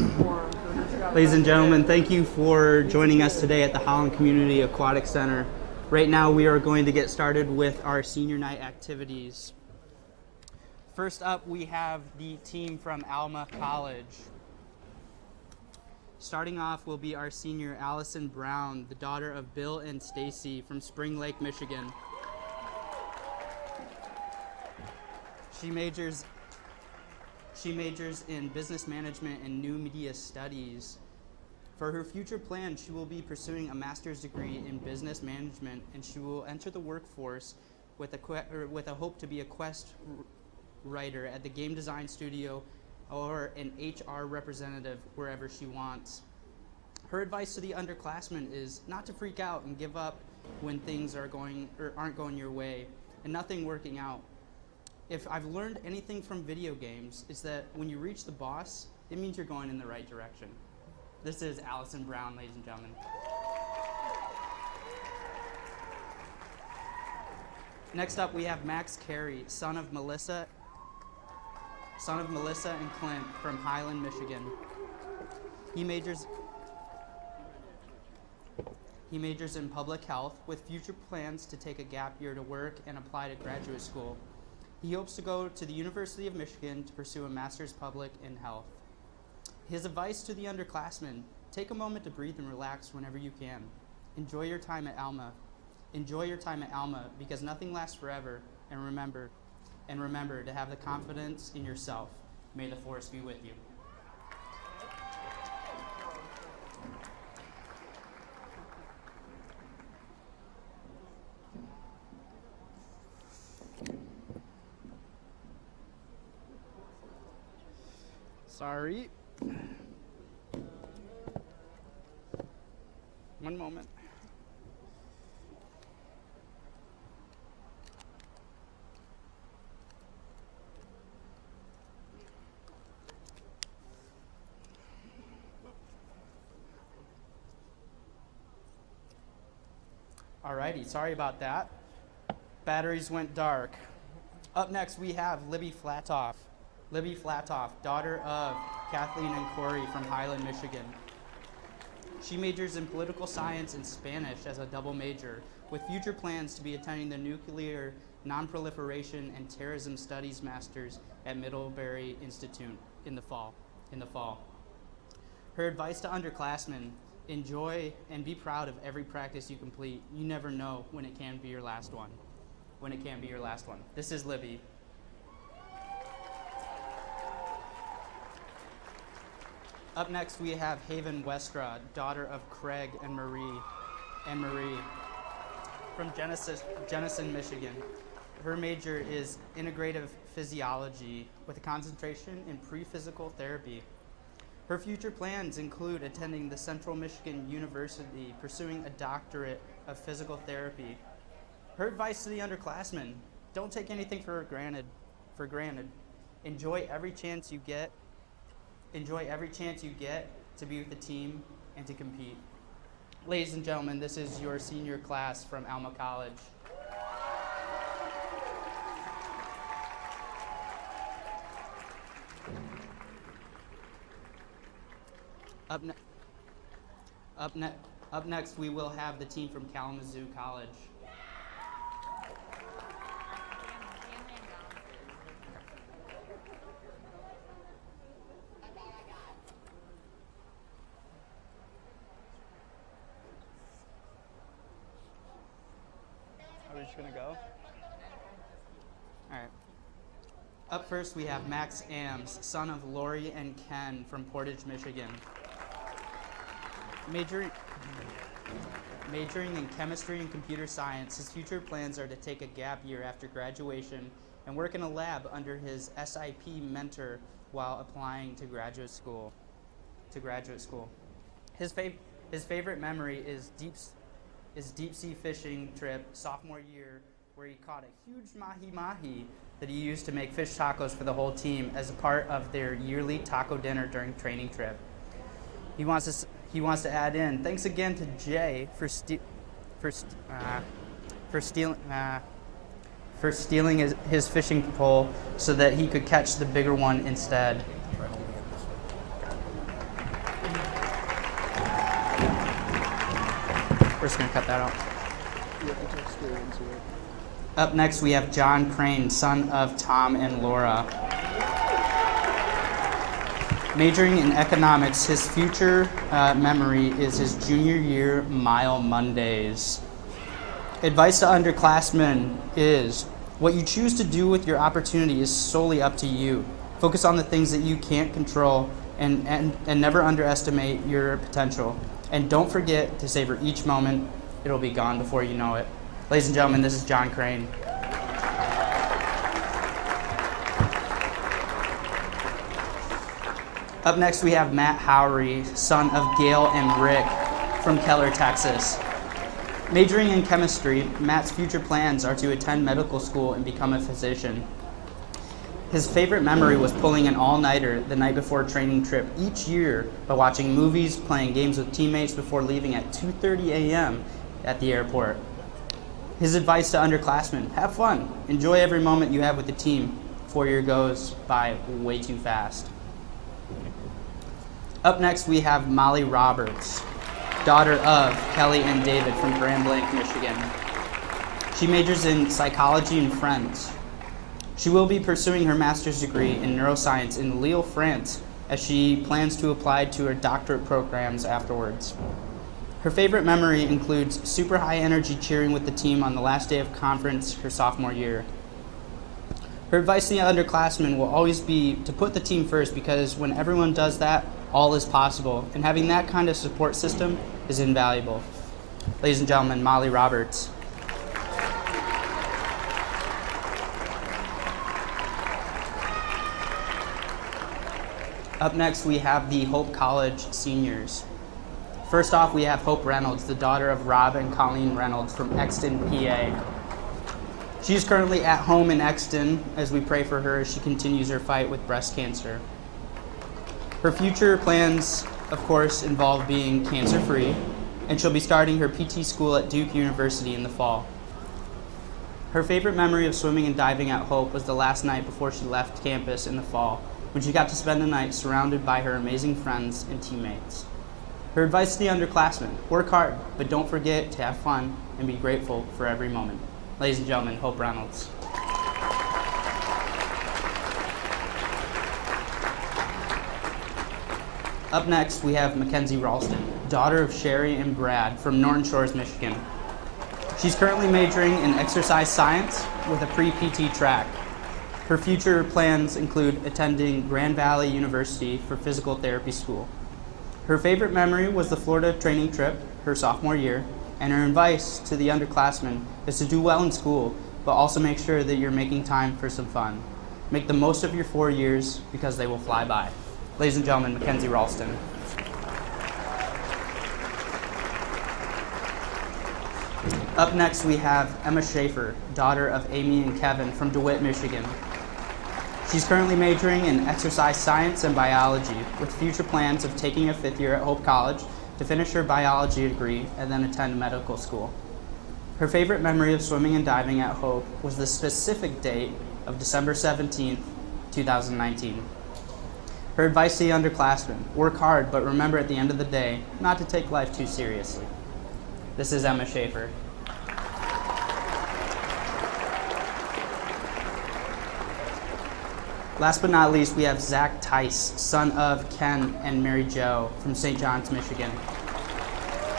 Ladies and gentlemen, thank you for joining us today at the Holland Community Aquatic Center. Right now we are going to get started with our senior night activities. First up, we have the team from Alma College. Starting off will be our senior Allison Brown, the daughter of Bill and Stacy from Spring Lake, Michigan. She majors in business management and new media studies. For her future plans, she will be pursuing a master's degree in business management, and she will enter the workforce with a hope to be a quest writer at the game design studio or an HR representative wherever she wants. Her advice to the underclassmen is not to freak out and give up when things aren't going your way and nothing working out. If I've learned anything from video games, it's that when you reach the boss, it means you're going in the right direction. This is Allison Brown, ladies and gentlemen. Next up, we have Max Carey, son of Melissa and Clint from Highland, Michigan. He majors in public health with future plans to take a gap year to work and apply to graduate school. He hopes to go to the University of Michigan to pursue a master's public in health. His advice to the underclassmen, take a moment to breathe and relax whenever you can. Enjoy your time at Alma. Enjoy your time at Alma because nothing lasts forever, and remember to have the confidence in yourself. May the force be with you. Sorry. One moment. Alrighty, sorry about that. Batteries went dark. Up next we have Libby Flatoff. Libby Flatoff, daughter of Kathleen and Corey from Highland, Michigan. She majors in political science and Spanish as a double major, with future plans to be attending the Nuclear Nonproliferation and Terrorism Studies Masters at Middlebury Institute in the fall. Her advice to underclassmen, enjoy and be proud of every practice you complete. You never know when it can be your last one. This is Libby. Up next, we have Haven Westra, daughter of Craig and Marie from Jenison, Michigan. Her major is integrative physiology with a concentration in pre-physical therapy. Her future plans include attending the Central Michigan University, pursuing a doctorate of physical therapy. Her advice to the underclassmen, don't take anything for granted. Enjoy every chance you get to be with the team and to compete. Ladies and gentlemen, this is your senior class from Alma College. Up next, we will have the team from Kalamazoo College. Are we just gonna go? All right. Up first, we have Max Ames, son of Lori and Ken from Portage, Michigan. Majoring in chemistry and computer science, his future plans are to take a gap year after graduation and work in a lab under his SIP mentor while applying to graduate school. His favorite memory is deep sea fishing trip sophomore year, where he caught a huge mahi-mahi that he used to make fish tacos for the whole team as a part of their yearly taco dinner during training trip. He wants to add in, thanks again to Jay for stealing his fishing pole so that he could catch the bigger one instead. We're just going to cut that out. Up next, we have John Crane, son of Tom and Laura. Majoring in economics, his future memory is his junior year Mile Mondays. Advice to underclassmen is, what you choose to do with your opportunity is solely up to you. Focus on the things that you can't control and never underestimate your potential. And don't forget to savor each moment. It'll be gone before you know it. Ladies and gentlemen, this is John Crane. Up next, we have Matt Howery, son of Gail and Rick from Keller, Texas. Majoring in chemistry, Matt's future plans are to attend medical school and become a physician. His favorite memory was pulling an all-nighter the night before a training trip each year by watching movies, playing games with teammates before leaving at 2:30 a.m. at the airport. His advice to underclassmen, have fun. Enjoy every moment you have with the team. 4 year goes by way too fast. Up next, we have Molly Roberts, daughter of Kelly and David from Grand Blanc, Michigan. She majors in psychology and French. She will be pursuing her master's degree in neuroscience in Lille, France, as she plans to apply to her doctorate programs afterwards. Her favorite memory includes super high energy cheering with the team on the last day of conference her sophomore year. Her advice to the underclassmen will always be to put the team first, because when everyone does that, all is possible, and having that kind of support system is invaluable. Ladies and gentlemen, Molly Roberts. Up next, we have the Hope College seniors. First off, we have Hope Reynolds, the daughter of Rob and Colleen Reynolds from Exton, PA. She's currently at home in Exton as we pray for her as she continues her fight with breast cancer. Her future plans, of course, involve being cancer-free, and she'll be starting her PT school at Duke University in the fall. Her favorite memory of swimming and diving at Hope was the last night before she left campus in the fall, when she got to spend the night surrounded by her amazing friends and teammates. Her advice to the underclassmen, work hard, but don't forget to have fun and be grateful for every moment. Ladies and gentlemen, Hope Reynolds. Up next, we have Mackenzie Ralston, daughter of Sherry and Brad from Norton Shores, Michigan. She's currently majoring in exercise science with a pre-PT track. Her future plans include attending Grand Valley University for physical therapy school. Her favorite memory was the Florida training trip her sophomore year, and her advice to the underclassmen is to do well in school, but also make sure that you're making time for some fun. Make the most of your 4 years, because they will fly by. Ladies and gentlemen, Mackenzie Ralston. Up next, we have Emma Shafer, daughter of Amy and Kevin from DeWitt, Michigan. She's currently majoring in exercise science and biology, with future plans of taking a 5th year at Hope College to finish her biology degree and then attend medical school. Her favorite memory of swimming and diving at Hope was the specific date of December 17th, 2019. Her advice to the underclassmen, work hard, but remember at the end of the day, not to take life too seriously. This is Emma Shafer. Last but not least, we have Zach Tice, son of Ken and Mary Jo from St. John's, Michigan.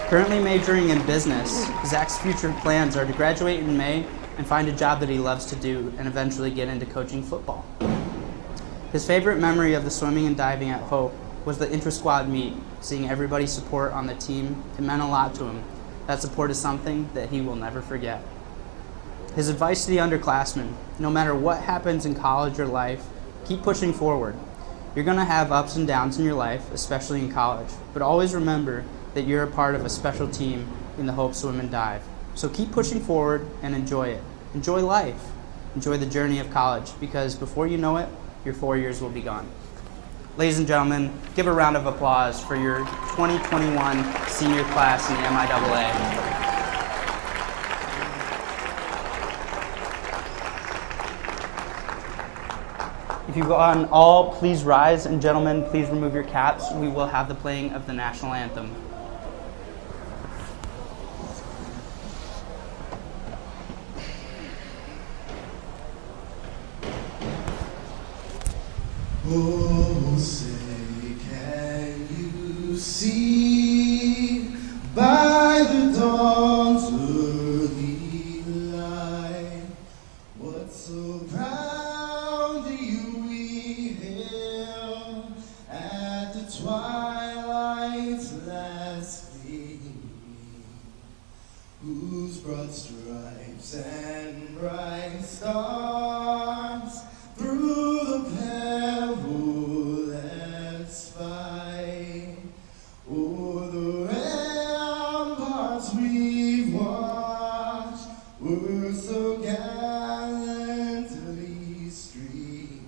Currently majoring in business, Zach's future plans are to graduate in May and find a job that he loves to do and eventually get into coaching football. His favorite memory of the swimming and diving at Hope was the intra-squad meet, seeing everybody's support on the team. It meant a lot to him. That support is something that he will never forget. His advice to the underclassmen, no matter what happens in college or life, keep pushing forward. You're going to have ups and downs in your life, especially in college, but always remember that you're a part of a special team in the Hope Swim and Dive. So keep pushing forward and enjoy it. Enjoy life. Enjoy the journey of college, because before you know it, your 4 years will be gone. Ladies and gentlemen, give a round of applause for your 2021 senior class in the MIAA. If you go on all, please rise, and gentlemen, please remove your caps. We will have the playing of the national anthem. Oh, say, can you see by the dawn's early light what surrounded you we hailed at the twilight's last gleaming, whose broad stripes and bright stars through the perilous fight o'er the ramparts we've watched were so gallantly streaming,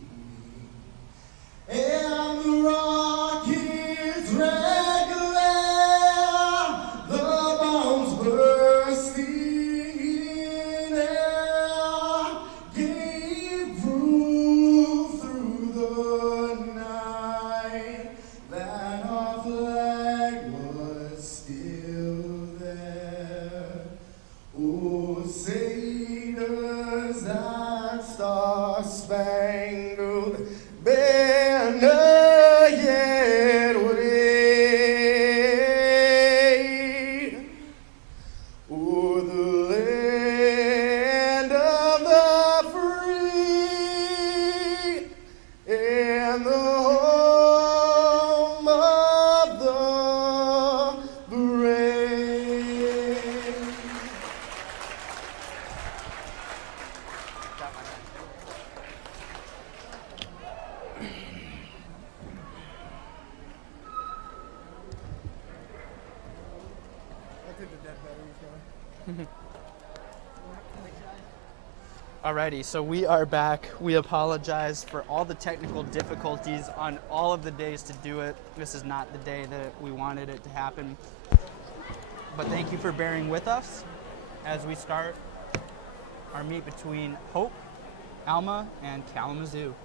and the rocket's red glare, the bombs bursting in air, gave proof through the night that our flag was still there. Oh, say does that star-spangled banner yet wave o'er the land of the free and the home of the brave. Alrighty, so we are back. We apologize for all the technical difficulties on all of the days to do it. This is not the day that we wanted it to happen. But thank you for bearing with us as we start our meet between Hope, Alma, and Kalamazoo.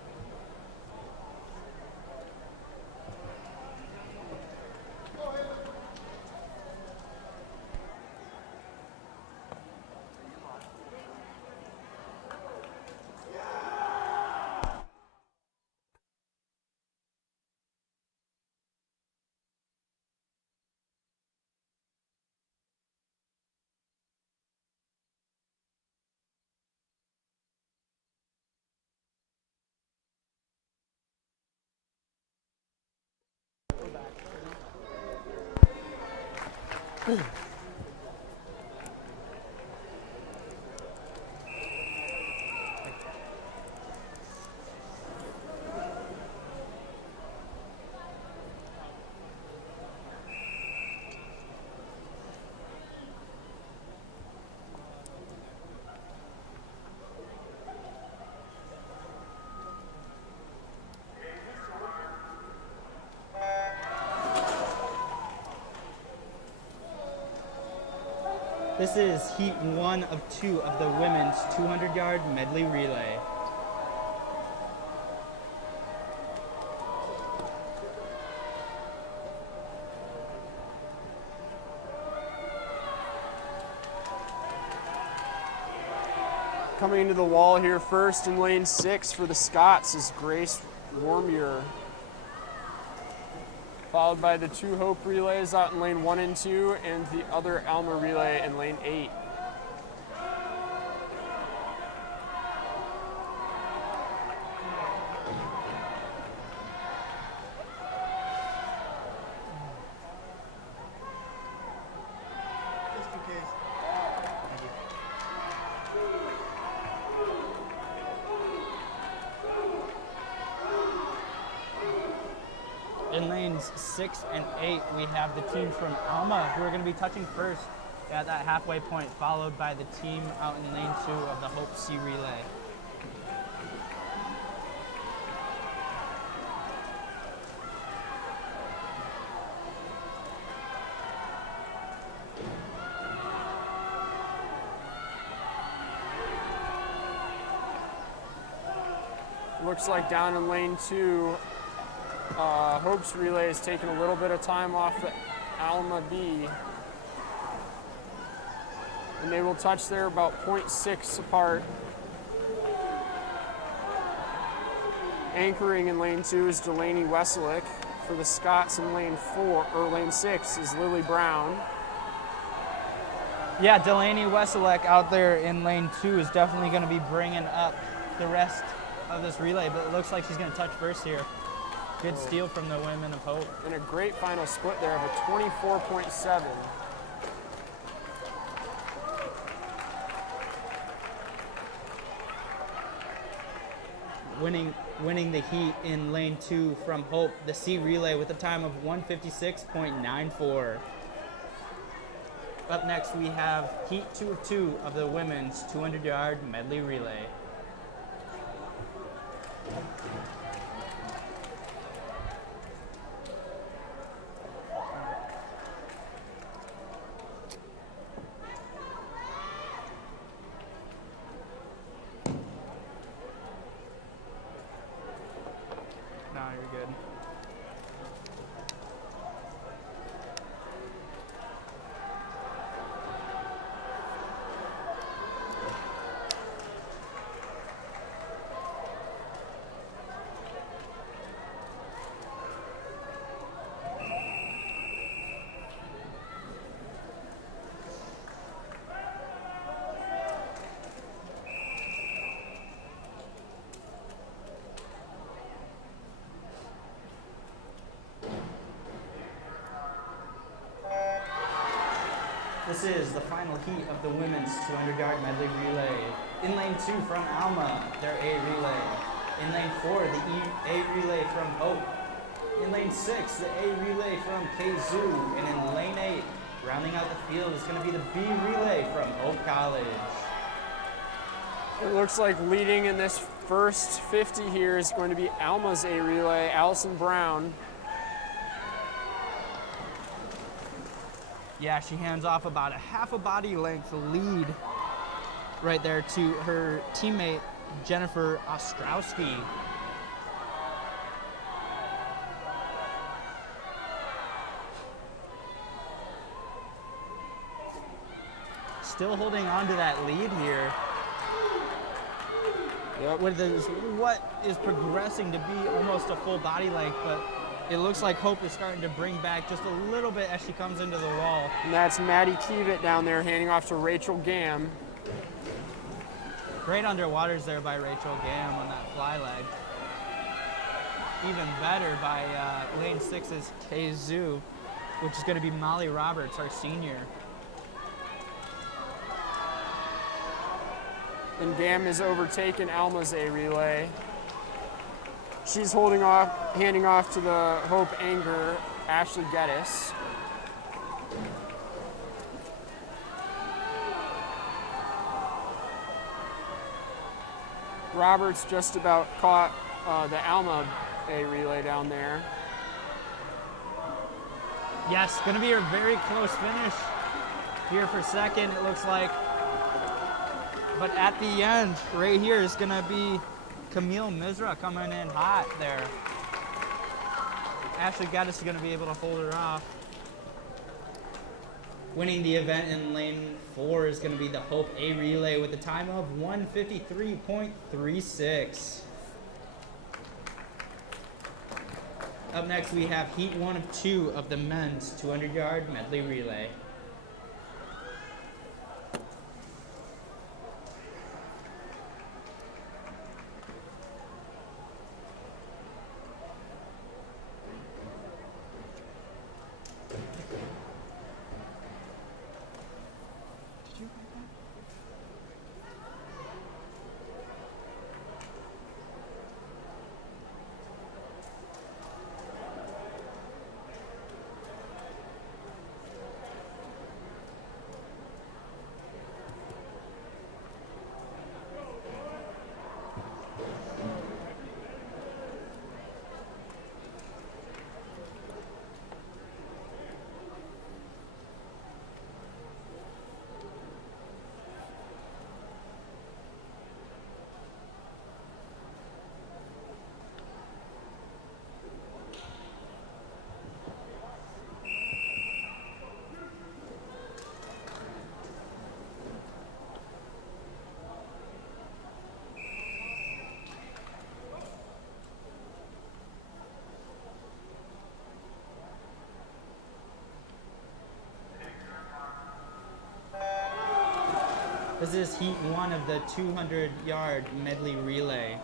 This is heat 1 of 2 of the women's 200-yard medley relay. Coming into the wall here first in lane 6 for the Scots is Grace Wormier. Followed by the 2 Hope relays out in lane 1 and 2 and the other Alma relay in lane 8. In lanes 6 and 8, we have the team from Alma who are going to be touching first at that halfway point, followed by the team out in lane 2 of the Hope C relay. Looks like down in lane 2, Hope's relay is taking a little bit of time off the Alma B. And they will touch there about 0.6 apart. Anchoring in lane 2 is Delaney Weselick. For the Scots in lane 6 is Lily Brown. Yeah, Delaney Weselick out there in lane 2 is definitely going to be bringing up the rest of this relay, but it looks like she's going to touch first here. Good steal from the women of Hope. And a great final split there of a 24.7. Winning the heat in lane 2 from Hope, the C relay with a time of 1:56.94. Up next, we have heat 2 of 2 of the women's 200-yard medley relay. No, you're good. This is the final heat of the women's 200-yard medley relay. In lane 2 from Alma, their A relay. In lane 4, the A relay from Hope. In lane 6, the A relay from Kalamazoo. And in lane 8, rounding out the field, is going to be the B relay from Hope College. It looks like leading in this first 50 here is going to be Alma's A relay, Allison Brown. Yeah, she hands off about a half a body length lead right there to her teammate, Jennifer Ostrowski. Still holding on to that lead here. Yep. With what is progressing to be almost a full body length, but it looks like Hope is starting to bring back just a little bit as she comes into the wall. And that's Maddie Tevitt down there handing off to Rachel Gam. Great underwaters there by Rachel Gam on that fly leg. Even better by lane 6's Kalamazoo, which is going to be Molly Roberts, our senior. And Gam has overtaken Alma's A relay. She's handing off to the Hope Anger, Ashley Geddes. Roberts just about caught the Alma A relay down there. Yes, going to be a very close finish here for second, it looks like. But at the end, right here, is going to be Camille Misra coming in hot there. Ashley Geddes is going to be able to hold her off. Winning the event in lane 4 is going to be the Hope A relay with a time of 1:53.36. Up next, we have heat 1 of 2 of the men's 200-yard medley relay. This is heat 1 of the 200-yard medley relay.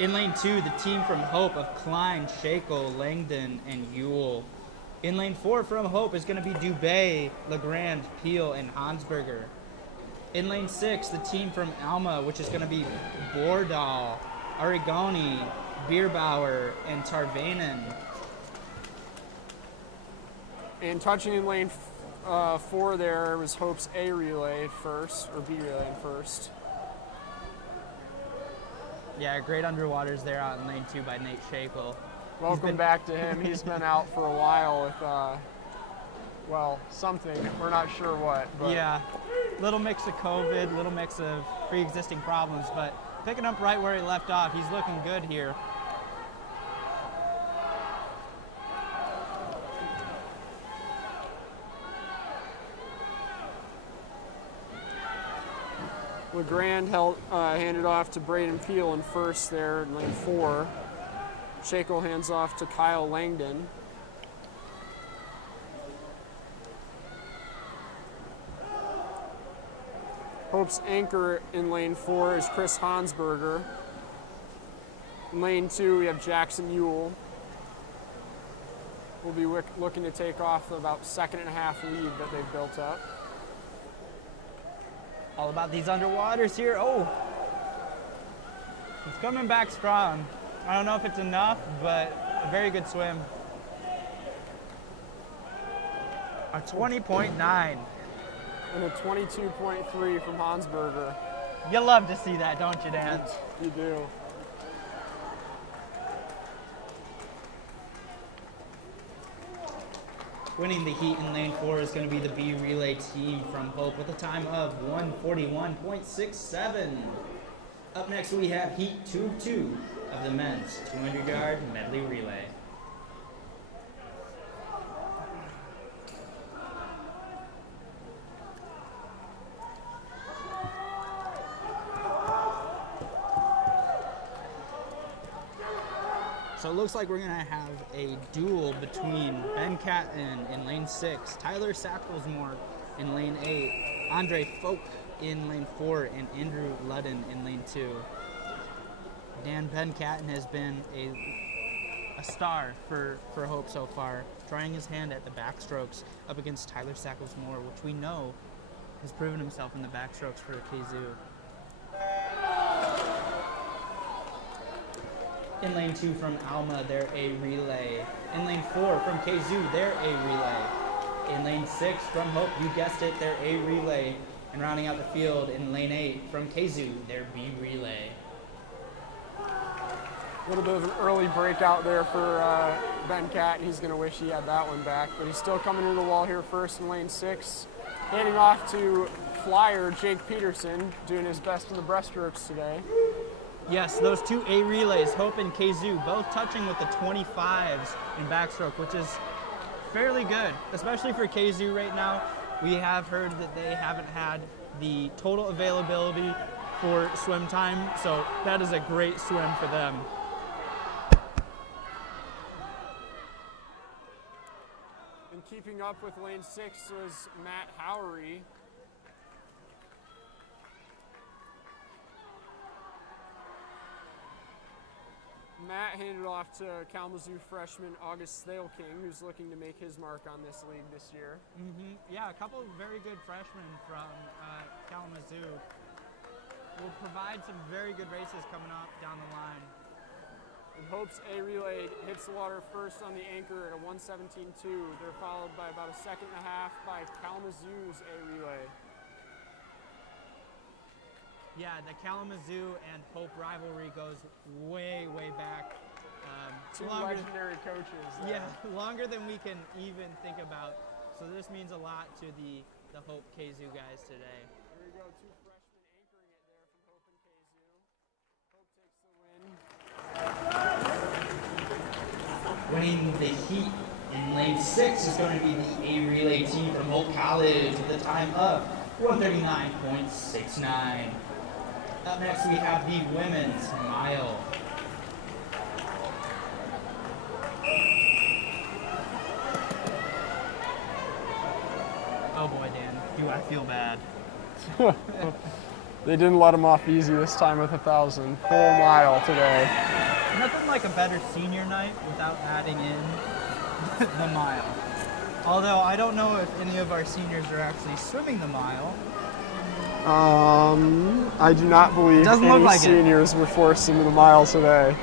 In lane 2, the team from Hope of Klein, Shackle, Langdon, and Ewell. In lane 4 from Hope is going to be Dubé, Legrand, Peel, and Hansberger. In lane 6, the team from Alma, which is going to be Bordahl, Arigoni, Bierbauer, and Tarvanen. And touching in lane 4 there was Hope's A relay first, or B relay in first. Yeah, great underwaters there out in lane 2 by Nate Shackle. Welcome back to him. He's been out for a while with, well, something. We're not sure what. But yeah, little mix of COVID, little mix of pre-existing problems, but picking up right where he left off. He's looking good here. Legrand handed off to Braden Peel in first there in lane 4. Shackle hands off to Kyle Langdon. Hope's anchor in lane 4 is Chris Hansberger. In lane 2, we have Jackson Ewell. We'll be looking to take off about 2.5 lead that they've built up. All about these underwaters here. Oh, it's coming back strong. I don't know if it's enough, but a very good swim. A 20.9. And a 22.3 from Hansberger. You love to see that, don't you, Dan? You do. Winning the heat in lane 4 is going to be the B relay team from Hope with a time of 1:41.67. Up next, we have heat 2 of the men's 200-yard medley relay. So it looks like we're going to have a duel between Ben Catton in lane 6, Tyler Sacklesmore in lane 8, Andre Folk in lane 4, and Andrew Ludden in lane 2. Dan, Ben Catton has been a star for Hope so far, trying his hand at the backstrokes up against Tyler Sacklesmore, which we know has proven himself in the backstrokes for KZoo. In lane 2 from Alma, they're a relay. In lane 4 from KZoo, they're a relay. In lane 6 from Hope, you guessed it, they're a relay. And rounding out the field in lane 8 from KZoo, they're B relay. A little bit of an early breakout there for Ben Catton. He's going to wish he had that one back, but he's still coming into the wall here first in lane 6. Handing off to flyer Jake Peterson, doing his best in the breaststrokes today. Yes, those 2 A relays, Hope and KZoo, both touching with the 25s in backstroke, which is fairly good, especially for KZoo right now. We have heard that they haven't had the total availability for swim time, so that is a great swim for them. And keeping up with lane 6 was Matt Howery. Matt handed off to Kalamazoo freshman August Thalking, who's looking to make his mark on this league this year. Yeah, a couple of very good freshmen from Kalamazoo will provide some very good races coming up down the line. And Hope's A relay hits the water first on the anchor at a 1:17.2. They're followed by about a 1.5 by Kalamazoo's A relay. Yeah, the Kalamazoo and Hope rivalry goes way, way back. Two legendary coaches. Yeah, longer than we can even think about. So this means a lot to the Hope KZoo guys today. Here we go, 2 freshmen anchoring it there from Hope and KZoo. Hope takes the win. Winning the heat in lane 6 is going to be the A relay team from Hope College with a time of 1:39.69. Up next, we have the women's mile. Oh boy, Dan, do I feel bad. They didn't let him off easy this time with 1,000. Full mile today. Nothing like a better senior night without adding in the mile. Although I don't know if any of our seniors are actually swimming the mile. I do not believe Doesn't any look like it. seniors were forced into the mile today.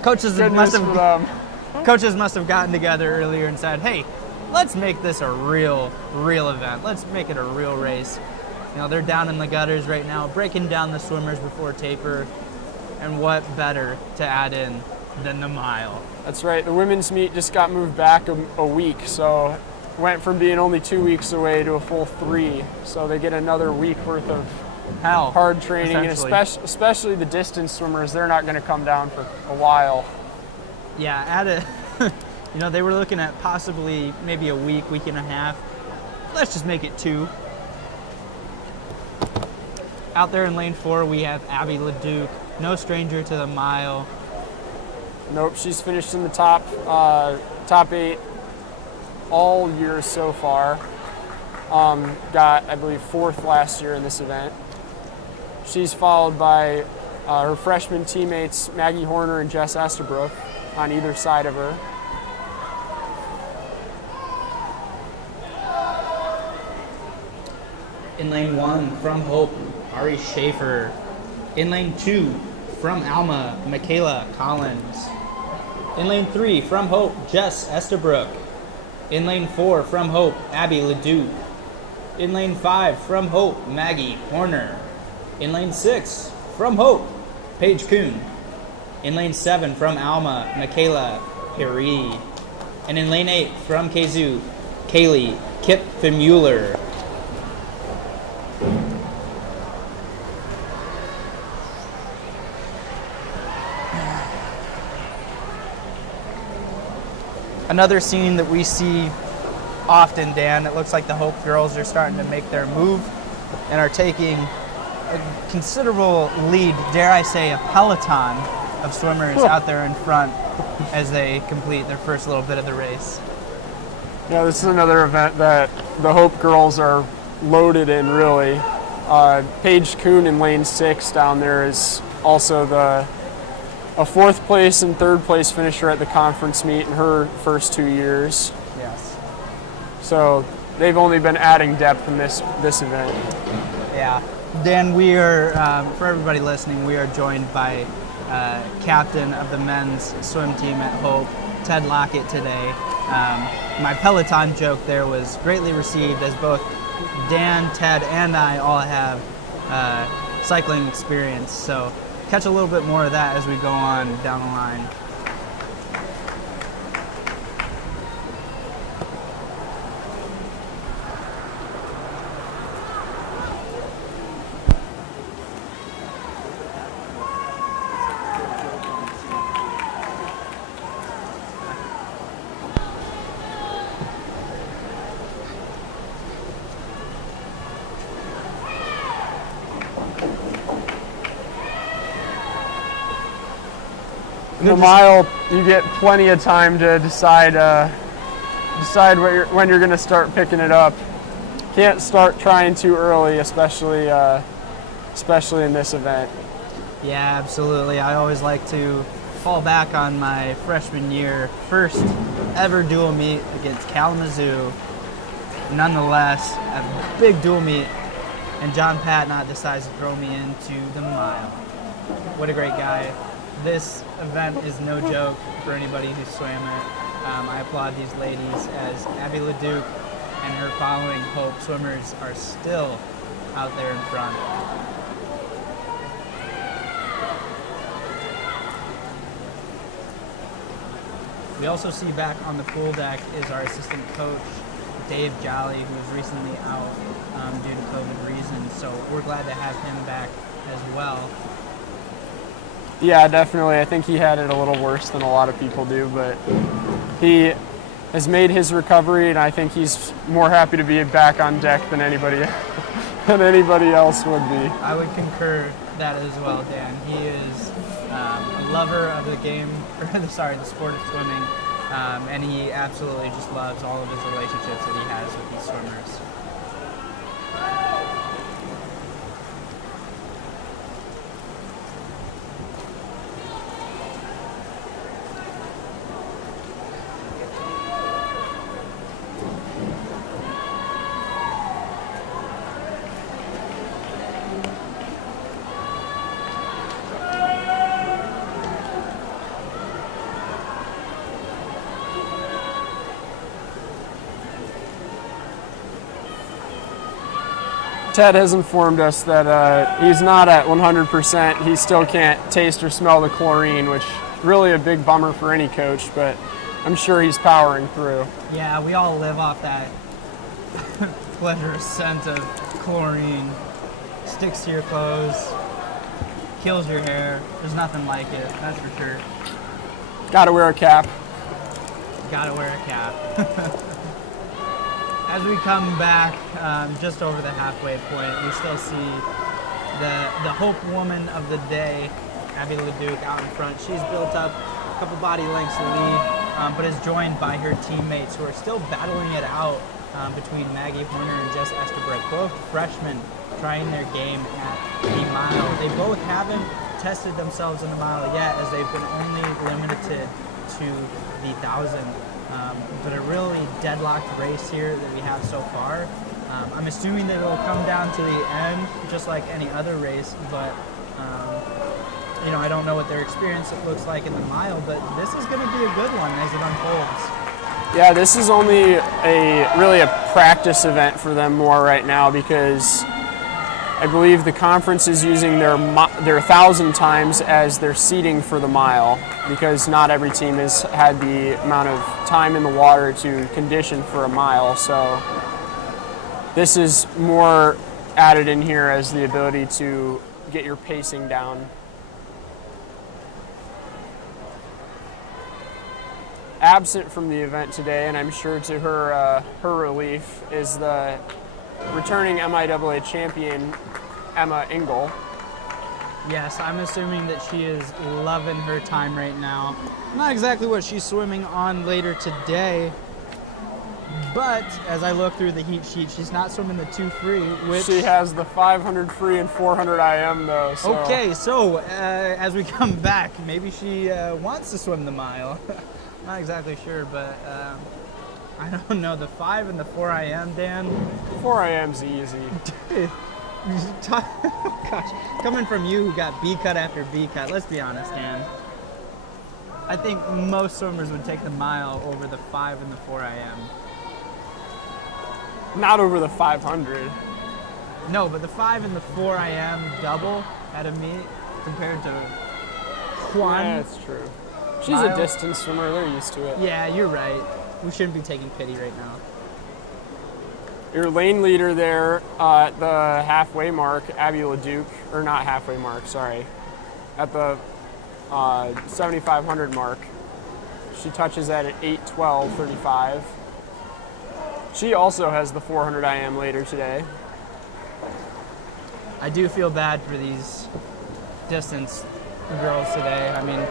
Coaches Good must news for have them. coaches must have gotten together earlier and said, "Hey, let's make this a real event. Let's make it a real race." You know, they're down in the gutters right now, breaking down the swimmers before taper, and what better to add in than the mile? That's right. The women's meet just got moved back a week, so went from being only 2 weeks away to a full 3. So they get another week worth of Hell, hard training, and essentially. especially the distance swimmers. They're not going to come down for a while. Yeah, add it. You know, they were looking at possibly maybe a week and a half. Let's just make it 2. Out there in lane 4, we have Abby Leduc, no stranger to the mile. Nope, she's finished in the top 8 all year so far. Got, I believe, 4th last year in this event. She's followed by her freshman teammates Maggie Horner and Jess Estabrook on either side of her. In lane 1, from Hope, Ari Shafer. In lane 2, from Alma, Michaela Collins. In lane 3, from Hope, Jess Estabrook. In lane 4, from Hope, Abby Ledoux. In lane 5, from Hope, Maggie Horner. In lane 6, from Hope, Paige Kuhn. In lane 7, from Alma, Michaela Carey. And in lane 8, from Kalamazoo, Kaylee Kipfmueller. Another scene that we see often, Dan, it looks like the Hope girls are starting to make their move and are taking a considerable lead, dare I say, a peloton of swimmers out there in front as they complete their first little bit of the race. Yeah, this is another event that the Hope girls are loaded in, really. Paige Kuhn in lane 6 down there is also a 4th place and 3rd place finisher at the conference meet in her first 2 years. Yes. So they've only been adding depth in this event. Yeah. Dan, we are, for everybody listening, we are joined by captain of the men's swim team at Hope, Ted Lockett, today. My Peloton joke there was greatly received, as both Dan, Ted, and I all have cycling experience. So catch a little bit more of that as we go on down the line. The mile, you get plenty of time to decide when you're going to start picking it up. Can't start trying too early, especially in this event. Yeah, absolutely. I always like to fall back on my freshman year, first ever dual meet against Kalamazoo. Nonetheless, a big dual meet, and John Patnott decides to throw me into the mile. What a great guy. This event is no joke for anybody who swam it. I applaud these ladies, as Abby Leduc and her following Hope swimmers are still out there in front. We also see back on the pool deck is our assistant coach, Dave Jolly, who was recently out due to COVID reasons. So we're glad to have him back as well. Yeah, definitely. I think he had it a little worse than a lot of people do, but he has made his recovery, and I think he's more happy to be back on deck than anybody else would be. I would concur that as well, Dan. He is a lover of the game, the sport of swimming, and he absolutely just loves all of his relationships that he has with these swimmers. Ted has informed us that he's not at 100%. He still can't taste or smell the chlorine, which is really a big bummer for any coach, but I'm sure he's powering through. Yeah, we all live off that pleasurous scent of chlorine. Sticks to your clothes, kills your hair. There's nothing like it, that's for sure. Gotta wear a cap. Gotta wear a cap. As we come back just over the halfway point, we still see the Hope woman of the day, Abby Leduc, out in front. She's built up a couple body lengths to lead, but is joined by her teammates who are still battling it out between Maggie Horner and Jess Estabrook, both freshmen trying their game at the mile. They both haven't tested themselves in the mile yet, as they've been only limited to the 1,000. But a really deadlocked race here that we have so far. I'm assuming that it'll come down to the end, just like any other race, but I don't know what their experience looks like in the mile, but this is going to be a good one as it unfolds. Yeah, this is only really a practice event for them more right now, because I believe the conference is using their 1,000 times as their seeding for the mile, because not every team has had the amount of time in the water to condition for a mile. So this is more added in here as the ability to get your pacing down. Absent from the event today, and I'm sure to her relief, is the returning MIAA champion, Engel. Yes, I'm assuming that she is loving her time right now. Not exactly what she's swimming on later today, but as I look through the heat sheet, she's not swimming the 2 free, which... She has the 500 free and 400 IM, though. So. Okay, so as we come back, maybe she wants to swim the mile. Not exactly sure, but I don't know. The 5 and the 4 IM, Dan? 4 IM's easy. Oh gosh, coming from you who got B cut after B cut, let's be honest, Dan. I think most swimmers would take the mile over the 5 and the 4 IM. Not over the 500. No, but the 5 and the 4 IM double at a meet compared to Juan. Yeah, that's true. She's a distance swimmer, they're used to it. Yeah, you're right. We shouldn't be taking pity right now. Your lane leader there at the halfway mark, Abby Leduc, or not halfway mark, sorry, at the 7,500 mark. She touches that at 8:12:35. She also has the 400 IM later today. I do feel bad for these distance girls today. I mean,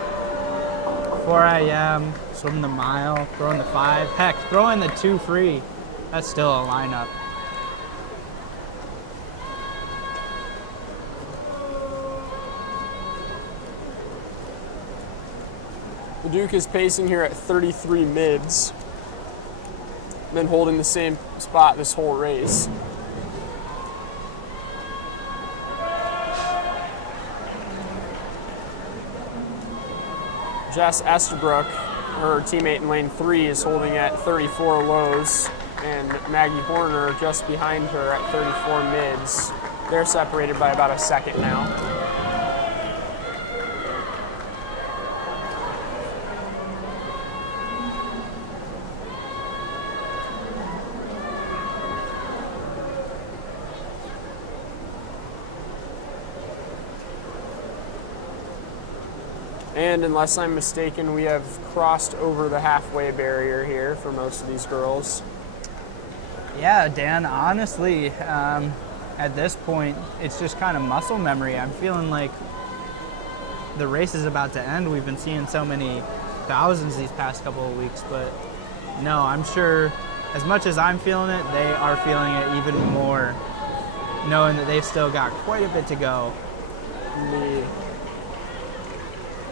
4 IM, swimming the mile, throwing the 5. Heck, throwing the 2 free. That's still a lineup. The Duke is pacing here at 33 mids, been holding the same spot this whole race. Jess Estabrook, her teammate in lane 3, is holding at 34 lows, and Maggie Horner just behind her at 34 mids. They're separated by about a second now. And unless I'm mistaken, we have crossed over the halfway barrier here for most of these girls. Yeah, Dan, honestly, at this point, it's just kind of muscle memory. I'm feeling like the race is about to end. We've been seeing so many thousands these past couple of weeks, but no, I'm sure as much as I'm feeling it, they are feeling it even more, knowing that they've still got quite a bit to go.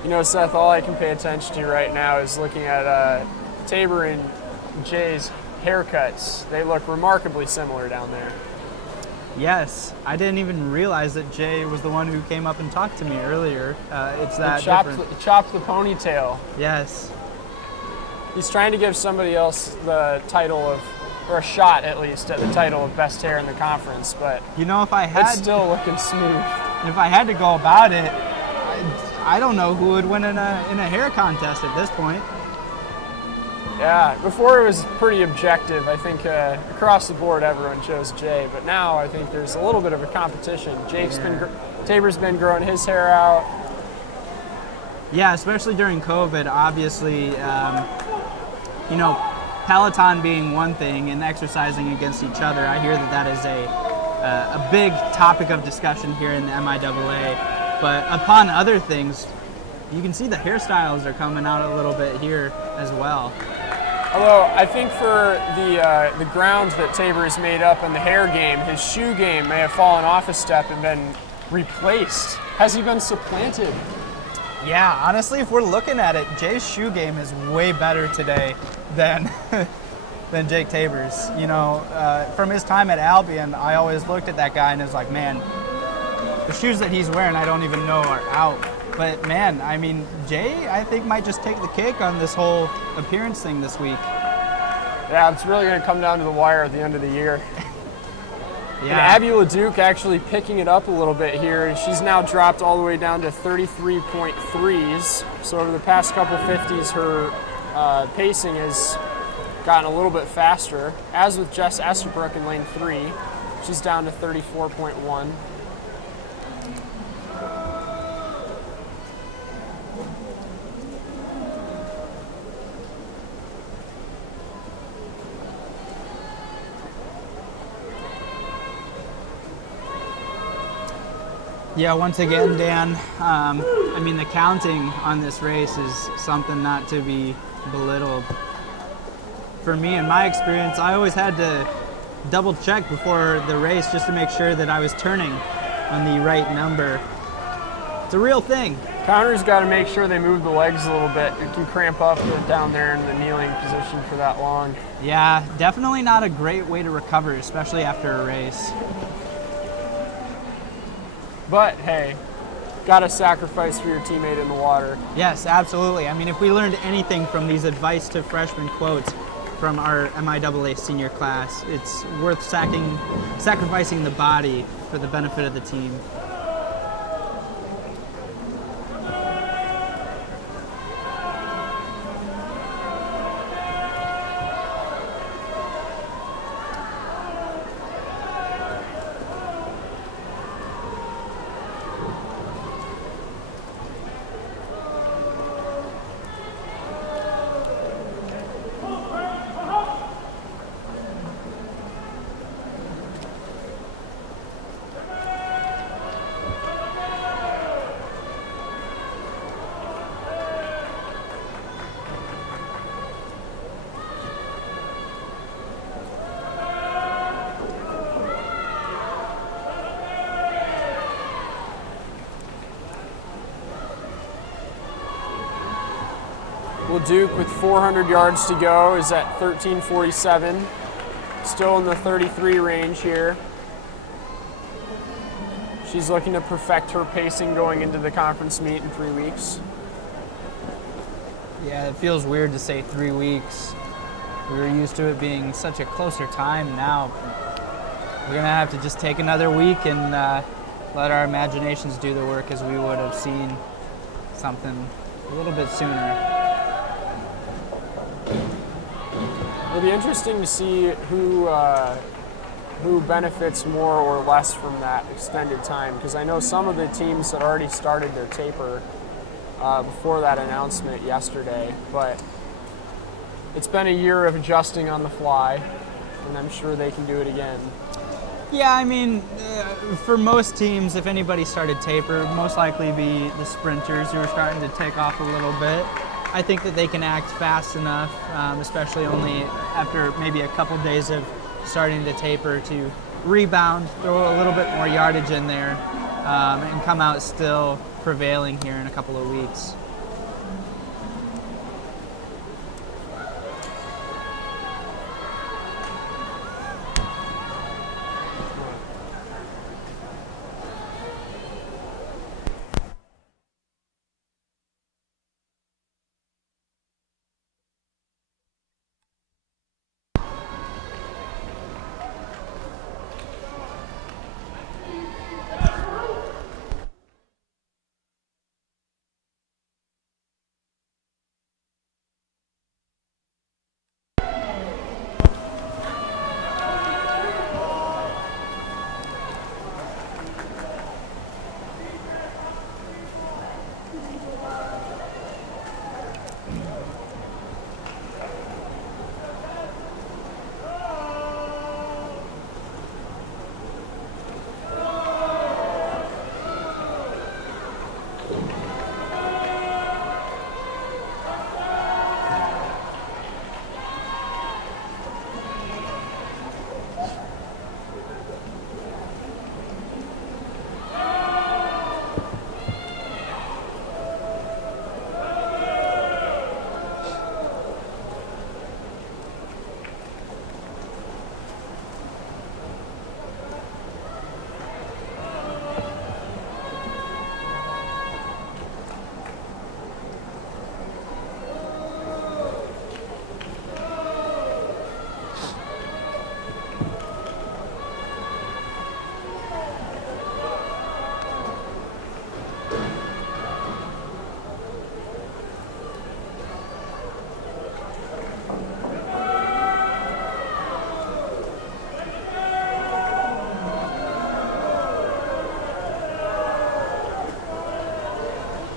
You know, Seth, all I can pay attention to right now is looking at Tabor and Jay's haircuts. They look remarkably similar down there. Yes, I didn't even realize that Jay was the one who came up and talked to me earlier. It's that different. Chopped the ponytail. Yes. He's trying to give somebody else the title of or a shot at least, at the title of best hair in the conference. But You know, if I it's had still looking smooth. if I had to go about it, I don't know who would win in a hair contest at this point. Yeah, before it was pretty objective. I think across the board everyone chose Jay, but now I think there's a little bit of a competition. Tabor's been growing his hair out. Yeah, especially during COVID, obviously, you know, Peloton being one thing and exercising against each other. I hear that is a big topic of discussion here in the MIAA. But upon other things, you can see the hairstyles are coming out a little bit here as well. Although I think for the grounds that Tabor has made up in the hair game, his shoe game may have fallen off a step and been replaced. Has he been supplanted? Yeah, honestly, if we're looking at it, Jay's shoe game is way better today than than Jake Tabor's. You know, from his time at Albion, I always looked at that guy and was like, man, the shoes that he's wearing I don't even know are out. But man, I mean, Jay, I think might just take the cake on this whole appearance thing this week. Yeah, it's really going to come down to the wire at the end of the year. Yeah. And Abby Leduc actually picking it up a little bit here. She's now dropped all the way down to 33.3s. So over the past couple 50s, her pacing has gotten a little bit faster. As with Jess Estabrook in lane 3, she's down to 34.1. Yeah, once again, Dan, I mean, the counting on this race is something not to be belittled. For me, in my experience, I always had to double check before the race just to make sure that I was turning on the right number. It's a real thing. Counter's got to make sure they move the legs a little bit. It can cramp up down there in the kneeling position for that long. Yeah, definitely not a great way to recover, especially after a race. But hey, gotta sacrifice for your teammate in the water. Yes, absolutely. I mean, if we learned anything from these advice to freshmen quotes from our MIAA senior class, it's worth sacrificing the body for the benefit of the team. Leduc with 400 yards to go is at 13:47. Still in the 33 range here. She's looking to perfect her pacing going into the conference meet in 3 weeks. Yeah, it feels weird to say 3 weeks. We were used to it being such a closer time now. We're gonna have to just take another week and let our imaginations do the work, as we would have seen something a little bit sooner. It'll be interesting to see who benefits more or less from that extended time, because I know some of the teams had already started their taper before that announcement yesterday, but it's been a year of adjusting on the fly, and I'm sure they can do it again. Yeah, I mean, for most teams, if anybody started taper, most likely be the sprinters who are starting to take off a little bit. I think that they can act fast enough, especially only after maybe a couple days of starting to taper, to rebound, throw a little bit more yardage in there, and come out still prevailing here in a couple of weeks.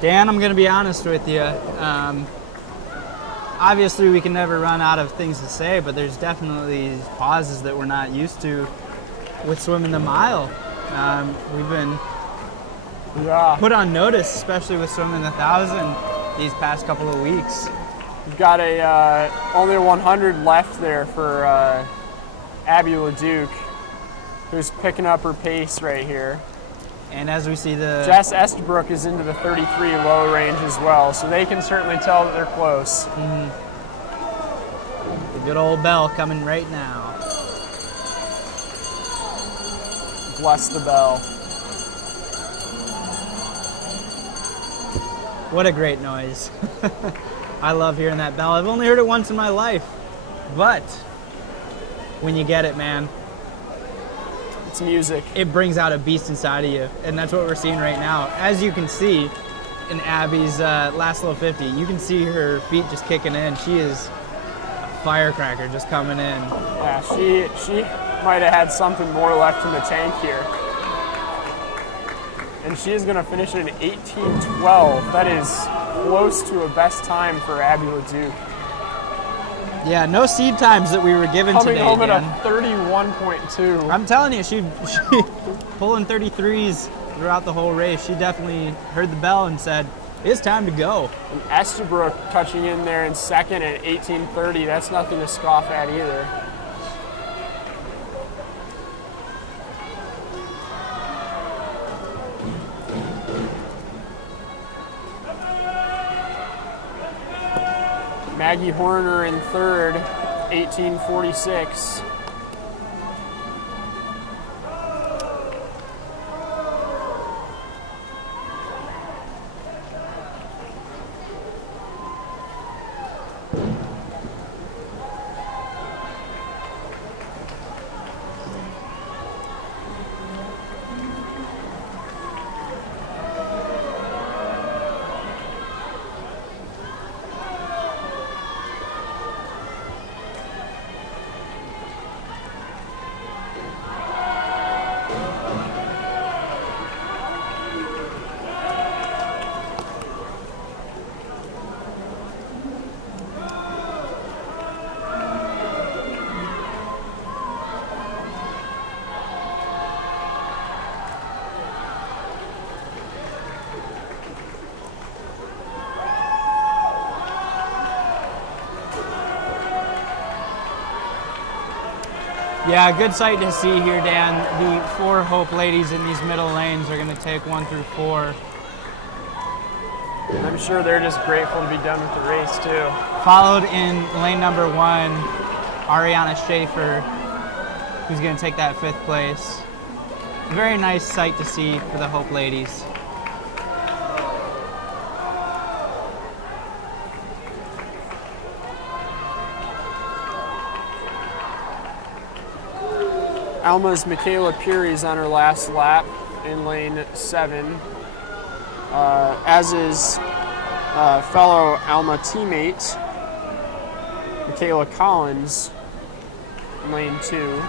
Dan, I'm going to be honest with you. Obviously, we can never run out of things to say, but there's definitely pauses that we're not used to with swimming the mile. We've been put on notice, especially with swimming the 1,000 these past couple of weeks. We've got only a 100 left there for Abby Leduc, who's picking up her pace right here. And as we see the... Jess Estabrook is into the 33 low range as well, so they can certainly tell that they're close. The good old bell coming right now. Bless the bell. What a great noise. I love hearing that bell. I've only heard it once in my life, but when you get it, man, it's music. It brings out a beast inside of you, and that's what we're seeing right now. As you can see in Abby's last little 50, you can see her feet just kicking in. She is a firecracker just coming in. Yeah, she might have had something more left in the tank here. And she is going to finish at an 18:12. That is close to a best time for Abby Leduc. Yeah, no seed times that we were given Coming today, home Dan. at a 31.2. I'm telling you, she pulling 33s throughout the whole race. She definitely heard the bell and said, it's time to go. And Estabrook touching in there in second at 18:30. That's nothing to scoff at either. Maggie Horner in third, 18:46. Yeah, good sight to see here, Dan. The 4 Hope ladies in these middle lanes are going to take 1 through 4. I'm sure they're just grateful to be done with the race, too. Followed in lane number 1, Ariana Shafer, who's going to take that 5th place. Very nice sight to see for the Hope ladies. Alma's Michaela Puri's on her last lap in lane 7, as is fellow Alma teammate Michaela Collins in lane 2.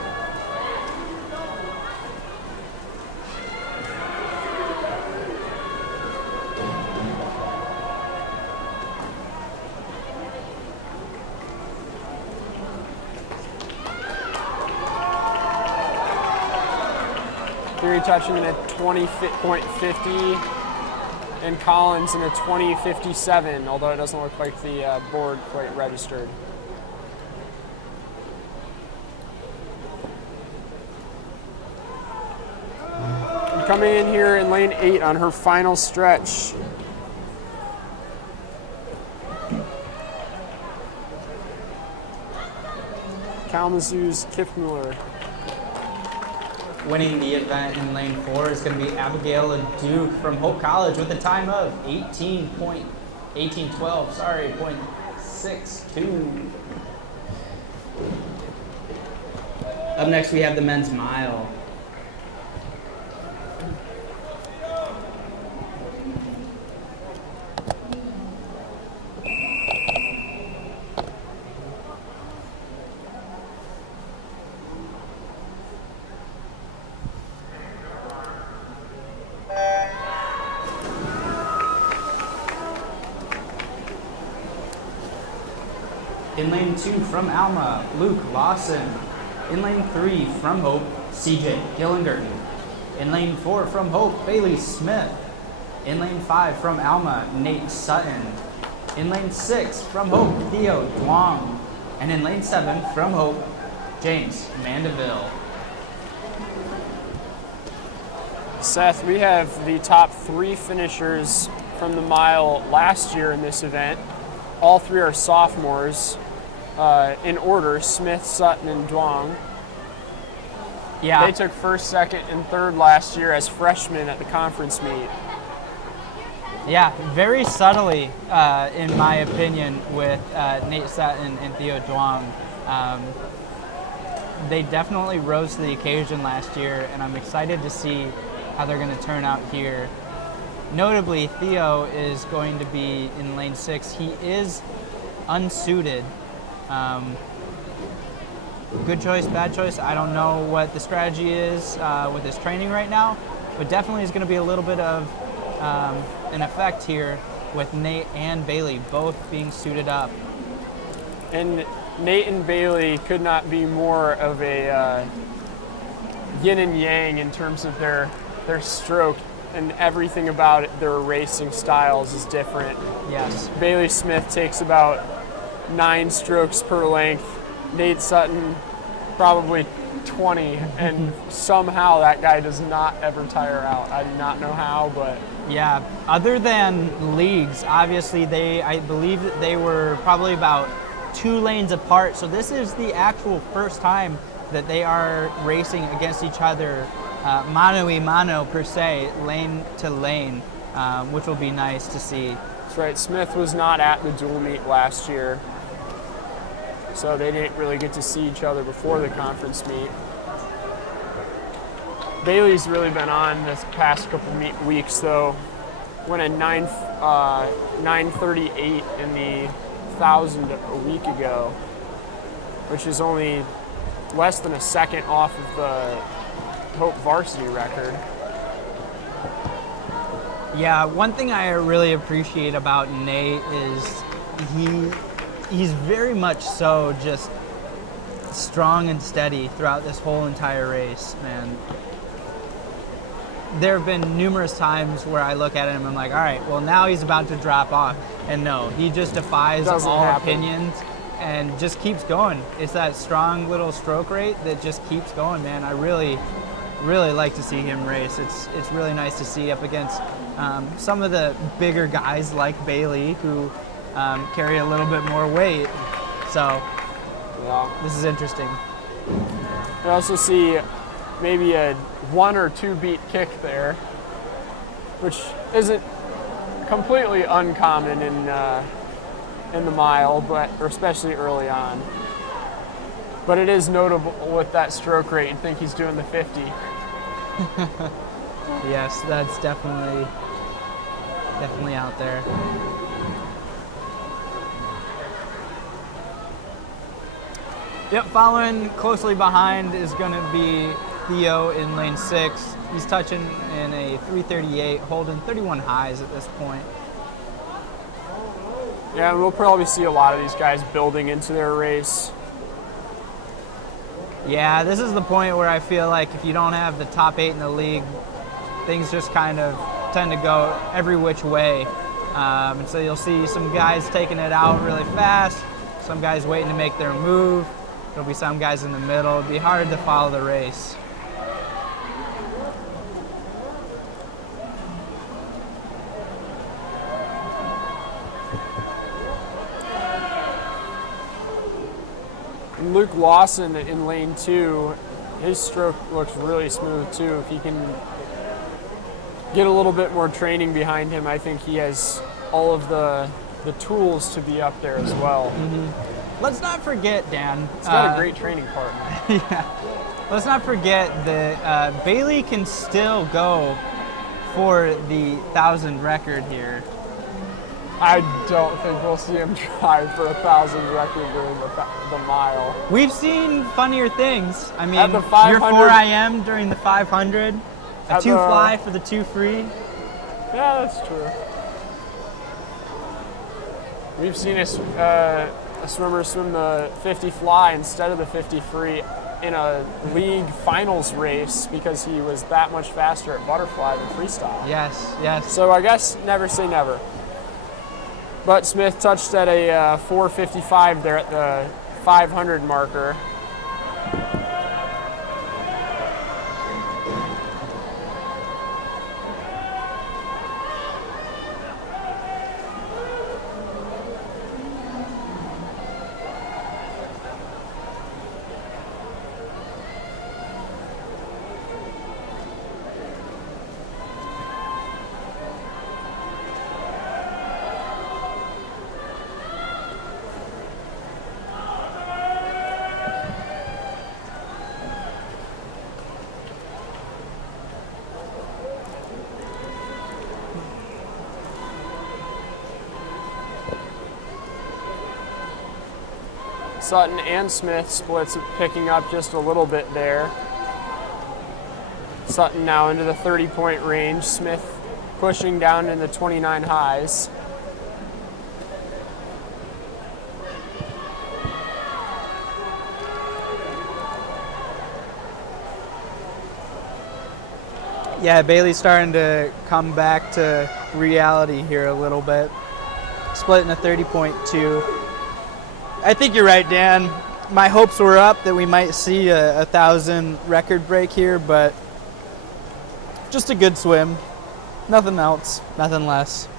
Touching in a 20.50 and Collins in a 20.57, although it doesn't look like the board quite registered. And coming in here in lane 8 on her final stretch, Kalamazoo's Kiffmuller. Winning the event in lane 4 is going to be Abigail Leduc from Hope College with a time of 18.12, sorry, .62. Up next we have the men's mile. In lane 2 from Alma, Luke Lawson. In lane 3 from Hope, CJ Gillingerton. In lane 4 from Hope, Bailey Smith. In lane 5 from Alma, Nate Sutton. In lane 6 from Hope, Theo Duong. And in lane 7 from Hope, James Mandeville. Seth, we have the top 3 finishers from the mile last year in this event. All 3 are sophomores in order, Smith, Sutton, and Duong. Yeah. They took first, second, and third last year as freshmen at the conference meet. Yeah, very subtly, in my opinion, with Nate Sutton and Theo Duong. They definitely rose to the occasion last year, and I'm excited to see how they're going to turn out here. Notably, Theo is going to be in lane 6. He is unsuited. Good choice, bad choice. I don't know what the strategy is with his training right now, but definitely is going to be a little bit of an effect here with Nate and Bailey both being suited up. And Nate and Bailey could not be more of a yin and yang in terms of their stroke, and everything about it, their racing styles is different. Yes. Bailey Smith takes about 9 strokes per length. Nate Sutton probably 20, and somehow that guy does not ever tire out. I do not know how, but Yeah, other than leagues, obviously I believe that they were probably about 2 lanes apart. So this is the actual first time that they are racing against each other, mano a mano per se, lane to lane, which will be nice to see. that's right. Smith was not at the dual meet last year, so they didn't really get to see each other before the conference meet. Bailey's really been on this past couple weeks, though. Went a 9:38 in the 1,000 a week ago, which is only less than a second off of the Hope varsity record. Yeah, one thing I really appreciate about Nate is he's very much so just strong and steady throughout this whole entire race, man. There have been numerous times where I look at him and I'm like, all right, well, now he's about to drop off. And no, he just defies Doesn't all happen. opinions and just keeps going. It's that strong little stroke rate that just keeps going, man. I really like to see him race. It's really nice to see up against some of the bigger guys like Bailey who carry a little bit more weight. So Yeah. this is interesting. I also see maybe a 1 or 2 beat kick there, which isn't completely uncommon in the mile, but or especially early on. But it is notable with that stroke rate. You think he's doing the 50. Yes, that's definitely out there. Yep, following closely behind is going to be Theo in lane 6. He's touching in a 3:38, holding 31 highs at this point. Yeah, we'll probably see a lot of these guys building into their race. Yeah, this is the point where I feel like if you don't have the top 8 in the league, things just kind of tend to go every which way. And so you'll see some guys taking it out really fast, some guys waiting to make their move. There'll be some guys in the middle. It'll be hard to follow the race. Luke Lawson in lane 2, his stroke looks really smooth too. If he can get a little bit more training behind him, I think he has all of the tools to be up there as well. Mm-hmm. Let's not forget, Dan. He's got a great training partner. Yeah. Let's not forget that Bailey can still go for the 1,000 record here. I don't think we'll see him try for a 1,000 record during the mile. We've seen funnier things. I mean, At the 500 your 4 IM during the 500, a At 2 the- fly for the 2 free. Yeah, that's true. We've seen a swimmer swim the 50 fly instead of the 50 free in a league finals race because he was that much faster at butterfly than freestyle. Yes, yes. So I guess never say never. But Smith touched at a 4:55 there at the 500 marker. Sutton and Smith splits picking up just a little bit there. Sutton now into the 30-point range. Smith pushing down in the 29 highs. Yeah, Bailey's starting to come back to reality here a little bit. Splitting a 30.2. I think you're right, Dan. My hopes were up that we might see a 1,000 record break here, but just a good swim. Nothing else, nothing less.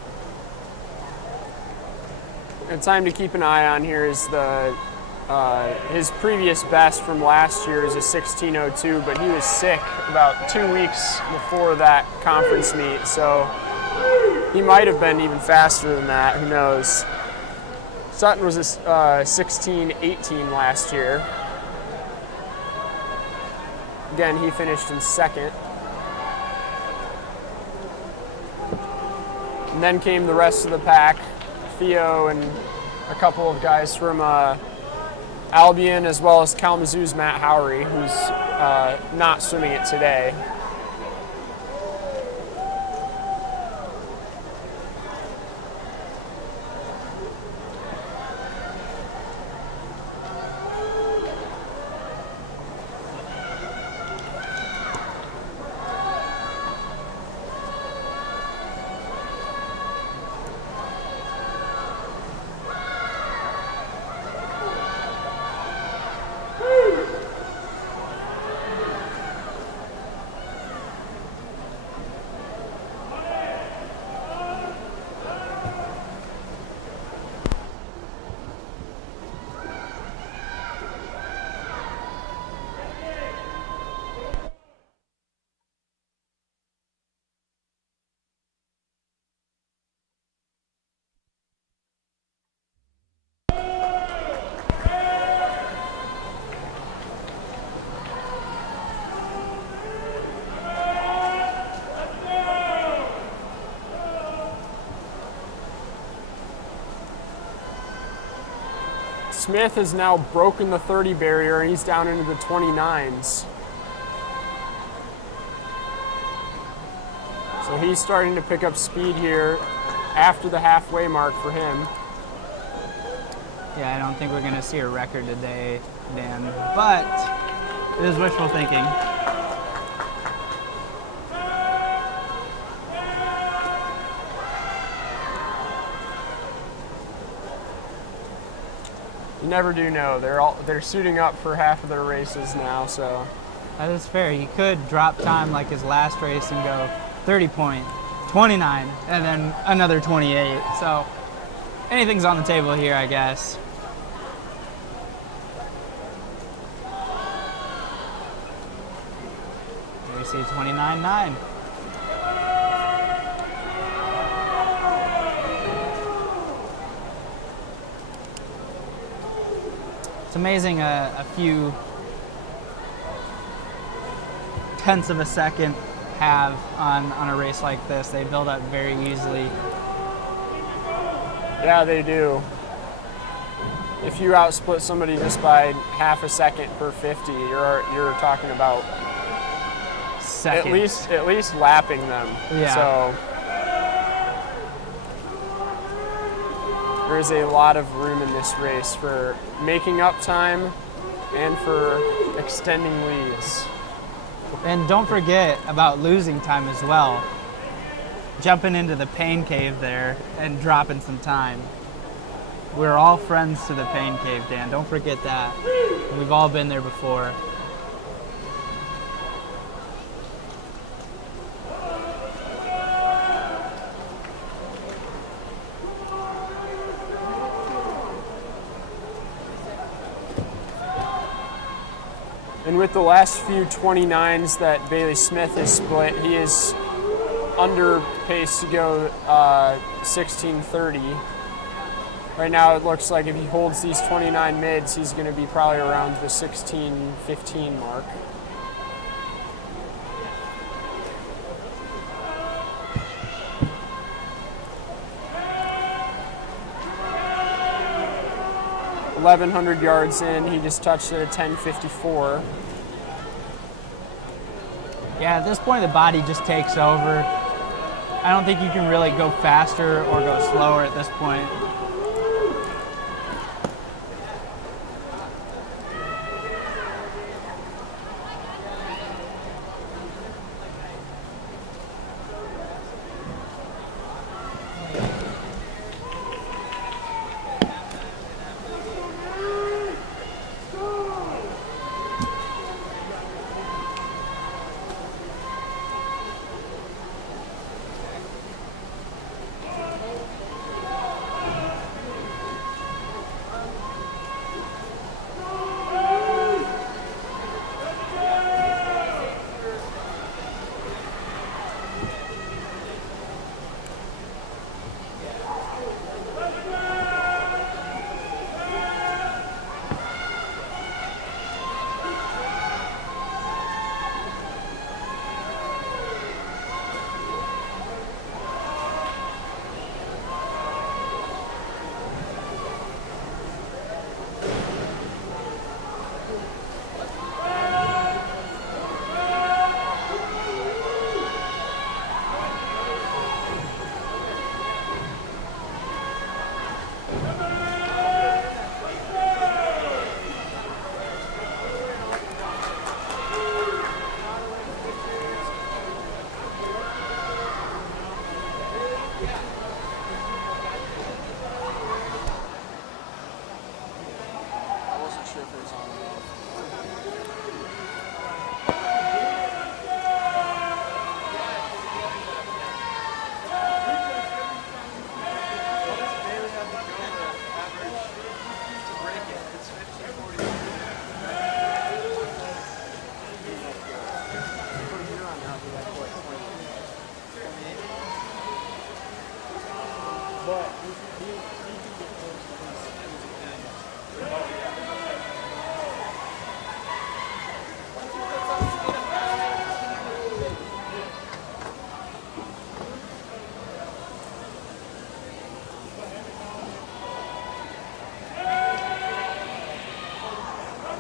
And time to keep an eye on here is the his previous best from last year is a 16:02, but he was sick about 2 weeks before that conference meet, so he might have been even faster than that. Who knows? Sutton was a 16:18 last year. Again, he finished in second. And then came the rest of the pack. Theo and a couple of guys from Albion, as well as Kalamazoo's Matt Howery, who's not swimming it today. Smith has now broken the 30 barrier and he's down into the 29s. So he's starting to pick up speed here after the halfway mark for him. Yeah, I don't think we're going to see a record today, Dan, but it is wishful thinking. You never do know. They're suiting up for half of their races now, so. That is fair. He could drop time like his last race and go 30 point, 29, and then another 28. So anything's on the table here, I guess. Here we see 29.9. It's amazing a few tenths of a second have on a race like this. They build up very easily. Yeah, they do. If you outsplit somebody just by half a second per 50, you're talking about Seconds. at least lapping them. Yeah. So there is a lot of room in this race for making up time and for extending leads. And don't forget about losing time as well. Jumping into the pain cave there and dropping some time. We're all friends to the pain cave, Dan. Don't forget that. We've all been there before. And with the last few 29s that Bailey Smith has split, he is under pace to go 16:30. Right now it looks like if he holds these 29 mids, he's going to be probably around the 16:15 mark. .1,100 yards in, he just touched at a 10:54. Yeah, at this point the body just takes over. I don't think you can really go faster or go slower at this point.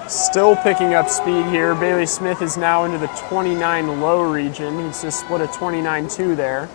Still picking up speed here. Bailey Smith is now into the 29 low region. He's just split a 29.2 there.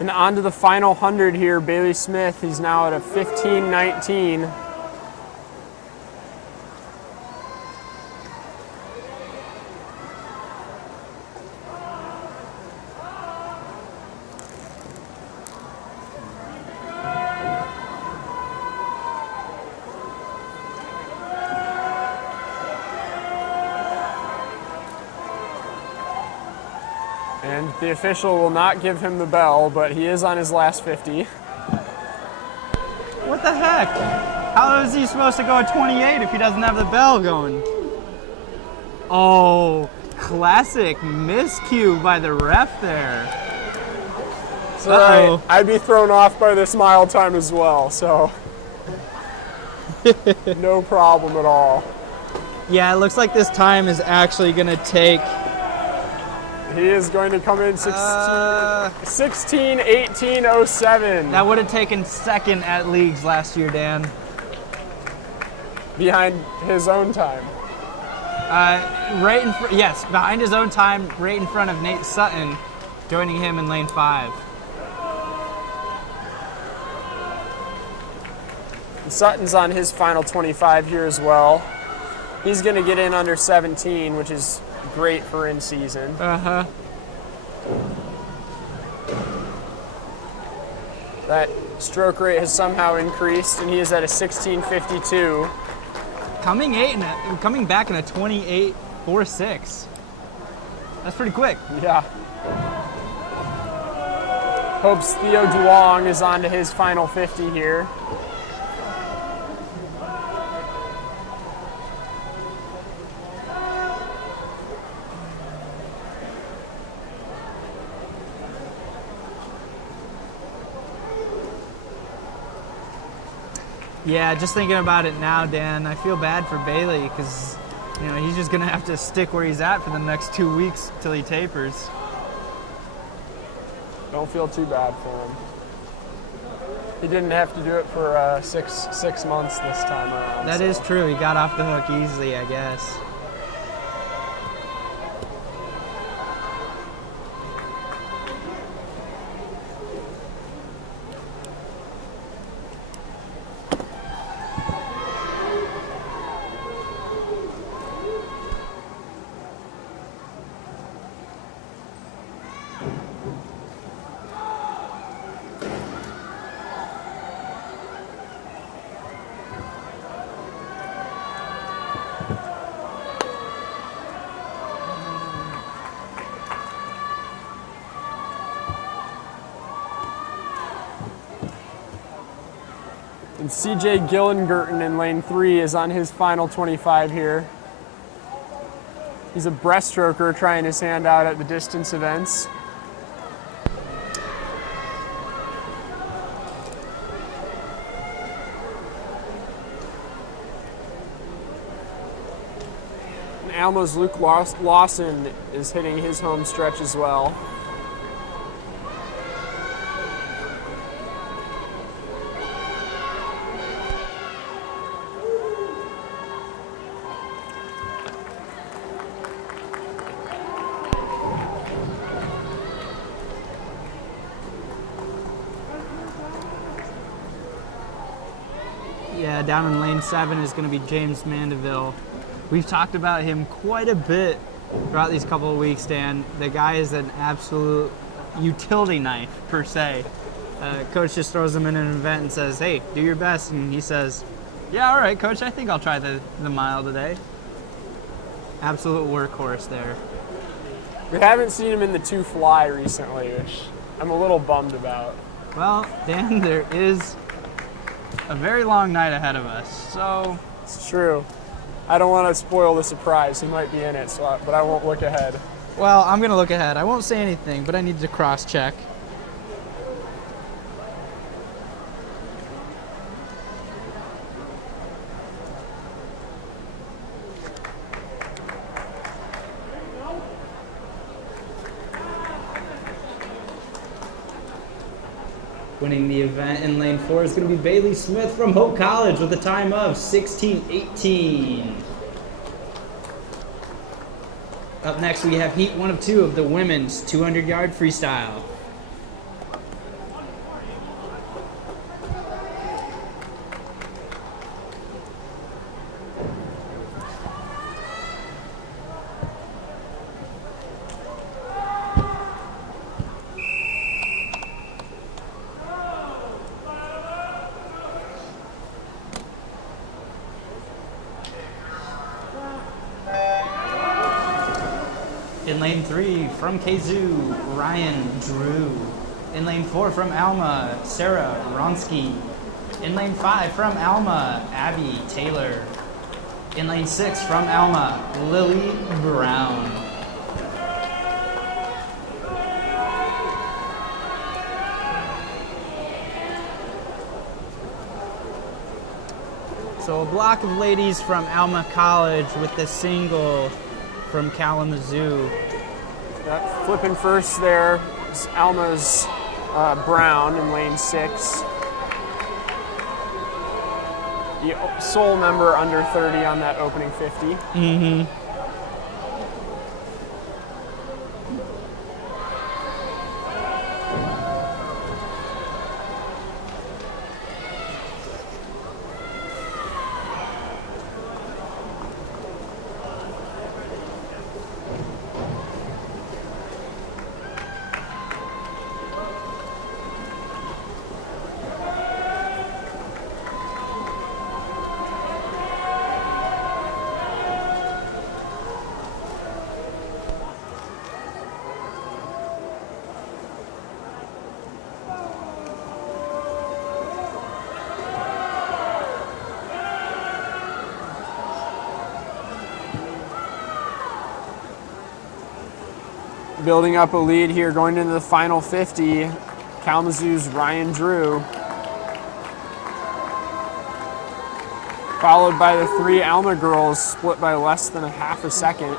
And on to the final 100 here, Bailey Smith. He's now at a 15:19. And the official will not give him the bell, but he is on his last 50. What the heck? How is he supposed to go at 28 if he doesn't have the bell going? Oh, classic miscue by the ref there. It's all right. I'd be thrown off by this mile time as well, so no problem at all. Yeah, it looks like this time is actually going to take... He is going to come in 16:18:07. That would have taken second at leagues last year, Dan. Behind his own time. Yes, behind his own time, right in front of Nate Sutton, joining him in lane 5. And Sutton's on his final 25 here as well. He's going to get in under 17, which is great for in season. Uh-huh. That stroke rate has somehow increased, and he is at a 16:52. Coming back in a 28.46. That's pretty quick. Yeah. Hopes Theo Duong is on to his final 50 here. Yeah, just thinking about it now, Dan, I feel bad for Bailey because, he's just going to have to stick where he's at for the next 2 weeks till he tapers. Don't feel too bad for him. He didn't have to do it for six months this time around. That is true. He got off the hook easily, I guess. And CJ Gillengurton in lane 3 is on his final 25 here. He's a breaststroker trying his hand out at the distance events. And Alma's Luke Lawson is hitting his home stretch as well. Yeah, down in lane 7 is going to be James Mandeville. We've talked about him quite a bit throughout these couple of weeks, Dan. The guy is an absolute utility knife, per se. Coach just throws him in an event and says, hey, do your best. And he says, yeah, all right, Coach, I think I'll try the mile today. Absolute workhorse there. We haven't seen him in the 2 fly recently, which I'm a little bummed about. Well, Dan, there is a very long night ahead of us, so... It's true. I don't want to spoil the surprise. He might be in it, but I won't look ahead. Well, I'm going to look ahead. I won't say anything, but I need to cross-check. Winning the event in lane 4 is going to be Bailey Smith from Hope College with a time of 16:18. Up next, we have heat 1 of 2 of the women's 200-yard freestyle. In lane 3 from Kazoo, Ryan Drew. In lane 4 from Alma, Sarah Ronsky. In lane 5 from Alma, Abby Taylor. In lane 6 from Alma, Lily Brown. So a block of ladies from Alma College with the single from Kalamazoo. Flipping first there is Alma's Brown in lane 6. The sole member under 30 on that opening 50. Mm-hmm. Building up a lead here going into the final 50, Kalamazoo's Ryan Drew. Followed by the 3 Alma girls, split by less than a half a second.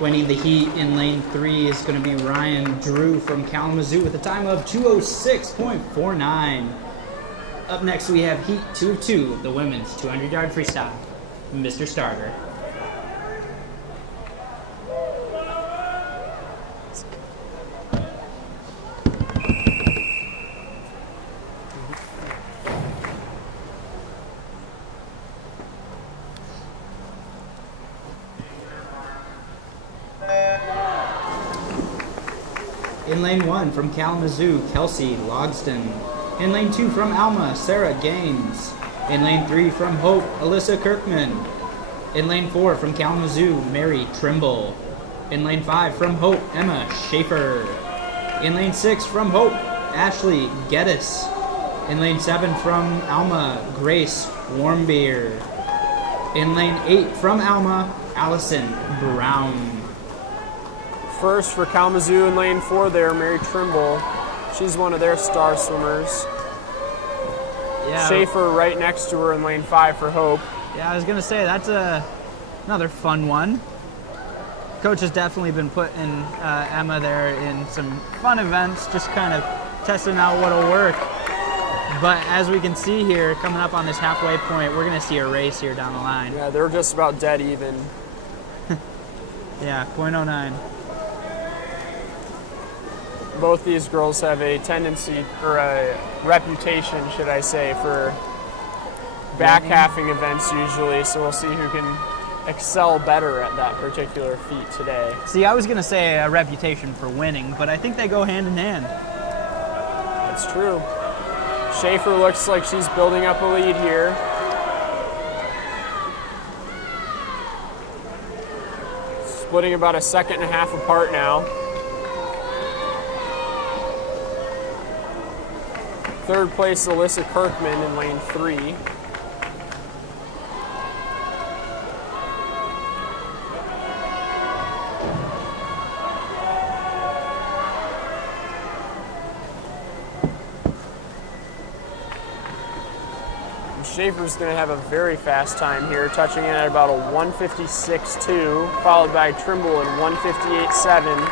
Winning the heat in lane 3 is going to be Ryan Drew from Kalamazoo with a time of 2:06.49. Up next we have heat 2 of 2, the women's 200-yard freestyle. Mr. Starter. In lane 1 from Kalamazoo, Kelsey Logston. In lane 2 from Alma, Sarah Gaines. In lane 3 from Hope, Alyssa Kirkman. In lane 4 from Kalamazoo, Mary Trimble. In lane 5 from Hope, Emma Shafer. In lane 6 from Hope, Ashley Geddes. In lane 7 from Alma, Grace Warmbier. In lane 8 from Alma, Allison Brown. First for Kalamazoo in lane 4 there, Mary Trimble. She's one of their star swimmers. Yeah. Shafer right next to her in lane 5 for Hope. Yeah, I was going to say, that's another fun one. Coach has definitely been putting Emma there in some fun events, just kind of testing out what'll work. But as we can see here, coming up on this halfway point, we're going to see a race here down the line. Yeah, they're just about dead even. Yeah, .09. Both these girls have a tendency, or a reputation, should I say, for back halving events usually, so we'll see who can excel better at that particular feat today. See, I was going to say a reputation for winning, but I think they go hand in hand. That's true. Shafer looks like she's building up a lead here. Splitting about a second and a half apart now. Third place, Alyssa Kirkman in lane 3. Shafer's going to have a very fast time here, touching in at about a 1:56.2, followed by Trimble in 1:58.7.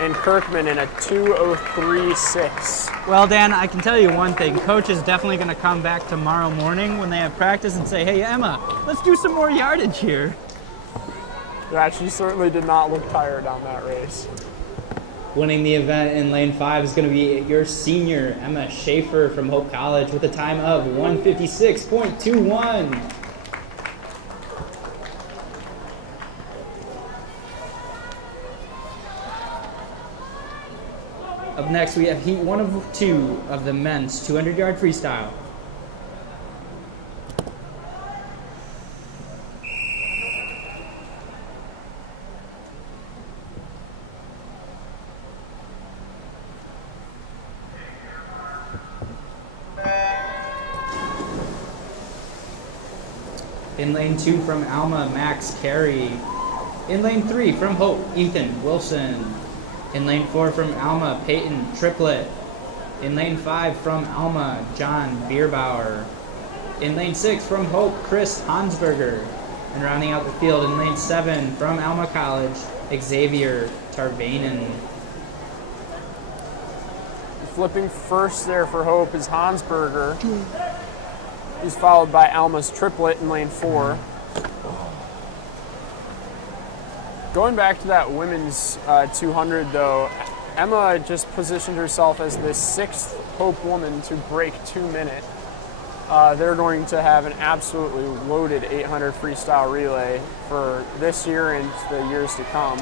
And Kirkman in a 2:03.6. Well, Dan, I can tell you one thing. Coach is definitely going to come back tomorrow morning when they have practice and say, hey, Emma, let's do some more yardage here. Yeah, she certainly did not look tired on that race. Winning the event in lane 5 is going to be your senior, Emma Shafer from Hope College, with a time of 1:56.21. Up next, we have heat 1 of 2 of the men's 200-yard freestyle. In lane 2 from Alma, Max Carey. In lane 3 from Hope, Ethan Wilson. In lane 4 from Alma, Peyton Triplett. In lane 5 from Alma, John Bierbauer. In lane 6 from Hope, Chris Hansberger. And rounding out the field in lane 7 from Alma College, Xavier Tarvanen. Flipping first there for Hope is Hansberger. He's followed by Alma's Triplet in lane 4. Going back to that women's 200 though, Emma just positioned herself as the 6th Hope woman to break 2 minute. They're going to have an absolutely loaded 800 freestyle relay for this year and the years to come.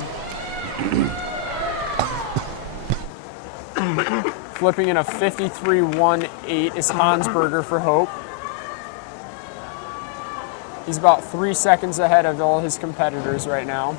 Flipping in a 53.18 is Hansberger for Hope. He's about 3 seconds ahead of all his competitors right now.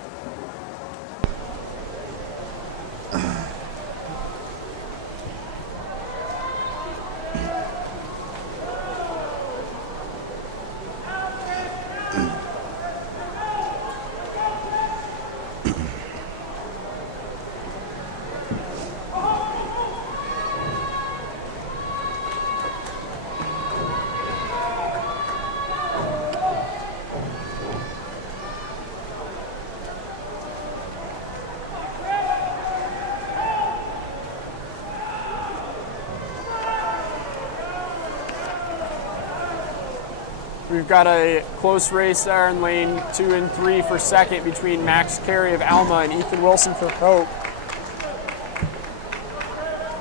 We've got a close race there in lane 2 and 3 for second between Max Carey of Alma and Ethan Wilson for Hope.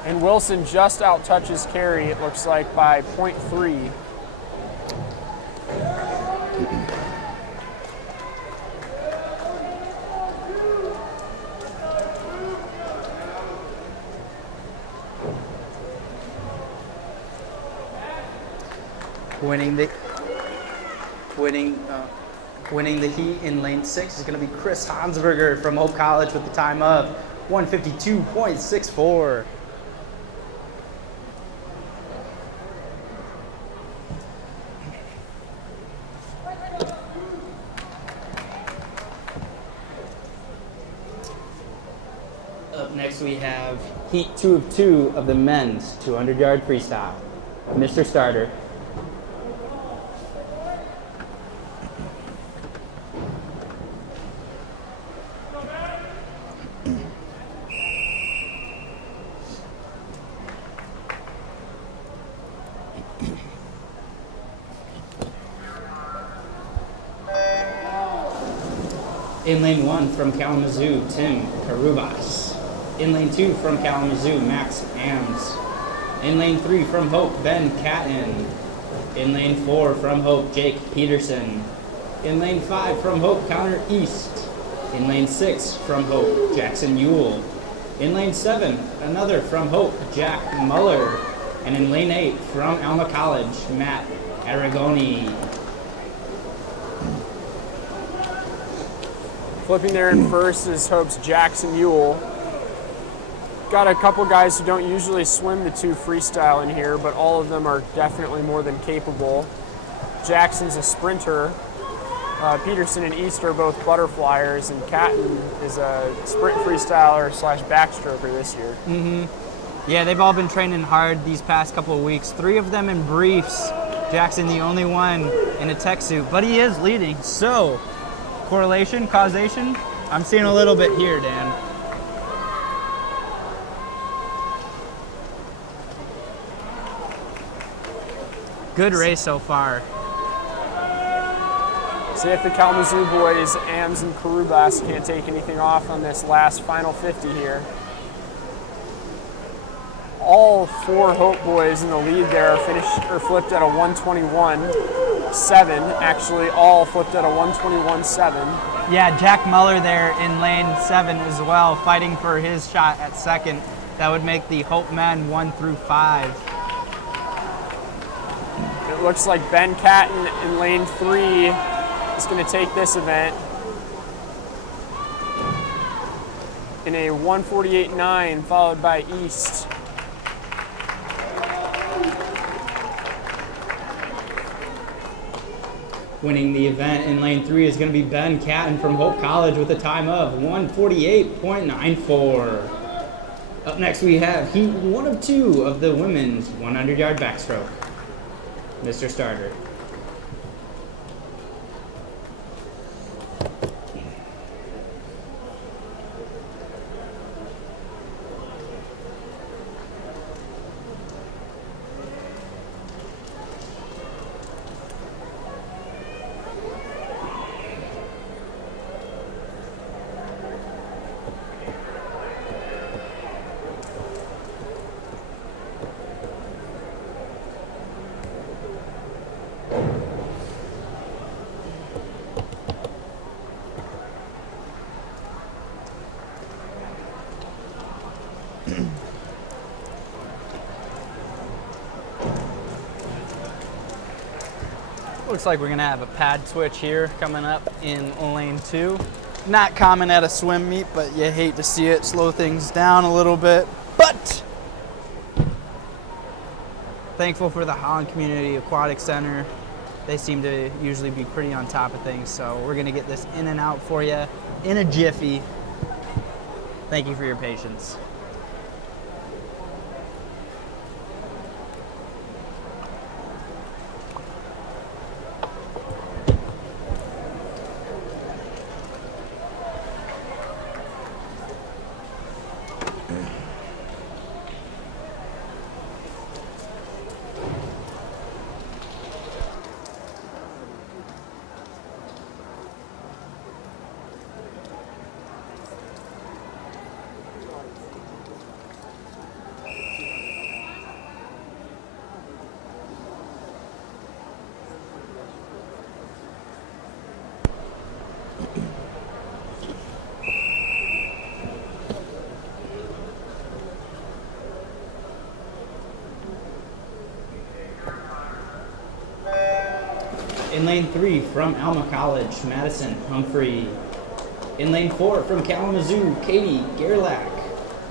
And Wilson just out-touches Carey, it looks like, by 0.3. Winning the heat in lane 6 is going to be Chris Hansberger from Hope College with the time of 1:52.64. Up next we have heat 2 of 2 of the men's 200-yard freestyle. Mr. Starter. In lane 1 from Kalamazoo, Tim Carubas. In lane 2 from Kalamazoo, Max Ams. In lane 3 from Hope, Ben Catton. In lane 4 from Hope, Jake Peterson. In lane 5 from Hope, Connor East. In lane 6 from Hope, Jackson Ewell. In lane 7, another from Hope, Jack Muller. And in lane 8 from Alma College, Matt Aragoni. Flipping there in first is Hope's Jackson Ewell. Got a couple guys who don't usually swim the 2 freestyle in here, but all of them are definitely more than capable. Jackson's a sprinter. Peterson and East are both butterflyers, and Catton is a sprint freestyler / backstroker this year. Yeah, they've all been training hard these past couple of weeks. 3 of them in briefs. Jackson the only one in a tech suit, but he is leading. So, correlation, causation? I'm seeing a little bit here, Dan. Good race so far. See if the Kalamazoo boys, Ams and Karubas, can't take anything off on this last final 50 here. All 4 Hope boys in the lead there flipped at a 121.7. Actually, all flipped at a 121.7. Yeah, Jack Muller there in lane 7 as well, fighting for his shot at second. That would make the Hope men 1 through 5. It looks like Ben Catton in lane 3 is going to take this event in a 148.9, followed by East. Winning the event in lane 3 is going to be Ben Catton from Hope College with a time of 148.94. Up next we have heat 1 of 2 of the women's 100-yard backstroke. Mr. Starter. Looks like we're gonna have a pad switch here coming up in lane 2. Not common at a swim meet, but you hate to see it slow things down a little bit. But thankful for the Holland Community Aquatic Center. They seem to usually be pretty on top of things, so we're gonna get this in and out for you in a jiffy. Thank you for your patience. In lane 3 from Alma College, Madison, Humphrey. In lane 4 from Kalamazoo, Katie Gerlach.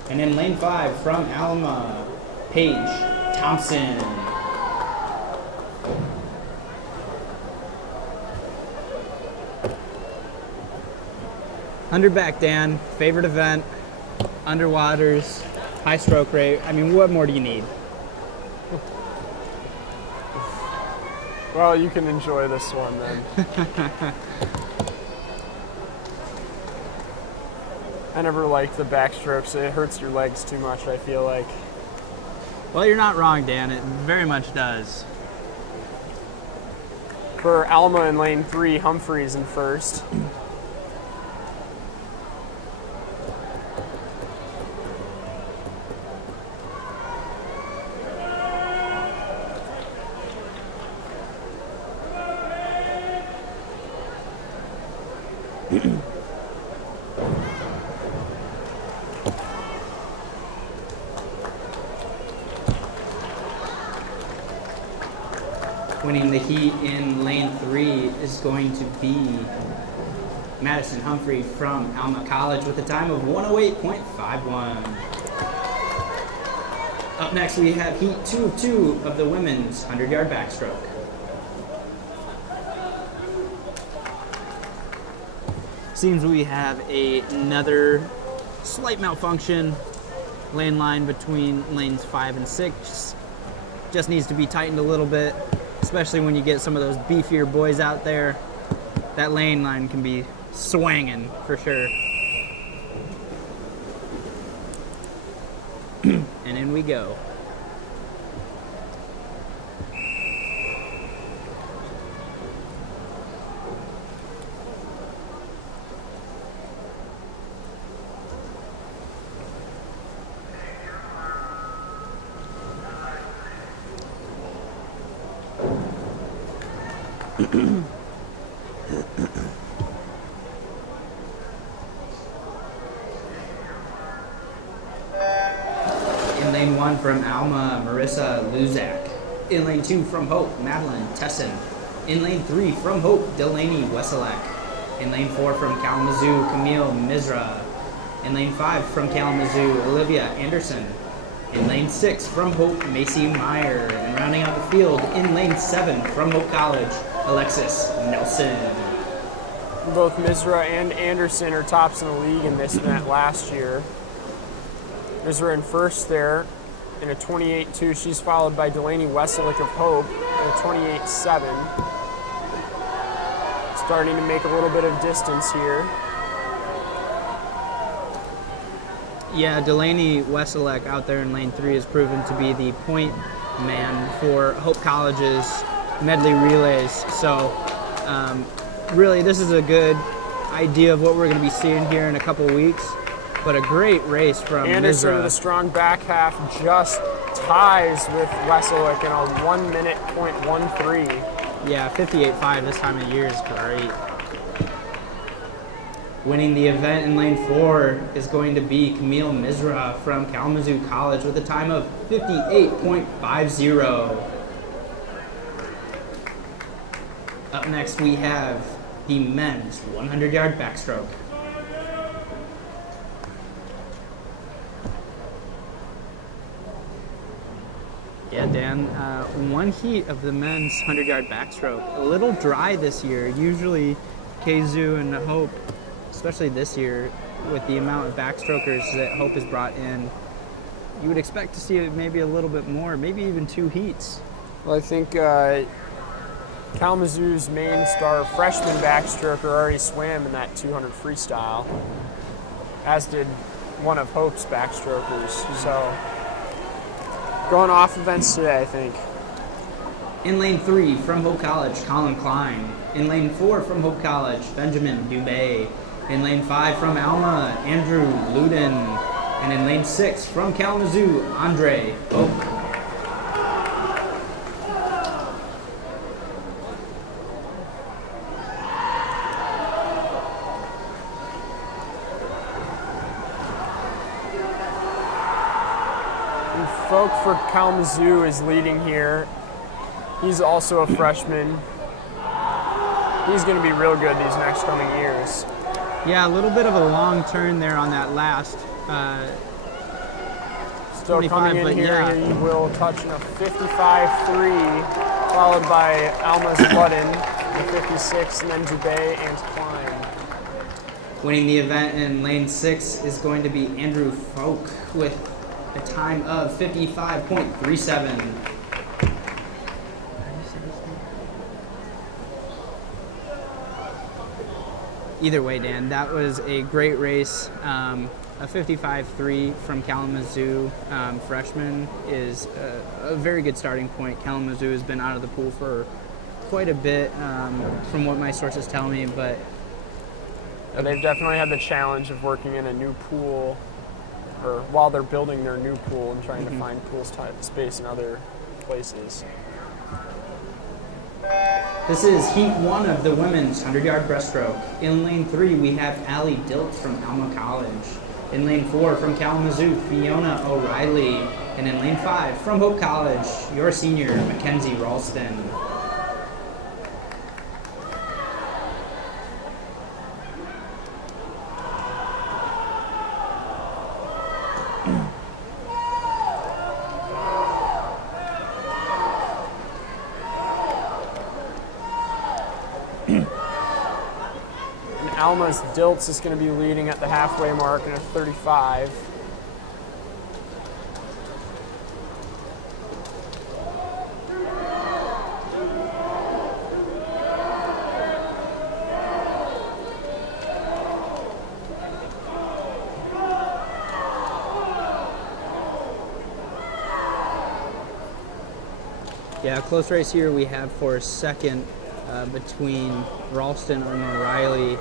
And in lane 5 from Alma, Paige Thompson. Underback Dan, favorite event, underwaters, high stroke rate. I mean, what more do you need? Well, you can enjoy this one then. I never liked the backstrokes. It hurts your legs too much, I feel like. Well, you're not wrong, Dan. It very much does. For Alma in lane 3, Humphreys in first. Winning the heat in lane 3 is going to be Madison Humphrey from Alma College with a time of 108.51. Up next we have heat 2 of 2 of the women's 100-yard backstroke. Seems we have another slight malfunction. Lane line between lanes 5 and 6 just needs to be tightened a little bit, especially when you get some of those beefier boys out there. That lane line can be swanging for sure. And in we go. In lane 1 from Alma, Marissa Luzak. In lane 2 from Hope, Madeline Tesson. In lane 3 from Hope, Delaney Weselak. In lane 4 from Kalamazoo, Camille Mizra. In lane 5 from Kalamazoo, Olivia Anderson. In lane 6 from Hope, Macy Meyer. And rounding out the field, in lane 7 from Hope College, Alexis Nelson. Both Mizra and Anderson are tops in the league in this event last year. Mizra in first there in a 28.2. She's followed by Delaney Weselak of Hope in a 28.7. Starting to make a little bit of distance here. Yeah, Delaney Weselak out there in lane 3 has proven to be the point man for Hope College's medley relays. So really this is a good idea of what we're going to be seeing here in a couple weeks. But a great race from Anderson Mizra. with a strong back half, just ties with Weselak in a 1 minute .13. Yeah, 58.5 this time of year is great. Winning the event in lane 4 is going to be Camille Mizra from Kalamazoo College with a time of 58.50. Up next we have the men's 100-yard backstroke. Yeah, Dan, one heat of the men's 100-yard backstroke. A little dry this year. Usually Kazu and Hope, especially this year, with the amount of backstrokers that Hope has brought in, you would expect to see maybe a little bit more, maybe even 2 heats. Well, I think Kalamazoo's main star freshman backstroker already swam in that 200 freestyle, as did one of Hope's backstrokers. So going off events today, I think. In lane 3 from Hope College, Colin Klein. In lane 4 from Hope College, Benjamin Dubé. In lane 5 from Alma, Andrew Luden. And in lane 6 from Kalamazoo, Andre Oak. Folk for Kalamazoo is leading here. He's also a freshman. He's going to be real good these next coming years. Yeah, a little bit of a long turn there on that last. Still coming in here, yeah. He will touch in a 55.3, followed by Alma's Ludden, the 56, and then Dubé and Klein. Winning the event in lane 6 is going to be Andrew Folk with a time of 55.37. Either way, Dan, that was a great race. A 55.3 from Kalamazoo freshman is a very good starting point. Kalamazoo has been out of the pool for quite a bit, from what my sources tell me, but they've definitely had the challenge of working in a new pool, or while they're building their new pool and trying to find pool space in other places. This is heat 1 of the women's 100-yard breaststroke. In lane 3, we have Allie Diltz from Alma College. In lane 4, from Kalamazoo, Fiona O'Reilly. And in lane 5, from Hope College, your senior, Mackenzie Ralston. Alma's Diltz is going to be leading at the halfway mark in a 35. Yeah, close race here we have for second between Ralston and O'Reilly.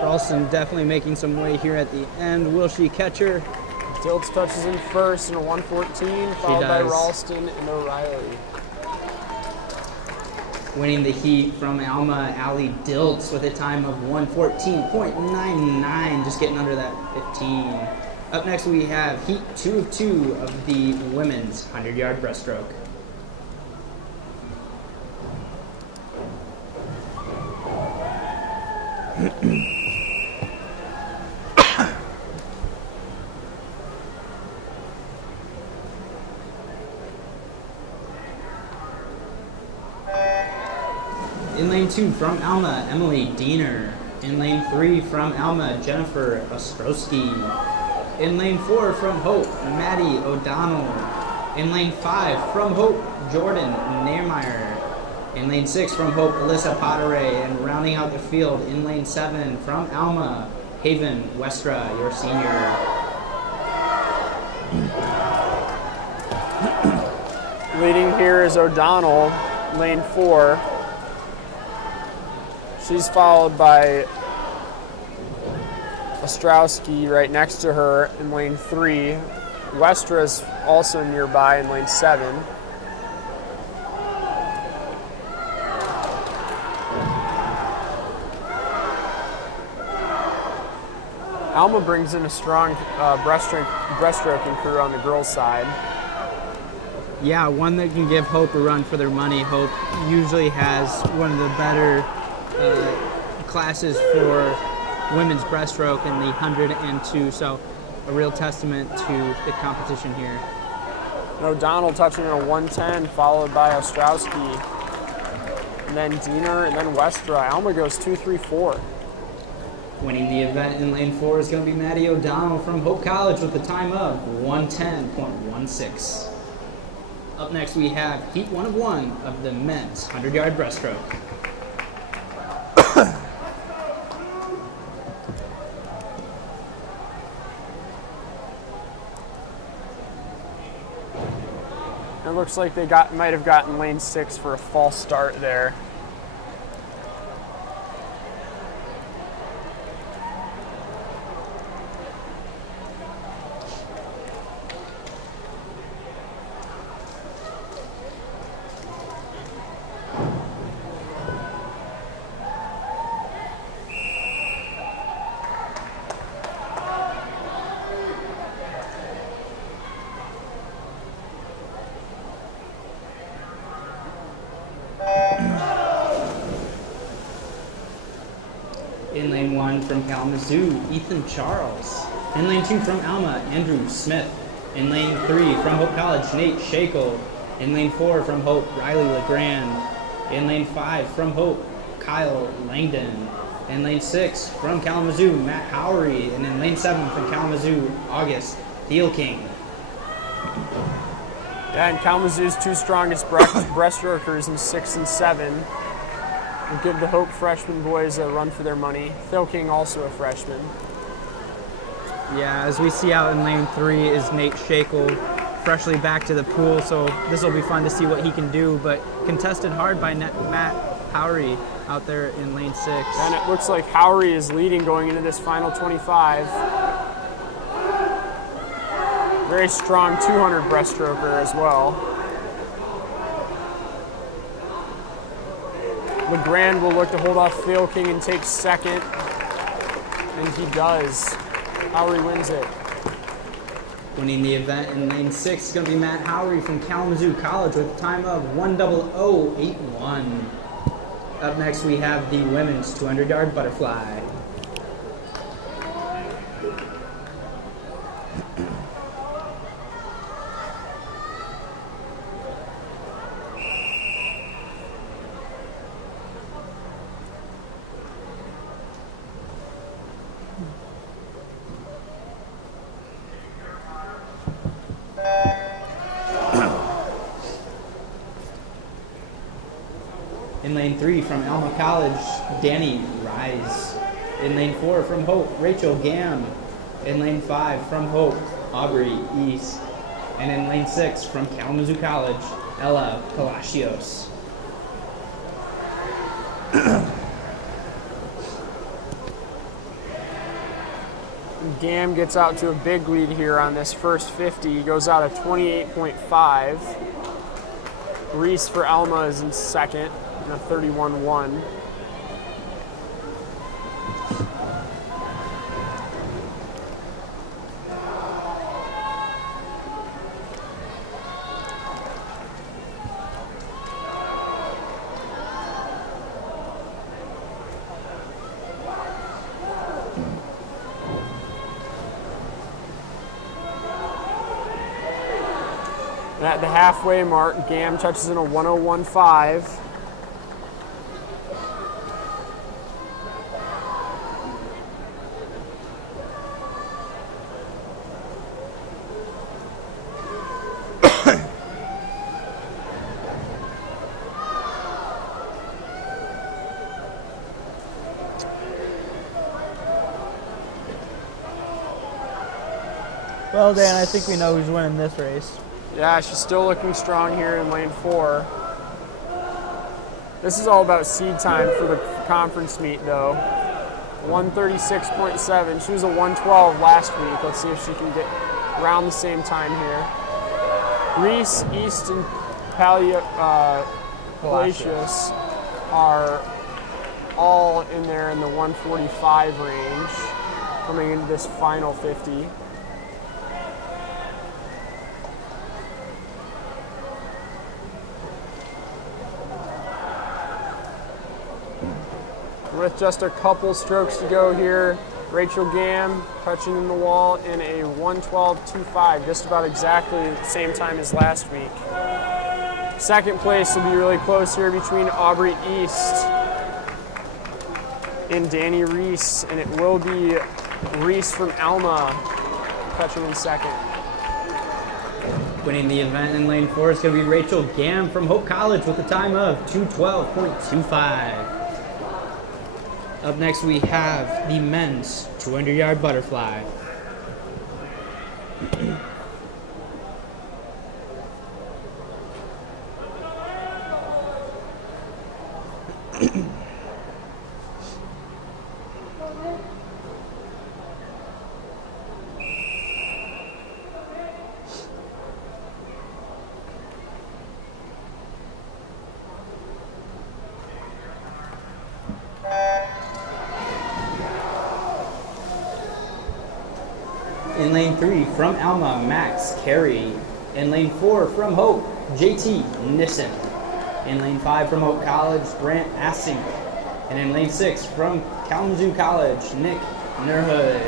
Ralston definitely making some way here at the end. Will she catch her? Dilts touches in first in a 1:14, followed by does. Ralston and O'Reilly. Winning the heat from Alma, Allie Dilts with a time of 1:14.99, just getting under that 15. Up next we have heat 2 of 2 of the women's 100-yard breaststroke. In lane 2 from Alma, Emily Diener. In lane 3 from Alma, Jennifer Ostrowski. In lane 4 from Hope, Maddie O'Donnell. In lane 5 from Hope, Jordan Neermeyer. In lane 6 from Hope, Alyssa Potteray. And rounding out the field in lane 7 from Alma, Haven Westra, your senior. Leading here is O'Donnell, lane 4. She's followed by Ostrowski right next to her in lane 3. Westra's also nearby in lane 7. Alma brings in a strong breaststroking crew on the girls' side. Yeah, one that can give Hope a run for their money. Hope usually has one of the better classes for women's breaststroke in the 100 and 2, so a real testament to the competition here. O'Donnell touching in a 1:10, followed by Ostrowski, and then Diener, and then Westra. Alma goes 2-3-4. Winning the event in lane 4 is going to be Maddie O'Donnell from Hope College with a time of 1:10.16. Up next we have heat 1 of 1 of the men's 100-yard breaststroke. It looks like they might have gotten lane 6 for a false start there. In lane 1 from Kalamazoo, Ethan Charles. In lane 2 from Alma, Andrew Smith. In lane 3 from Hope College, Nate Shackle. In lane 4 from Hope, Riley LeGrand. In lane 5 from Hope, Kyle Langdon. In lane 6 from Kalamazoo, Matt Howery. And in lane 7 from Kalamazoo, August Thielking. Yeah, and Kalamazoo's two strongest breaststrokers in 6 and 7. We'll give the Hope freshman boys a run for their money. Thielking also a freshman. Yeah, as we see out in lane 3 is Nate Shackle, freshly back to the pool, so this will be fun to see what he can do, but contested hard by Matt Howery out there in lane 6. And it looks like Howery is leading going into this final 25. Very strong 200 breaststroker as well. LeGrand will look to hold off Thielking and take second, and he does. Howery wins it. Winning the event in lane 6 is going to be Matt Howery from Kalamazoo College with a time of 1:00.81. Up next we have the women's 200-yard butterfly. In lane 3 from Alma College, Danny Rise. In lane 4 from Hope, Rachel Gam. In lane 5 from Hope, Aubrey East. And in lane 6 from Kalamazoo College, Ella Palacios. Gam gets out to a big lead here on this first 50. He goes out at 28.5. Reese for Alma is in second in a 31-1. At the halfway mark, Gam touches in a 101.5. Well, Dan, I think we know who's winning this race. Yeah, she's still looking strong here in lane 4. This is all about seed time for the conference meet, though. 136.7. She was a 112 last week. Let's see if she can get around the same time here. Reese, East, and Palacios are all in there in the 145 range coming into this final 50. With just a couple strokes to go here, Rachel Gam touching in the wall in a 112.25, just about exactly the same time as last week. Second place will be really close here between Aubrey East and Danny Reese, and it will be Reese from Alma touching in second. Winning the event in lane 4 is going to be Rachel Gam from Hope College with a time of 2:12.25. Up next, we have the men's 200-yard butterfly. In lane 3, from Alma, Max Carey. In lane 4, from Hope, JT Nissen. In lane 5, from Hope College, Grant Assink. And in lane 6, from Kalamazoo College, Nick Nerhood.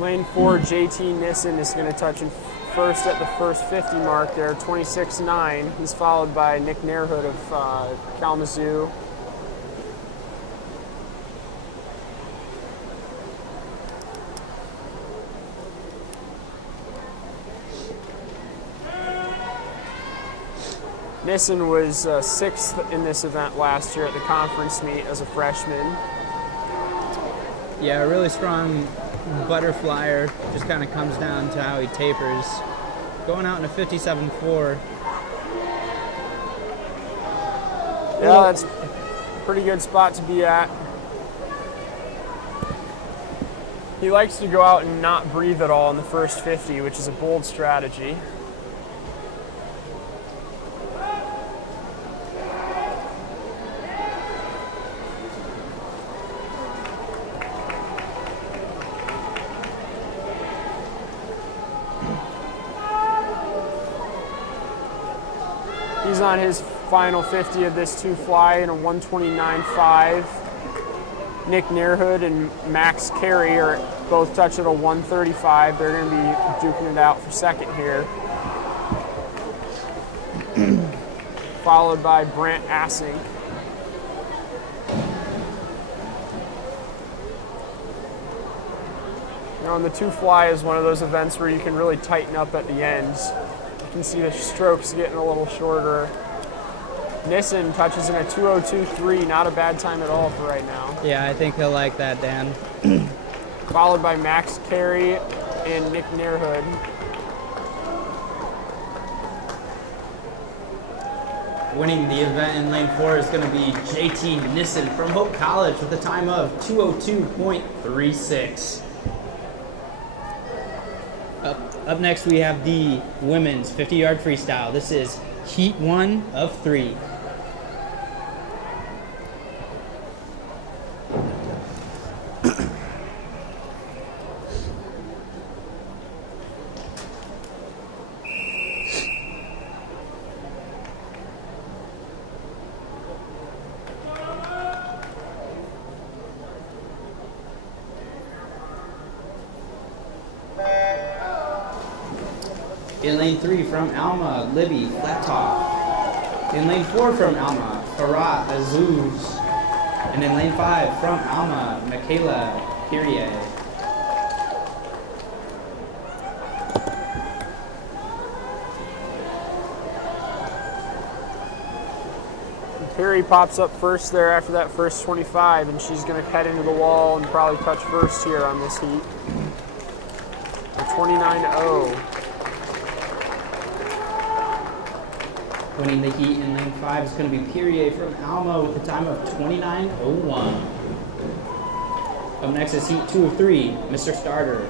Lane 4, JT Nissen is going to touch in first at the first 50 mark there, 26.9. He's followed by Nick Nerhood of Kalamazoo. Nissen was 6th in this event last year at the conference meet as a freshman. Yeah, a really strong butterflyer. Just kind of comes down to how he tapers. Going out in a 57.4. Yeah, that's a pretty good spot to be at. He likes to go out and not breathe at all in the first 50, which is a bold strategy. He's on his final 50 of this two fly in a 129.5. Nick Nerhood and Max Carey are both touching a 135. They're going to be duking it out for second here. Followed by Brant Assink. You know, and the two fly is one of those events where you can really tighten up at the ends. You can see the strokes getting a little shorter. Nissen touches in a 2:02.3, not a bad time at all for right now. Yeah, I think he'll like that, Dan. Followed by Max Carey and Nick Nerhood. Winning the event in lane 4 is going to be JT Nissen from Hope College with a time of 2:02.36. Up next, we have the women's 50-yard freestyle. This is heat 1 of 3. In lane 3 from Alma, Libby Flatoff. In lane 4 from Alma, Farah Azuz. And in lane 5 from Alma, Michaela Kyrie. Carey pops up first there after that first 25, and she's going to head into the wall and probably touch first here on this heat. 29.0. Winning the heat in lane 5 is going to be Pierre from Alma with a time of 29.01. Up next is heat 2 of 3, Mr. Starter.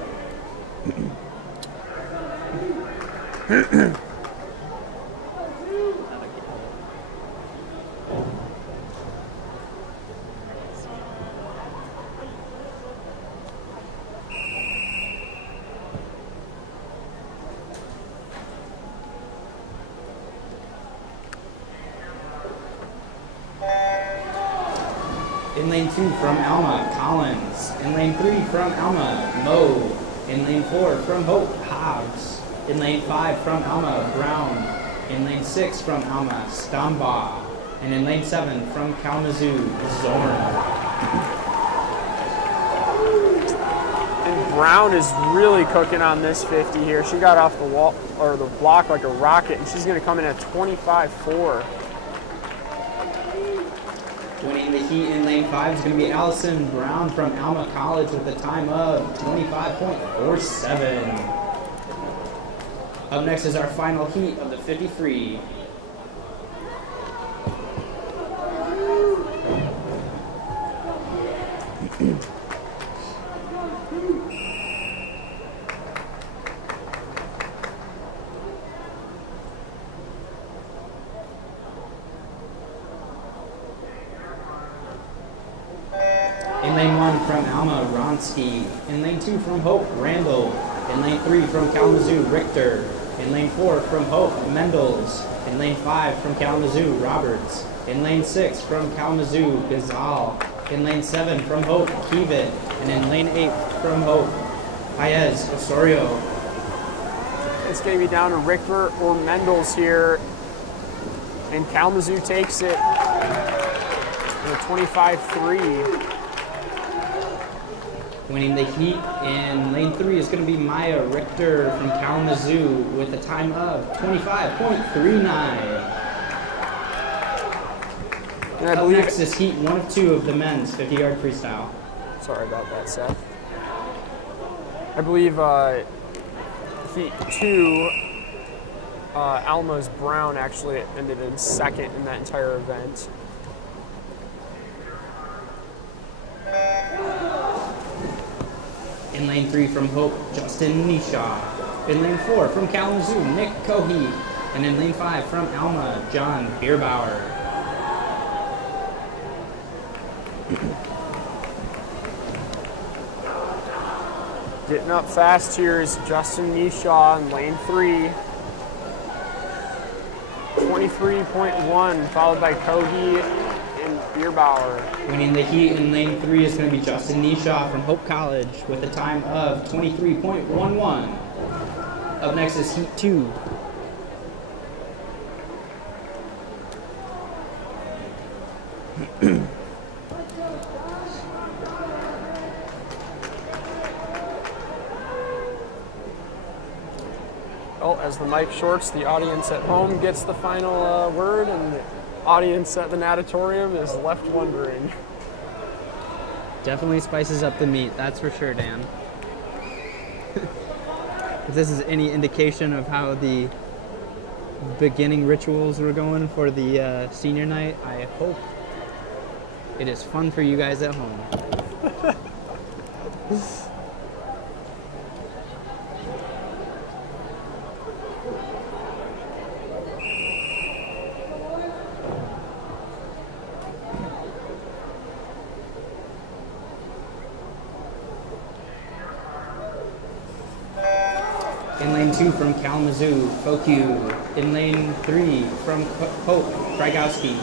In lane 2 from Alma, Collins. In lane 3 from Alma, Moe. In lane 4 from Hope, Hobbs. In lane 5 from Alma, Brown. In lane 6 from Alma, Stambaugh. And in lane 7 from Kalamazoo, Zorn. And Brown is really cooking on this 50 here. She got off the wall or the block like a rocket, and she's going to come in at 25.4. Winning the heat in lane 5 is going to be Allison Brown from Alma College with a time of 25.47. Up next is our final heat of the 50 free. In lane 1 from Alma, Ronsky. In lane 2 from Hope, Randall. In lane 3 from Kalamazoo, Richter. In lane 4 from Hope, Mendels. In lane 5 from Kalamazoo, Roberts. In lane 6 from Kalamazoo, Gazal. In lane 7 from Hope, Kievit. And in lane 8 from Hope, Paez Osorio. It's going to be down to Richter or Mendels here. And Kalamazoo takes it with a 25.3. Winning the heat in lane 3 is going to be Maya Richter from Kalamazoo with a time of 25.39. And I Up believe next is heat 1 of 2 of the men's 50-yard freestyle. Sorry about that, Seth. I believe heat 2, Alma's Brown actually ended in second in that entire event. In lane 3 from Hope, Justin Nishaw. In lane 4 from Kalamazoo, Nick Cohey. And in lane 5 from Alma, John Bierbauer. Getting up fast here is Justin Nishaw in lane 3. 23.1, followed by Cohey and Bierbauer. Winning the heat in lane 3 is going to be Justin Nishaw from Hope College with a time of 23.11. Up next is heat 2. Well, as the mic shorts, the audience at home gets the final word, and the audience at the natatorium is left wondering. Definitely spices up the meat, that's for sure, Dan. If this is any indication of how the beginning rituals we're going for the senior night. I hope it is fun for you guys at home. In lane 2 from Kalamazoo, Foku. In lane 3 from Hope, Krygowski.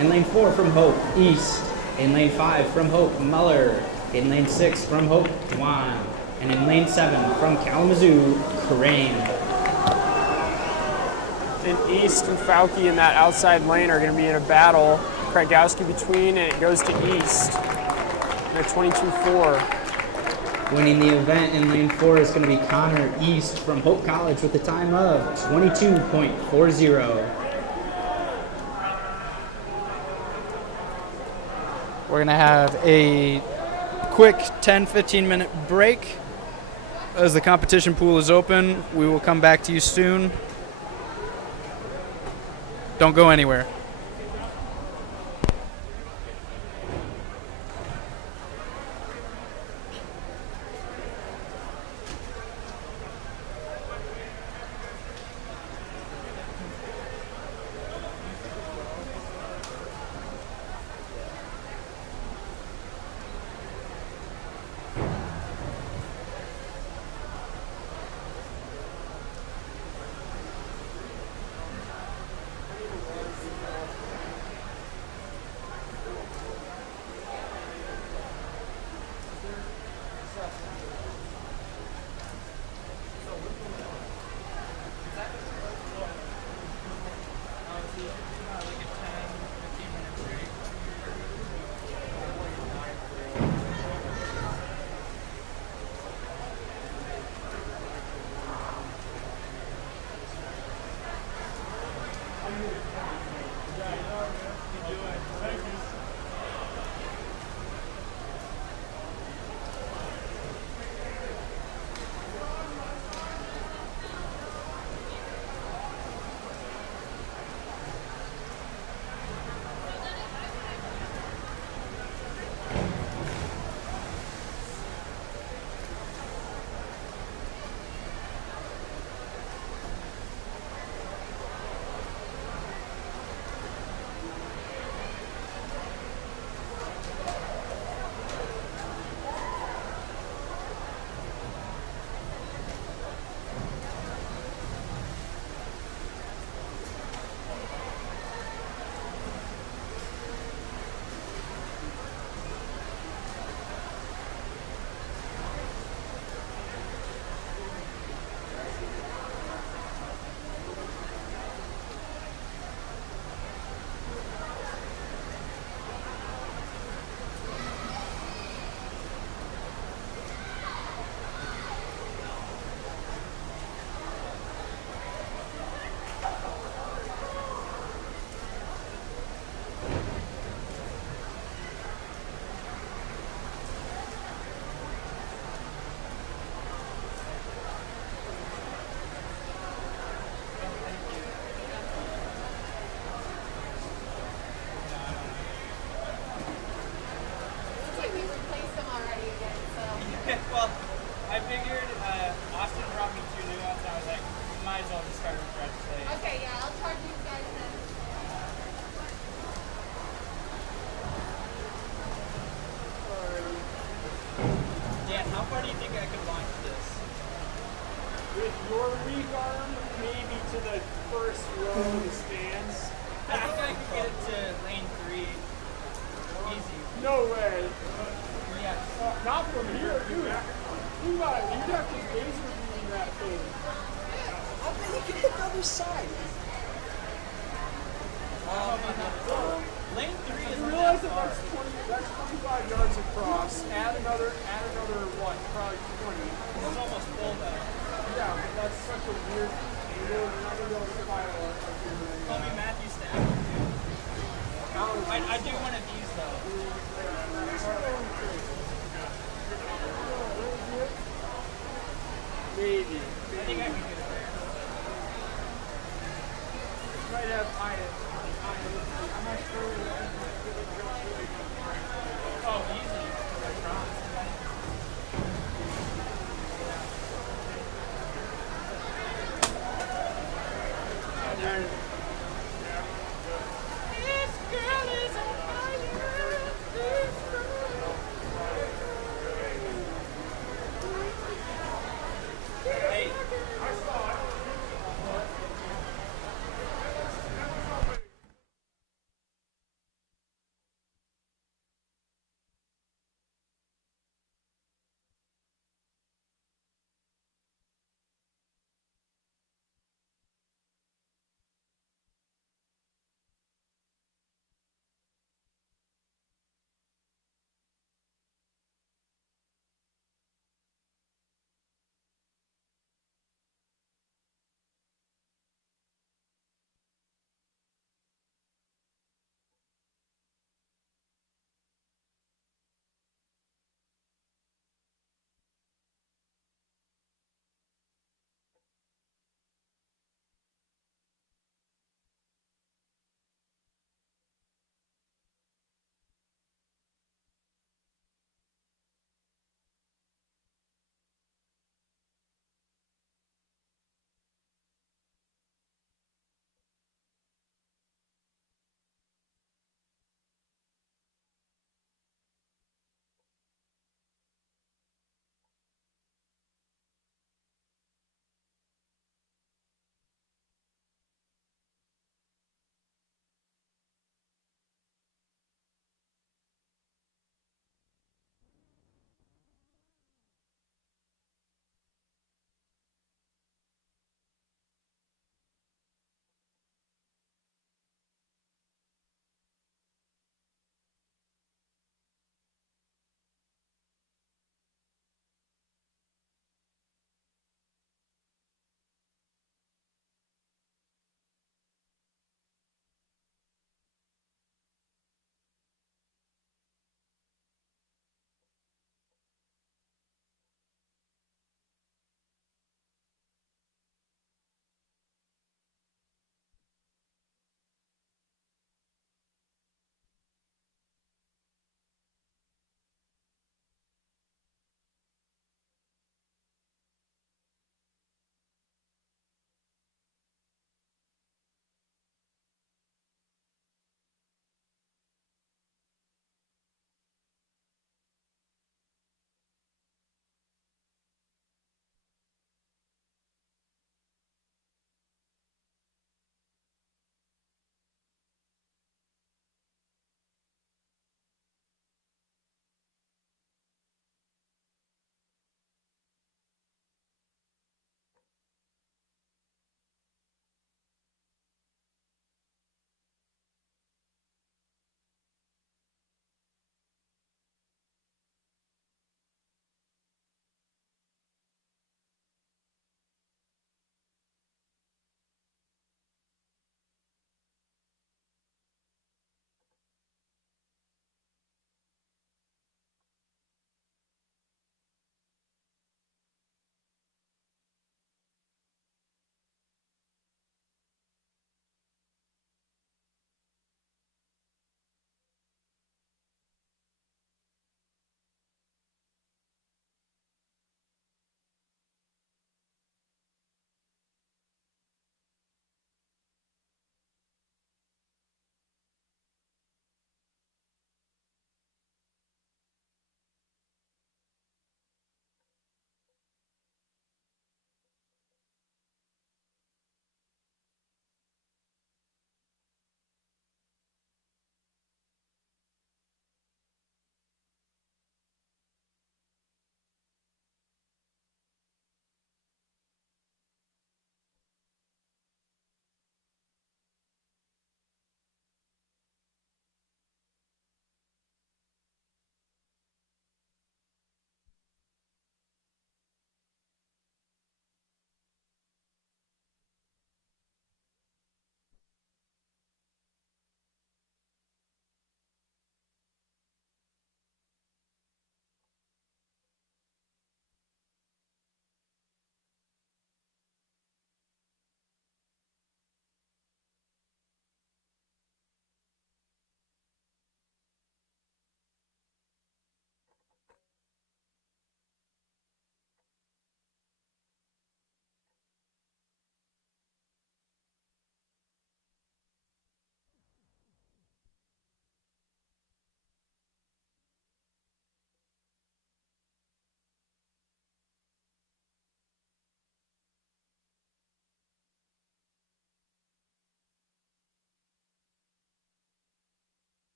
In lane 4 from Hope, East. In lane 5 from Hope, Muller. In lane 6 from Hope, Dwan. And in lane 7 from Kalamazoo, Crane. And East and Fauci in that outside lane are going to be in a battle. Krygowski between, and it goes to East. And a 22-4. Winning the event in lane 4 is going to be Connor East from Hope College with a time of 22.40. We're going to have a quick 10-15 minute break as the competition pool is open. We will come back to you soon. Don't go anywhere.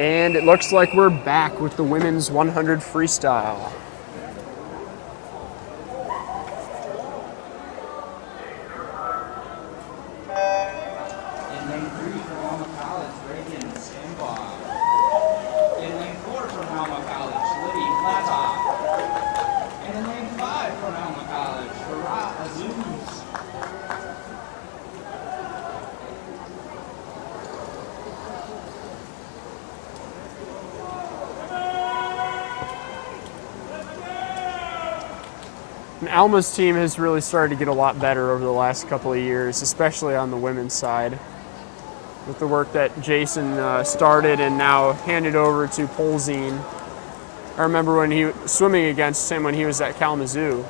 And it looks like we're back with the women's 100 freestyle. In lane 3 from Alma College, Reagan Stambaugh. In lane 4 from Alma College, Libby Flatoff. And in lane 5 from Alma College, Farah Azuz. And Alma's team has really started to get a lot better over the last couple of years, especially on the women's side, with the work that Jason started and now handed over to Polzine. I remember when he was swimming against him when he was at Kalamazoo.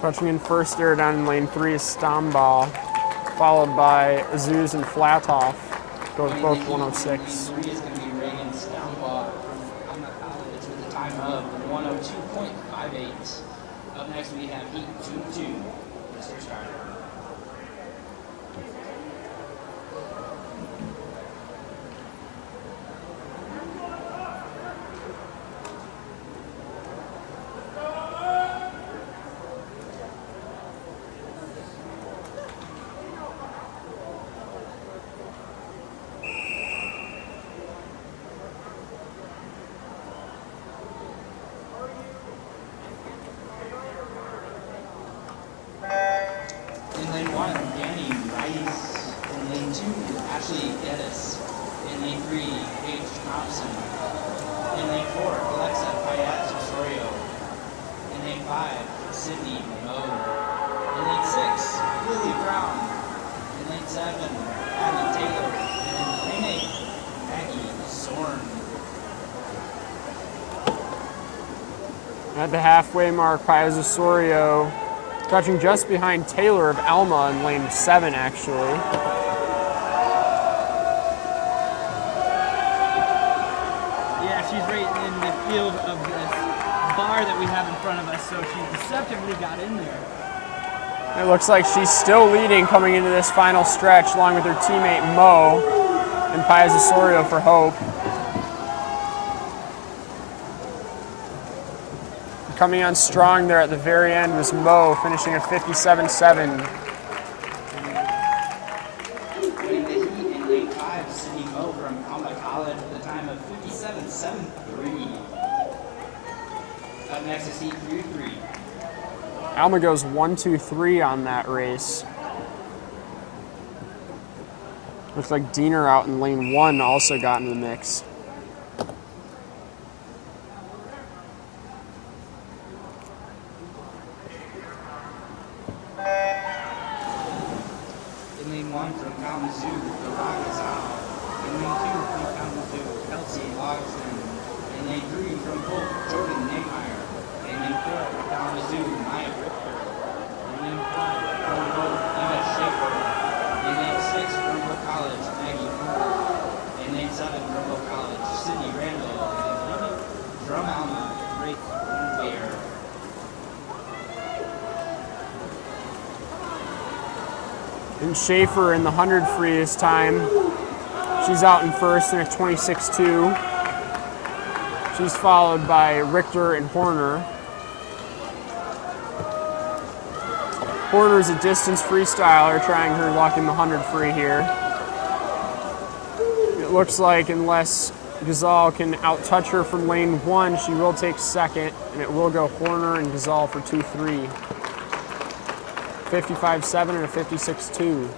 Punching in first there down in lane 3 is Stambaugh, followed by Azuz and Flatoff, both 106. Lane 3 is going to be Reagan Stambaugh from Alma College with a time of 102.58. Up next we have Heat 2-2, Mr. Starter. In lane 1, Danny Rice. In lane 2, Ashley Geddes. In lane 3, Paige Thompson. In lane 4, Alexa Payat Osorio. In lane 5, Sydney Moe. In lane 6, Lily Brown. In lane 7, Abby Taylor. And in lane 8, Maggie Zorn. At the halfway mark, Paez Osorio touching just behind Taylor of Alma in lane 7, actually. Yeah, she's right in the field of this bar that we have in front of us, so she deceptively got in there. It looks like she's still leading coming into this final stretch, along with her teammate Mo and Paez Osorio for Hope. Coming on strong there at the very end was Mo, finishing at 57.7. Winning the heat in lane 5, Sydney Moe from Alma College with a time of 57.73. Up next is Heat 3-3. Alma goes 1-2-3 on that race. Looks like Diener out in lane 1 also got in the mix. In lane 1 from Kalamazoo, Farah Azal. In lane 2 from Kalamazoo, Kelsey Logston. In lane 3 from Hope, Jordan Nehmeyer. In lane 4 from Kalamazoo, Maya Richter. In lane 5 from Hope, Eva Shafer. In lane 6 from Hope College, Maggie Moore. In lane 7 from Hope College, Sydney Randall. And from Alma, Grace Winweir. And Shafer in the 100 free this time. She's out in first in a 26.2. She's followed by Richter and Horner. Horner's a distance freestyler trying her luck in the 100 free here. It looks like unless Gazal can out-touch her from lane 1, she will take second, and it will go Horner and Gazal for 2-3. 55.7 and a 56.2.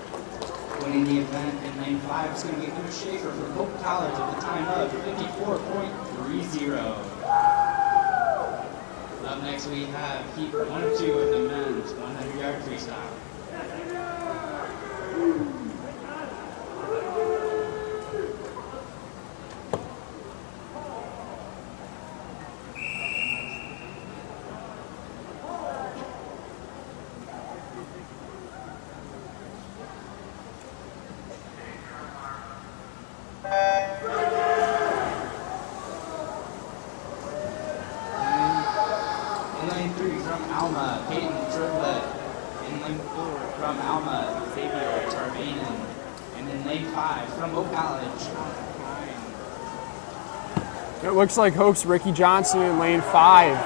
Winning the event in lane 5 is going to be Eva Shafer from Hope College at the time of 54.30. Up next we have Heat 1 of 2 of the men's 100-yard freestyle. Alma, Peyton Triplet. In lane 4 from Alma, Xavier Tarbanen. And in lane 5 from Hope College. It looks like Hope's Ricky Johnson in lane 5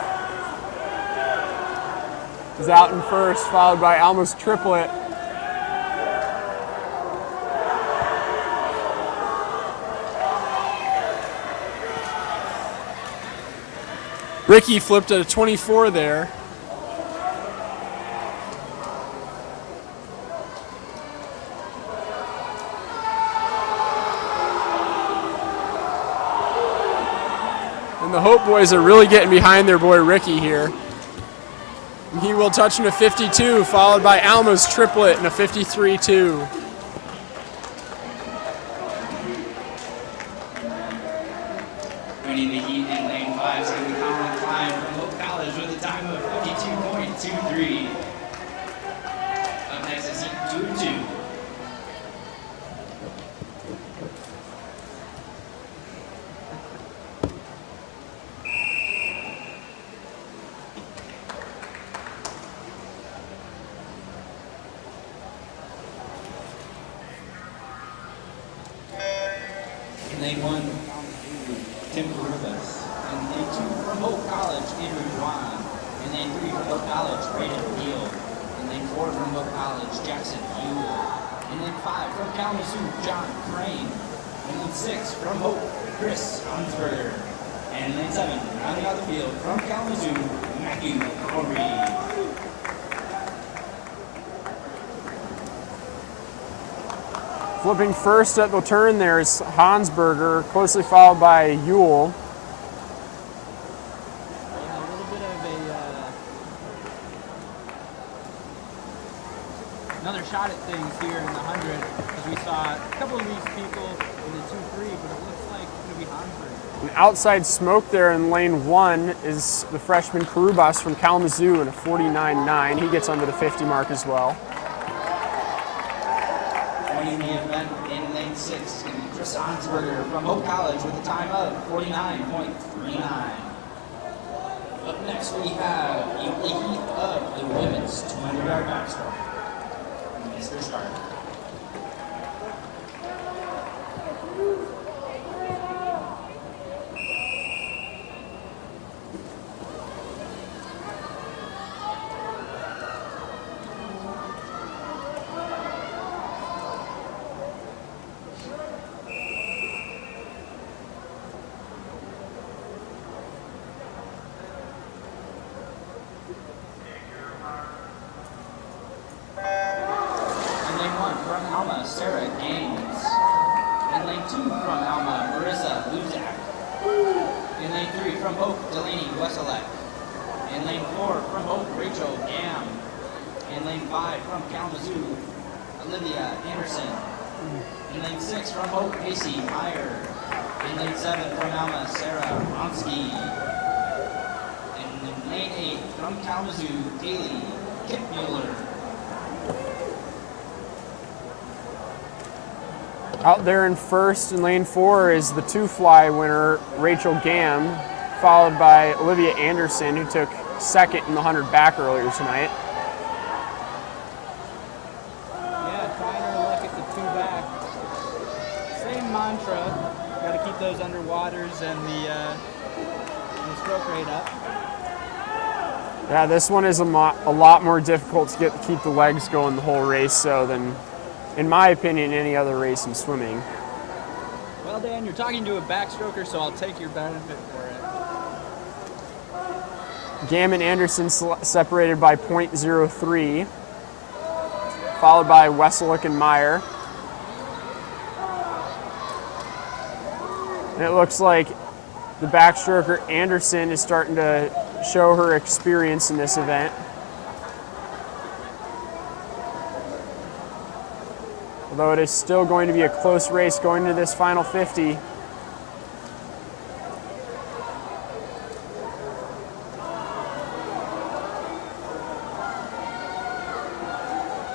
is out in first, followed by Alma's Triplet. Ricky flipped at a 24 there. And the Hope boys are really getting behind their boy Ricky here. And he will touch in a 52, followed by Alma's Triplet in a 53-2. Winning the heat in lane 5 is going to be Colin Klein from Hope College with a time of 52.23. Up next is heat 2 of 2. In lane 1, Tim Carubas. In lane 2 from Hope College, Andrew Juan. In lane 3 from Hope College, Brayden Beal. In lane 4 from Hope College, Jackson Buell. In lane 5 from Kalamazoo, John Crane. In lane 6 from Hope, Chris Hunsberger. And in lane 7, rounding out the field from Kalamazoo, Matthew Howery. Flipping first at the turn there is Hansberger, closely followed by Ewell. Yeah, a little bit of another shot at things here in the 100, because we saw a couple of these people in the 2-3, but it looks like it's going to be Hansberger. An outside smoke there in lane 1 is the freshman Carubas from Kalamazoo in a 49.9. He gets under the 50 mark as well. Winning the event in lane 6 is going to be Chris Hansberger from Hope College with a time of 49.39. Up next we have the heat of the women's 200-yard backstroke. Mr. Stark. In lane 6 from Hope, Casey Meyer. In lane 7 from Alma, Sarah Ronsky. And in lane 8 from Kalamazoo, Daly Kipmuller. Out there in first in lane 4 is the 2-fly winner, Rachel Gam, followed by Olivia Anderson, who took second in the 100 back earlier tonight. Mantra, got to keep those underwaters and the stroke rate up. Yeah, this one is a lot more difficult to keep the legs going the whole race, so than, in my opinion, any other race in swimming. Well, Dan, you're talking to a backstroker, so I'll take your benefit for it. Gam and Anderson separated by 0.03, followed by Weselick and Meyer. And it looks like the backstroker Anderson is starting to show her experience in this event. Although it is still going to be a close race going to this final 50.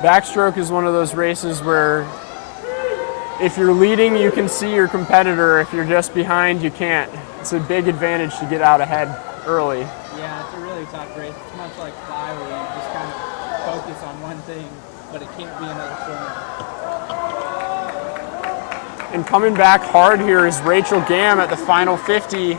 Backstroke is one of those races where if you're leading, you can see your competitor. If you're just behind, you can't. It's a big advantage to get out ahead. early. Yeah, it's a really tough race. It's much like fly where you just kind of focus on one thing, but it can't be another swimmer. And coming back hard here is Rachel Gamm at the final 50.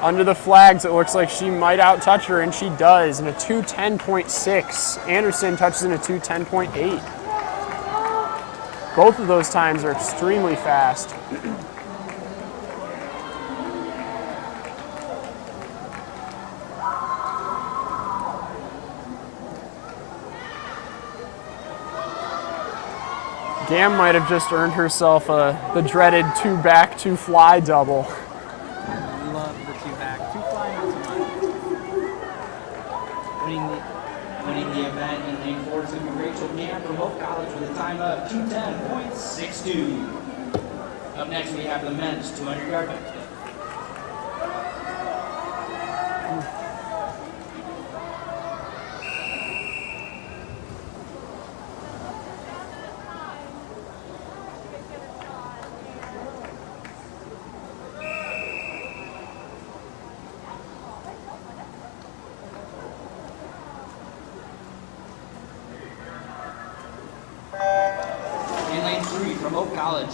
Under the flags, it looks like she might out-touch her, and she does, in a 2:10.6. Anderson touches in a 2:10.8. Both of those times are extremely fast. Gamm might have just earned herself the dreaded 2-back, 2-fly double. Love the 2-back. 2-fly, not so much. Winning the event in lane 4 is going to be Rachel Gamm from Hope College with a time of 2:10.62. Up next, we have the men's 200-yard bench.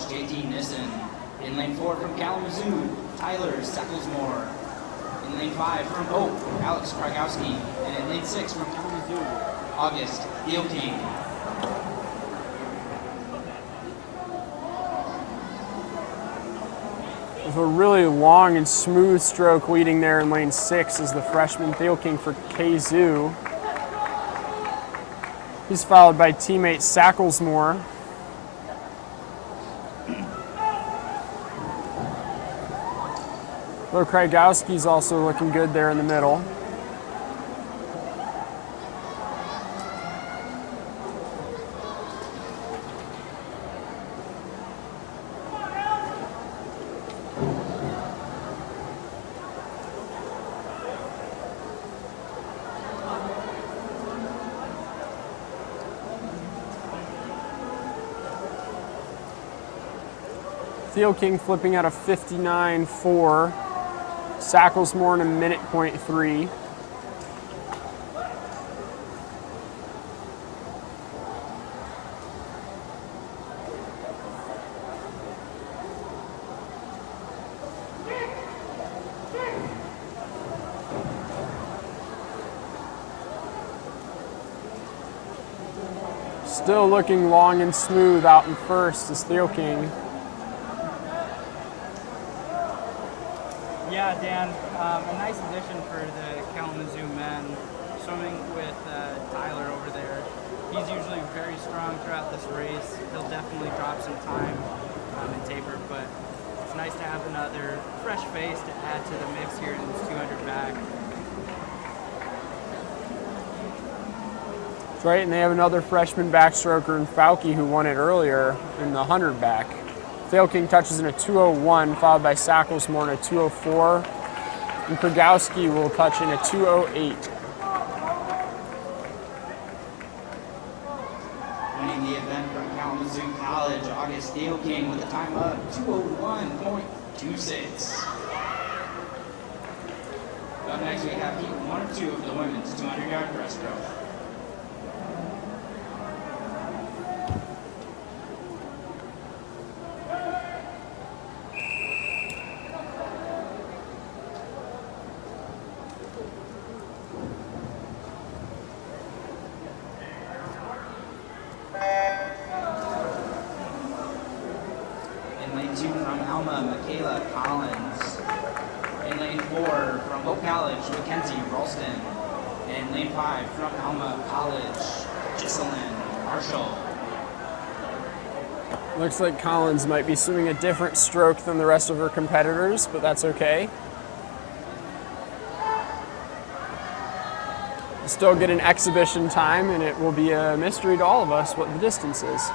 JT Nissen. In lane 4 from Kalamazoo, Tyler Secklesmore. In lane 5 from Hope, Alex Kragowski. And in lane 6 from Kalamazoo, August King. With a really long and smooth stroke leading there in lane 6 is the freshman King for KZoo. He's followed by teammate Sacklesmore. Though Kragowski's also looking good there in the middle. King flipping out a 59.4. Sacklesmore in a minute.3. Still looking long and smooth out in first is King. Yeah, Dan, a nice addition for the Kalamazoo men, swimming with Tyler over there. He's usually very strong throughout this race. He'll definitely drop some time and taper, but it's nice to have another fresh face to add to the mix here in this 200 back. That's right, and they have another freshman backstroker in Fauke who won it earlier in the 100 back. King touches in a 2:01, followed by Sacklesmore in a 2:04, and Kragowski will touch in a 2:08. Winning the event from Kalamazoo College, August King with a time of 2:01.26. Up next, we have heat 1 of 2 of the women's 200-yard breaststroke. In lane 2 from Alma, Collins. In lane 4 from Hope College, Mackenzie Ralston. In lane 5 from Alma College, Jessalyn Marshall. Looks like Collins might be swimming a different stroke than the rest of her competitors, but that's okay. Still get an exhibition time, and it will be a mystery to all of us what the distance is.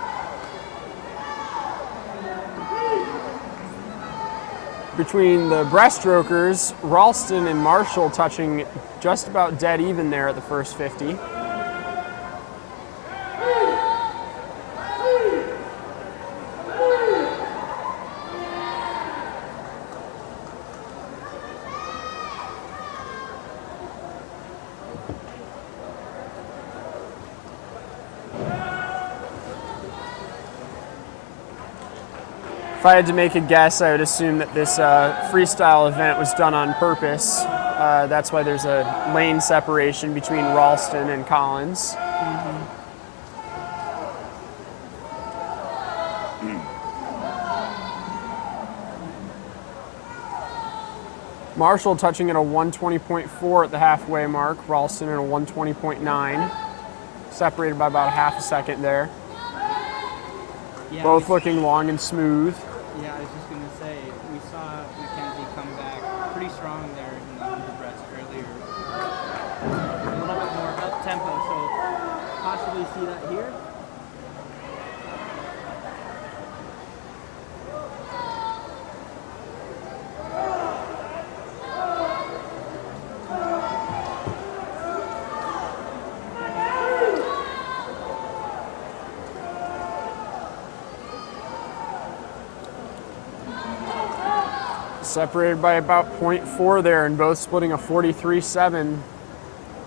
Between the breaststrokers, Ralston and Marshall touching just about dead even there at the first 50. If I had to make a guess, I would assume that this freestyle event was done on purpose. That's why there's a lane separation between Ralston and Collins. Marshall touching at a 120.4 at the halfway mark. Ralston at a 120.9. Separated by about a half a second there. Yeah, Both looking long and smooth. Yeah, I was just going to say, we saw Mackenzie come back pretty strong there in the 100 breast earlier. A little bit more up-tempo, so possibly see that here. Separated by about 0.4 there, and both splitting a 43.7.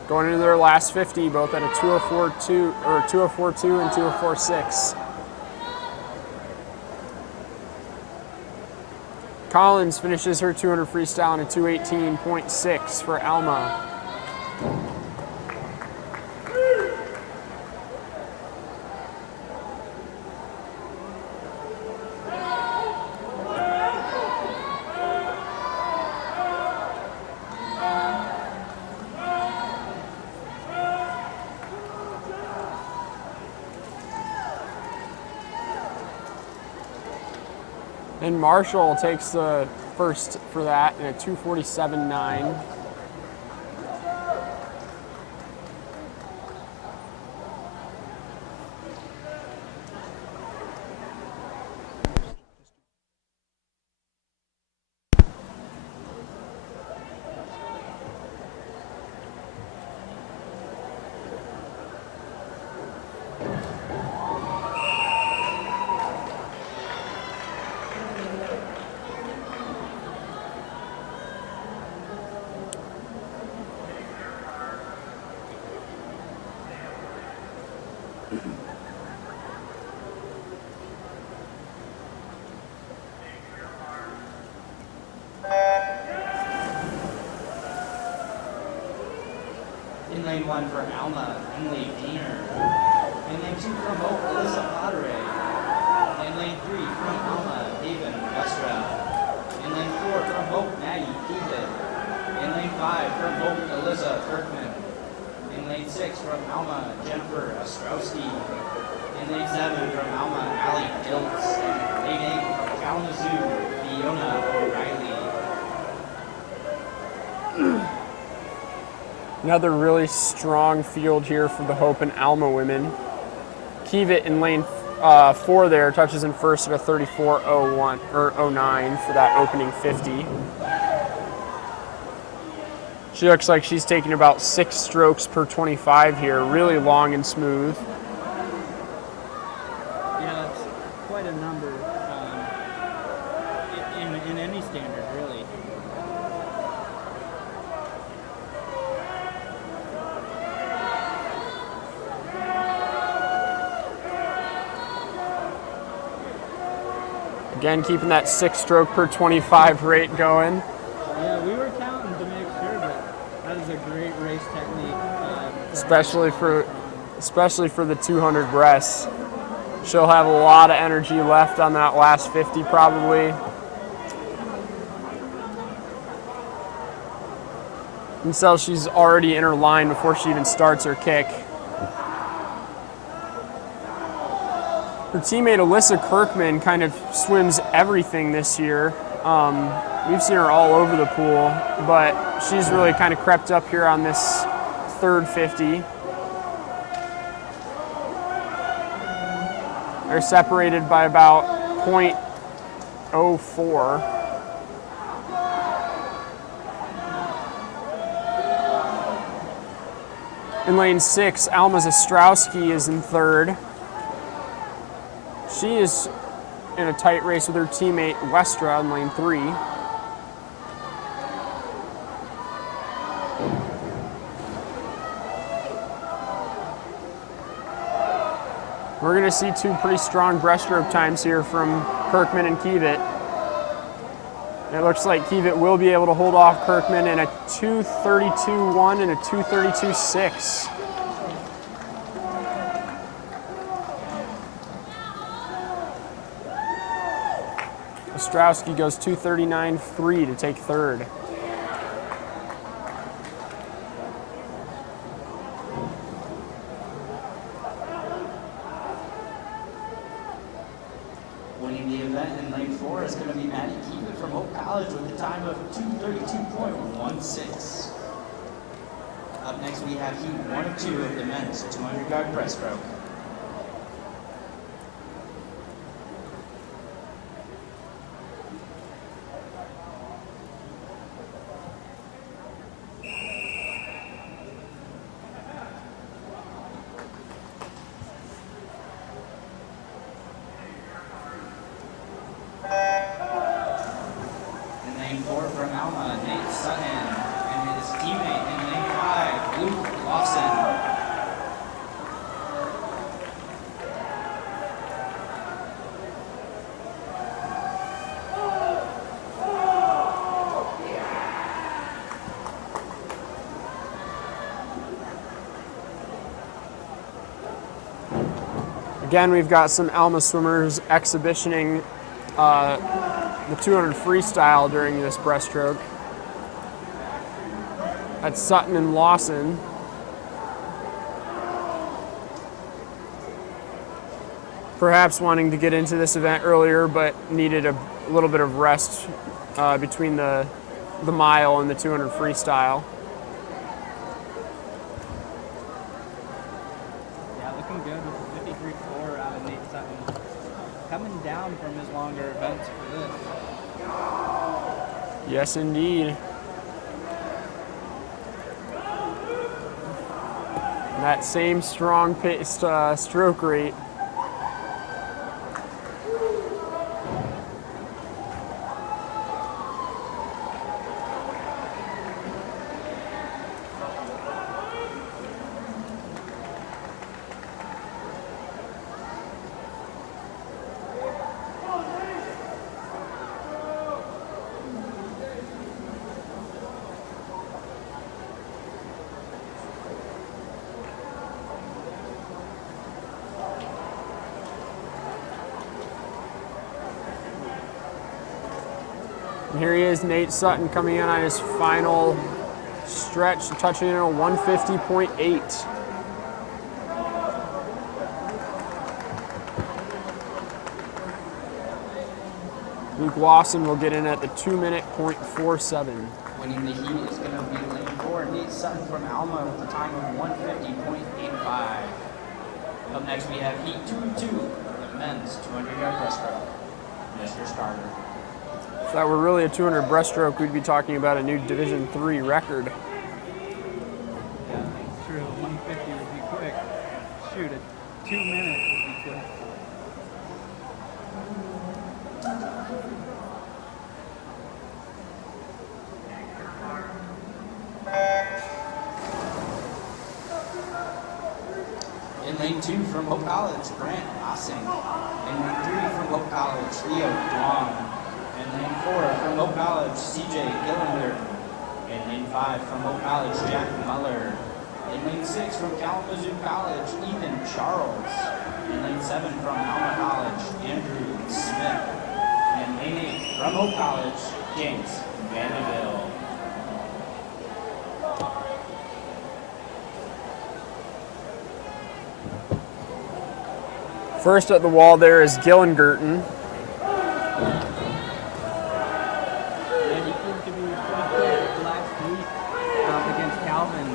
Going into their last 50, both at a 204.2 or 204.2 and 204.6. Collins finishes her 200 freestyle in a 218.6 for Alma. And Marshall takes the first for that in a 247.9. In lane 1 for Alma, Emily Diener. In lane 2 from Hope, Alyssa Potteray. In lane 3 from Alma, Haven Westra. In lane 4 from Hope, Maggie Keegan. In lane 5 from Hope, Alyssa Kirkman. In lane 6 from Alma, Jennifer Ostrowski. In lane 7 from Alma, Allie Diltz. And lane 8 from Kalamazoo, Fiona O'Reilly. Another really strong field here for the Hope and Alma women. Kievit in lane 4 there touches in first at a 34.01 or 09 for that opening 50. She looks like she's taking about 6 strokes per 25 here, really long and smooth. Yeah, that's quite a number in any standard, really. Again, keeping that 6 stroke per 25 rate going. Yeah, we were counting to make sure, but that is a great race technique. Especially for the 200 breasts. She'll have a lot of energy left on that last 50 probably. And so she's already in her line before she even starts her kick. Her teammate Alyssa Kirkman kind of swims everything this year. We've seen her all over the pool, but she's really kind of crept up here on this third 50. They're separated by about 0.04. In lane 6, Alma Zastrowski is in third. She is in a tight race with her teammate Westra in lane 3. We're going to see 2 pretty strong breaststroke times here from Kirkman and Keevitt. It looks like Keevitt will be able to hold off Kirkman in a 2:32.1 and a 2:32.6. Ostrowski goes 2:39.3 to take third. Winning the event in lane 4 is going to be Maddie Keevitt from Hope College with a time of 2:32.16. Up next, we have heat 1 of 2 of the men's 200-yard breaststroke. In lane 4 from Alma, Nate Sutton, and his teammate in lane 5, Luke Lawson. Again, we've got some Alma swimmers exhibitioning the 200 freestyle during this breaststroke. That's Sutton and Lawson. Perhaps wanting to get into this event earlier, but needed a little bit of rest between the mile and the 200 freestyle. Yeah, looking good with the 53.4 out of Nate Sutton. Coming down from his longer events for this. Yes, indeed. That same strong paced stroke rate. And here he is, Nate Sutton, coming in on his final stretch, touching in a 150.8. Luke Lawson will get in at the 2-minute .47. Winning the heat is going to be lane 4, Nate Sutton from Alma with a time of 150.85. Up next, we have heat 2 of 2 of the men's 200-yard breaststroke. Mr. Starter. If that were really a 200 breaststroke, we'd be talking about a new Division III record. Yeah, that's true. 150 would be quick. Shoot, a 2-minute would be quick. In lane 2 from Hope College, Grant Ossing. In lane 3 from Hope College, Leo Duong. In lane 4 from Hope College, CJ Gillinger. In lane 5 from Hope College, Jack Muller. In lane 6 from Kalamazoo College, Ethan Charles. In lane 7 from Alma College, Andrew Smith. And lane 8 from Hope College, James Mandeville. First at the wall there is Gillengerton. Yeah, he proved to be pretty quick last week against Calvin.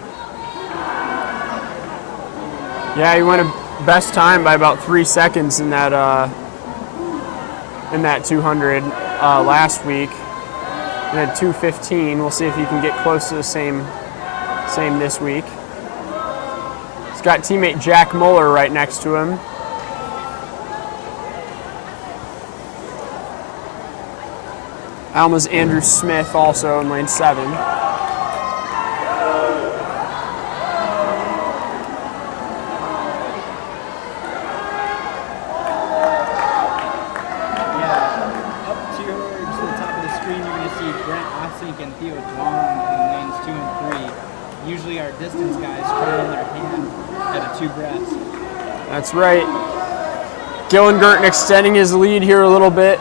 Yeah, he went a best time by about 3 seconds in that 200 last week. And at 2:15, we'll see if he can get close to the same this week. He's got teammate Jack Muller right next to him. Alma's Andrew Smith also in lane 7. Yeah, Grant Ossink and Theo Dwong in lanes 2 and 3. Usually our distance guys try their hand at a 2 breast. That's right. Gillengurten extending his lead here a little bit.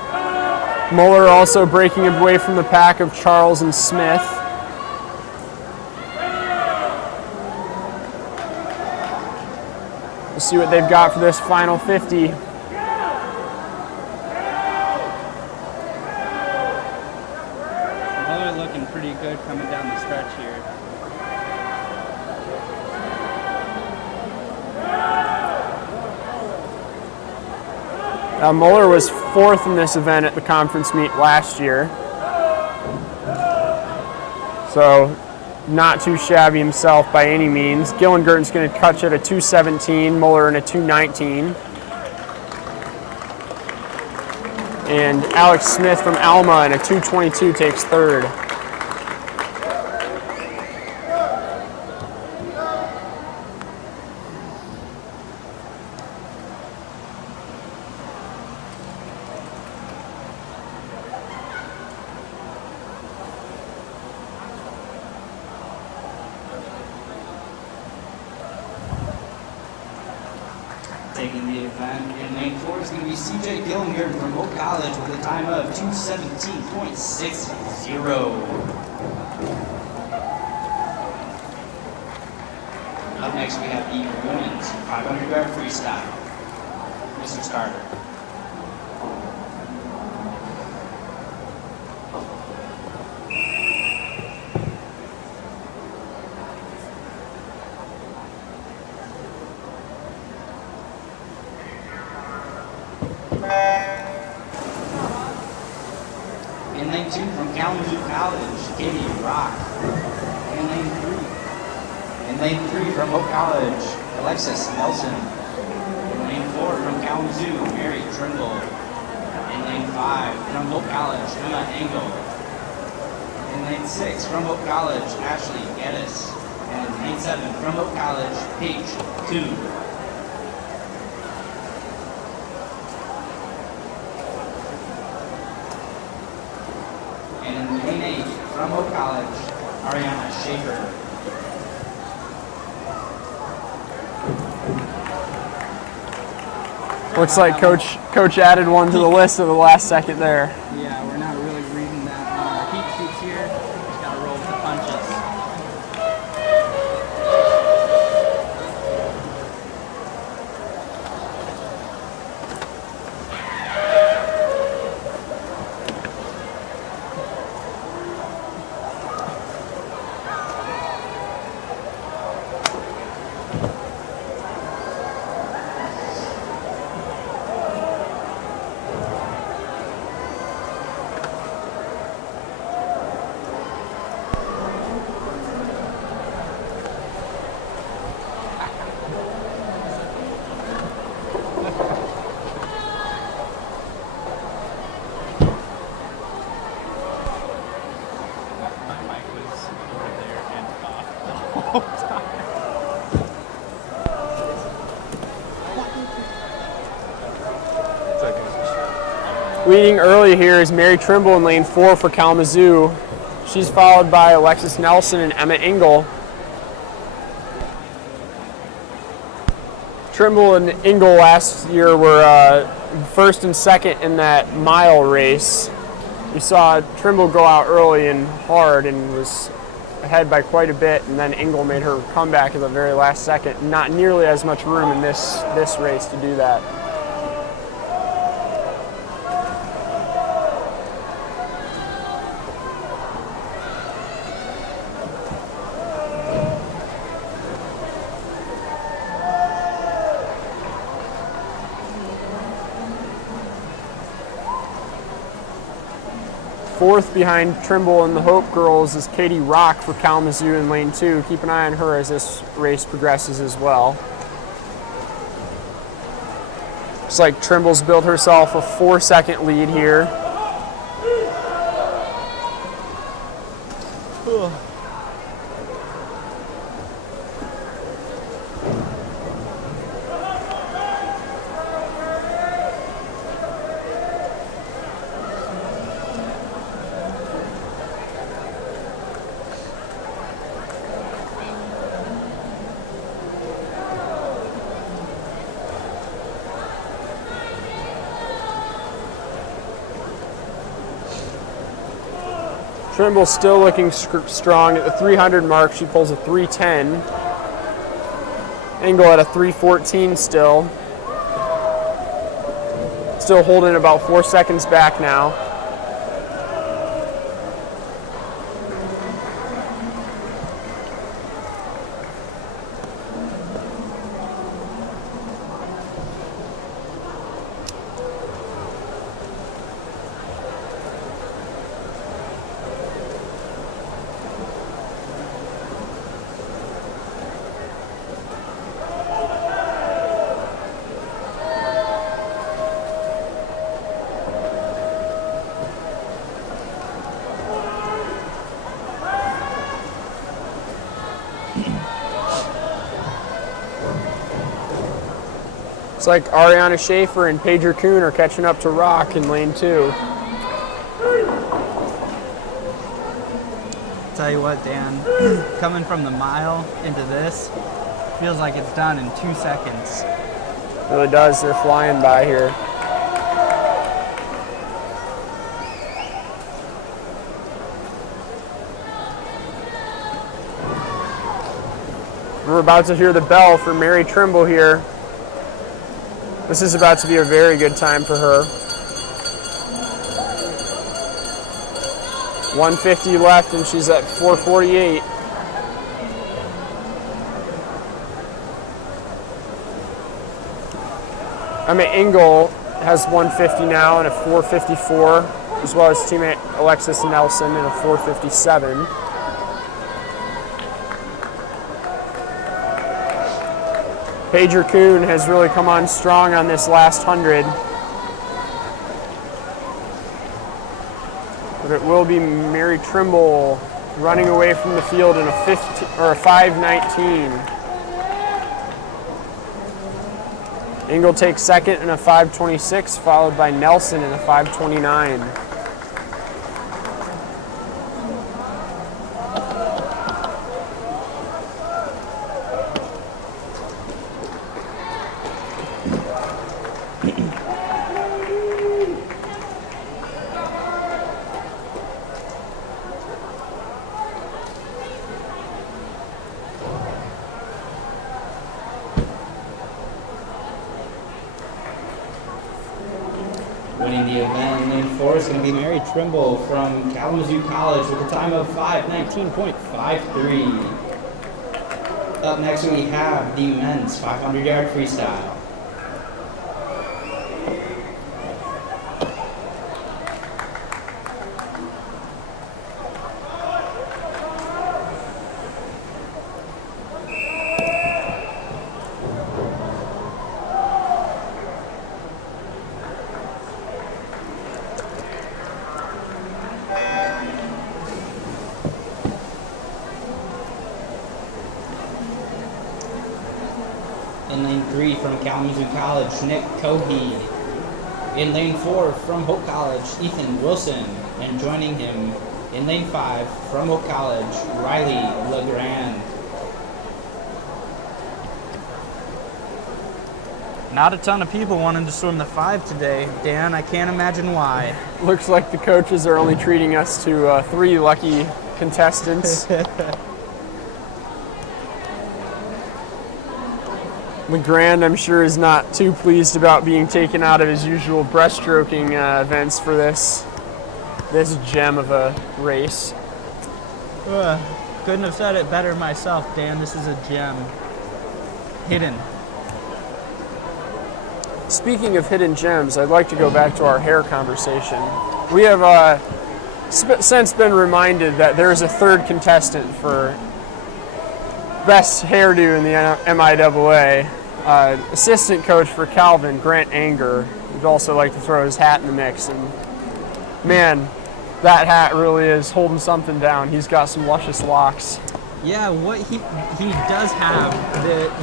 Muller also breaking away from the pack of Charles and Smith. We'll see what they've got for this final 50. Muller looking pretty good coming down the stretch here. Muller was 4th in this event at the conference meet last year. So not too shabby himself by any means. Gillengurten's going to catch at a 2:17, Muller in a 2:19. And Alex Smith from Alma in a 2:22 takes 3rd. Taking the event in lane 4 is going to be CJ Gillengurten from Hope College with a time of 2:17.60. Up next we have the women's 500-yard freestyle. Mr. Starter. In lane 2 from Kalamazoo College, Katie Rock. In lane 3 from Hope College, Alexis Nelson. In lane 4 from Kalamazoo, Mary Trimble. In lane 5 from Hope College, Emma Engel. In lane 6 from Hope College, Ashley Geddes. And in lane 7 from Hope College, Paige Toon. And in lane 8 from Hope College, Ariana Shafer. Looks like Coach added one to the list at the last second there. Yeah, we're not really reading that on our heat sheets here. Just gotta roll with the punches. Leading early here is Mary Trimble in lane 4 for Kalamazoo. She's followed by Alexis Nelson and Emma Engel. Trimble and Engel last year were first and second in that mile race. We saw Trimble go out early and hard and was ahead by quite a bit, and then Engel made her comeback at the very last second. Not nearly as much room in this race to do that. Fourth behind Trimble and the Hope girls is Katie Rock for Kalamazoo in lane 2. Keep an eye on her as this race progresses as well. Looks like Trimble's built herself a 4-second lead here. Trimble still looking strong at the 300 mark. She pulls a 310. Engel at a 314 still. Still holding about 4 seconds back now. It's like Ariana Shafer and Pager Kuhn are catching up to Rock in lane 2. Tell you what, Dan, coming from the mile into this, feels like it's done in 2 seconds. It really does. They're flying by here. We're about to hear the bell for Mary Trimble here. This is about to be a very good time for her. 150 left and she's at 448. Engel has 150 now and a 454, as well as teammate Alexis Nelson in a 457. Pager Kuhn has really come on strong on this last 100. But it will be Mary Trimble running away from the field in a 519. Engel takes second in a 526, followed by Nelson in a 529. Winning the event in lane 4 is going to be Mary Trimble from Kalamazoo College with a time of 5:19.53. Up next we have the men's 500-yard freestyle. In lane 3 from Kalamazoo College, Nick Cohey. In lane 4 from Hope College, Ethan Wilson. And joining him in lane 5 from Hope College, Riley LeGrand. Not a ton of people wanted to swim the 5 today, Dan. I can't imagine why. Looks like the coaches are only treating us to 3 lucky contestants. LeGrand, I'm sure, is not too pleased about being taken out of his usual breaststroking events for this gem of a race. Couldn't have said it better myself, Dan. This is a gem. Hidden. Speaking of hidden gems, I'd like to go back to our hair conversation. We have since been reminded that there is a third contestant for best hairdo in the MIAA. Assistant coach for Calvin, Grant Anger, would also like to throw his hat in the mix. And man, that hat really is holding something down. He's got some luscious locks. Yeah, what he does have,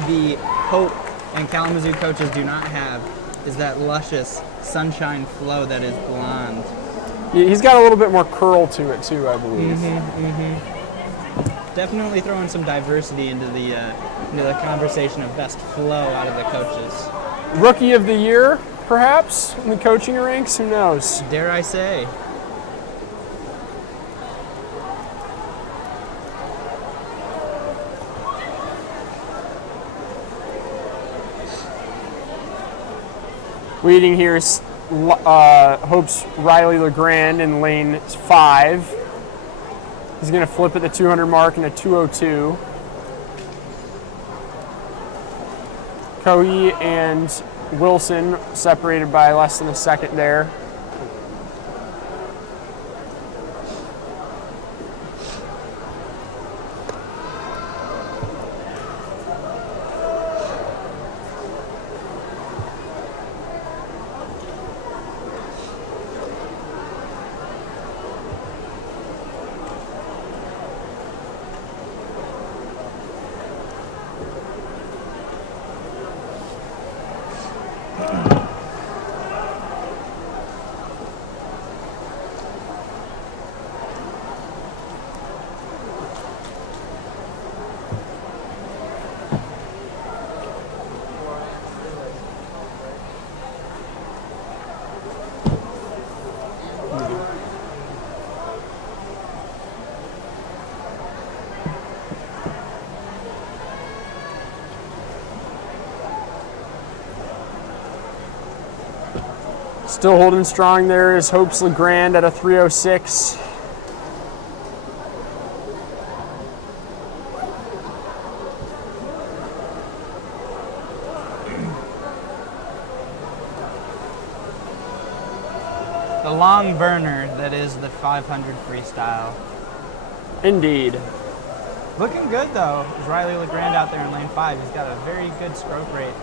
the Hope and Kalamazoo coaches do not have, is that luscious sunshine flow that is blonde. Yeah, he's got a little bit more curl to it too, I believe. Definitely throwing some diversity into the conversation of best flow out of the coaches. Rookie of the year, perhaps, in the coaching ranks? Who knows? Dare I say. Leading here is Hope's Riley LeGrand in lane 5. He's going to flip at the 200 mark in a 2:02. Coe and Wilson separated by less than a second there. Still holding strong there is Hope's LeGrand at a 3:06. The long burner that is the 500 freestyle. Indeed. Looking good though. Is Riley LeGrand out there in lane 5. He's got a very good stroke rate.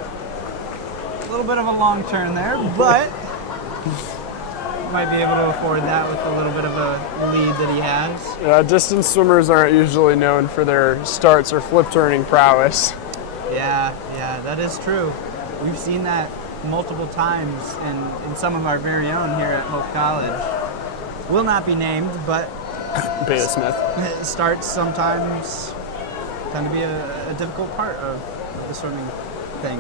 A little bit of a long turn there, but might be able to afford that with a little bit of a lead that he has. Yeah, distance swimmers aren't usually known for their starts or flip turning prowess. Yeah, that is true. We've seen that multiple times in some of our very own here at Hope College. Will not be named, but Beta Smith. starts sometimes tend to be a difficult part of the swimming thing.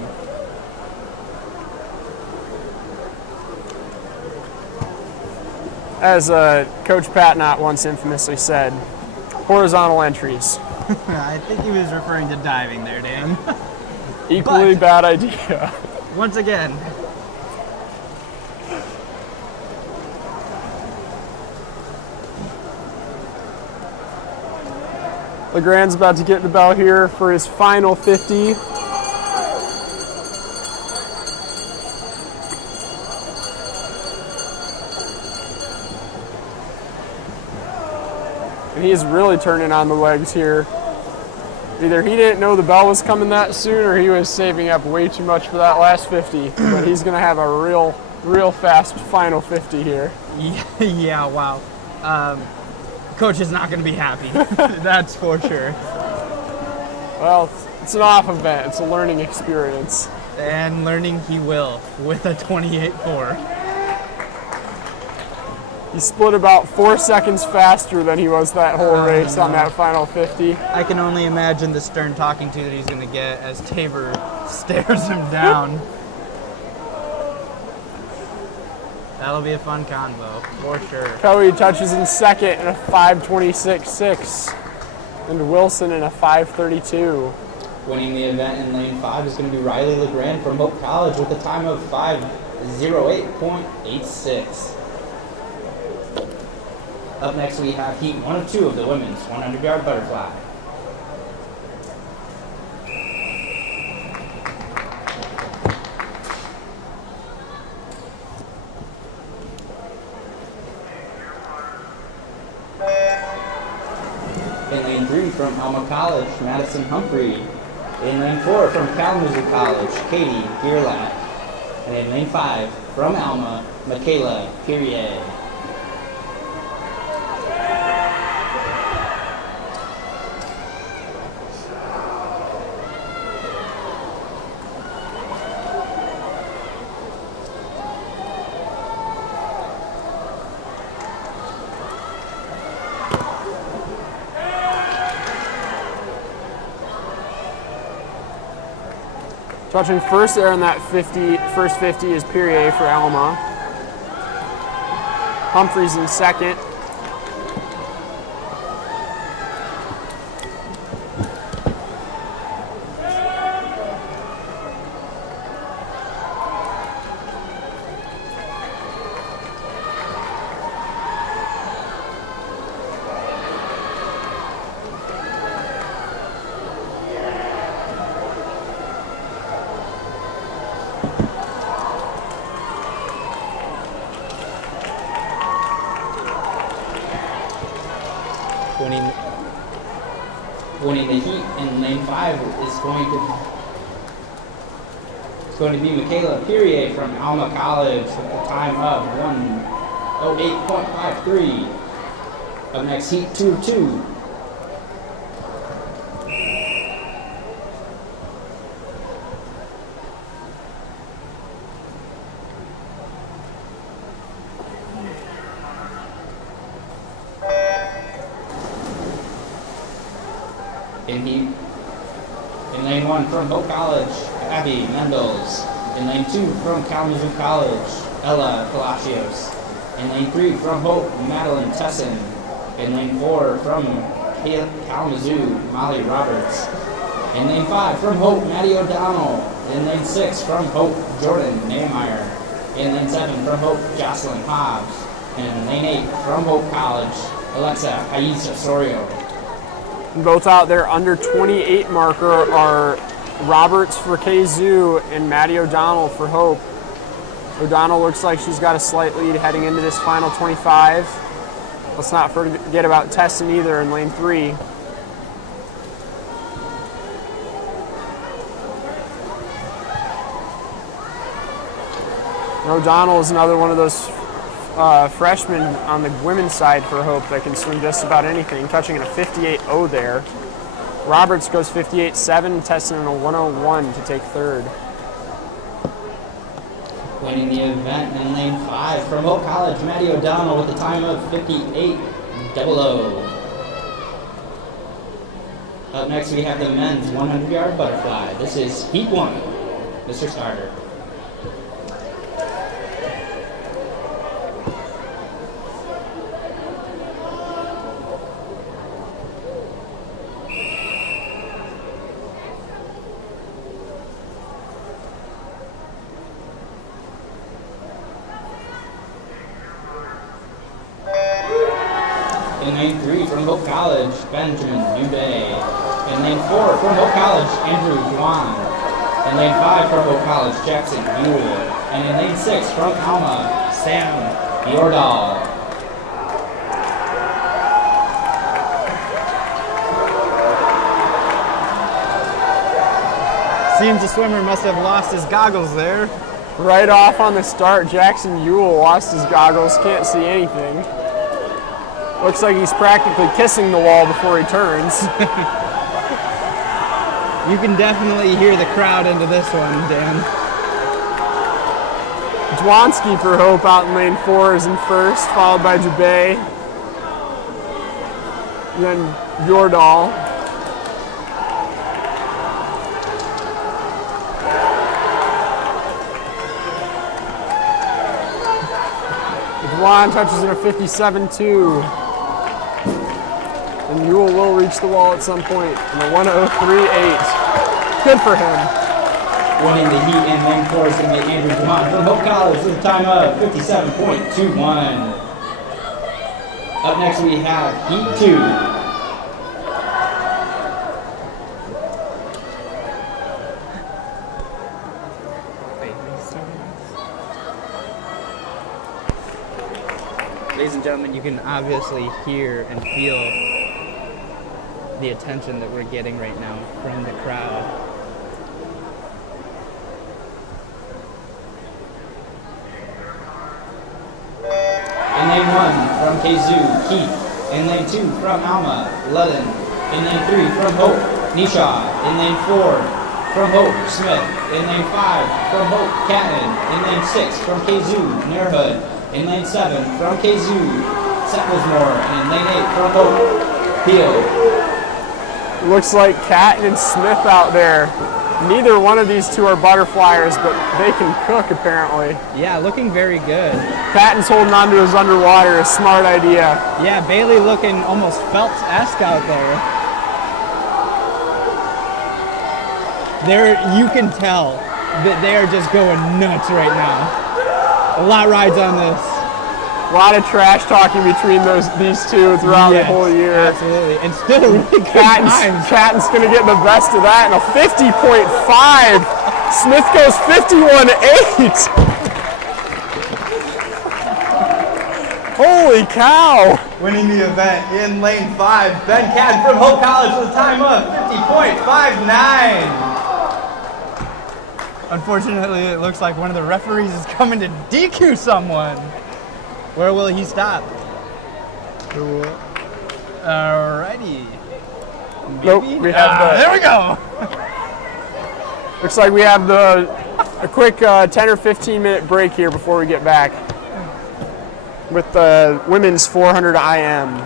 As Coach Patnott once infamously said, horizontal entries. I think he was referring to diving there, Dan. Equally bad idea. Once again. LeGrand's about to get the bell here for his final 50. And he's really turning on the legs here. Either he didn't know the bell was coming that soon or he was saving up way too much for that last 50. But he's going to have a real fast final 50 here. Yeah, wow. Coach is not going to be happy. That's for sure. Well, it's an off event. It's a learning experience. And learning he will with a 28.4. He split about 4 seconds faster than he was that whole race on that final 50. I can only imagine the stern talking to that he's going to get as Tabor stares him down. That'll be a fun convo, for sure. Coe touches in second in a 5:26.6, and Wilson in a 5:32. Winning the event in lane 5 is going to be Riley LeGrand from Hope College with a time of 5:08.86. Up next, we have heat 1 of 2 of the women's 100-yard butterfly. In lane 3 from Alma College, Madison Humphrey. In lane 4 from Kalamazoo College, Katie Gearlat. And in lane 5 from Alma, Michaela Perrier. Touching first there on that first 50 is Perrier for Alma. Humphrey's in second. winning the heat in lane 5 is going to be Michaela Perrier from Alma College with a time of 1:08.53. Up next, heat 2 of 2. In lane 1 from Hope College, Abby Mendels. In lane 2 from Kalamazoo College, Ella Palacios. In lane 3 from Hope, Madeline Tesson. In lane 4 from Kalamazoo, Molly Roberts. In lane 5 from Hope, Maddie O'Donnell. In lane 6 from Hope, Jordan Nehmeyer. In lane 7 from Hope, Jocelyn Hobbs. And in lane 8 from Hope College, Alexa Hayes Osorio. Both out there under 28 marker are Roberts for KZoo and Maddie O'Donnell for Hope. O'Donnell looks like she's got a slight lead heading into this final 25. Let's not forget about Tesson either in lane 3. O'Donnell is another one of those freshmen on the women's side for Hope that can swim just about anything, touching in a 58.0 there. Roberts goes 58.7, Tesson in a 101 to take third. Winning the event in lane 5 from Hope College, Maddie O'Donnell with a time of 58.00. Up next we have the men's 100-yard butterfly. This is heat 1, Mr. Starter. In lane 3 from Hope College, Benjamin Dubé. In lane 4 from Hope College, Andrew Juan. In lane 5 from Hope College, Jackson Buell. And in lane 6 from Alma, Sam Bjordal. Seems the swimmer must have lost his goggles there. Right off on the start, Jackson Ewell lost his goggles, can't see anything. Looks like he's practically kissing the wall before he turns. You can definitely hear the crowd into this one, Dan. Dwanski for Hope out in lane 4 is in first, followed by Dubé. Then Bjordal. Dwan touches in a 57.2. And Ewell will reach the wall at some point in a 1:03.8. Good for him. Winning the heat in lane 4 is going to be Andrew Juan from Hope College with a time of 57.21. Up next we have heat 2. Ladies and gentlemen, you can obviously hear and feel the attention that we're getting right now from the crowd. In lane 1 from KZoo, Keith. In lane 2 from Alma, Ludden. In lane 3 from Hope, Nisha. In lane 4 from Hope, Smith. In lane 5 from Hope, Catton. In lane 6 from KZoo, Nerhood. In lane 7 from KZoo, Settlesmore. And in lane 8 from Hope, Peel. Looks like Catton and Smith out there. Neither one of these two are butterflyers, but they can cook apparently. Yeah, looking very good. Catton's holding on to his underwater, a smart idea. Yeah, Bailey looking almost Phelps-esque out there. You can tell that they are just going nuts right now. A lot rides on this. A lot of trash talking between these two throughout the whole year. Absolutely, and still really good times. Catton's going to get the best of that in a 50.5. Smith goes 51.8. Holy Holy cow! Winning the event in lane 5, Ben Cadden from Hope College with a time of 50.59. Unfortunately, it looks like one of the referees is coming to DQ someone. Where will he stop? Alrighty. Nope, we have There we go. looks like we have a quick 10 or 15 minute break here before we get back with the women's 400 IM.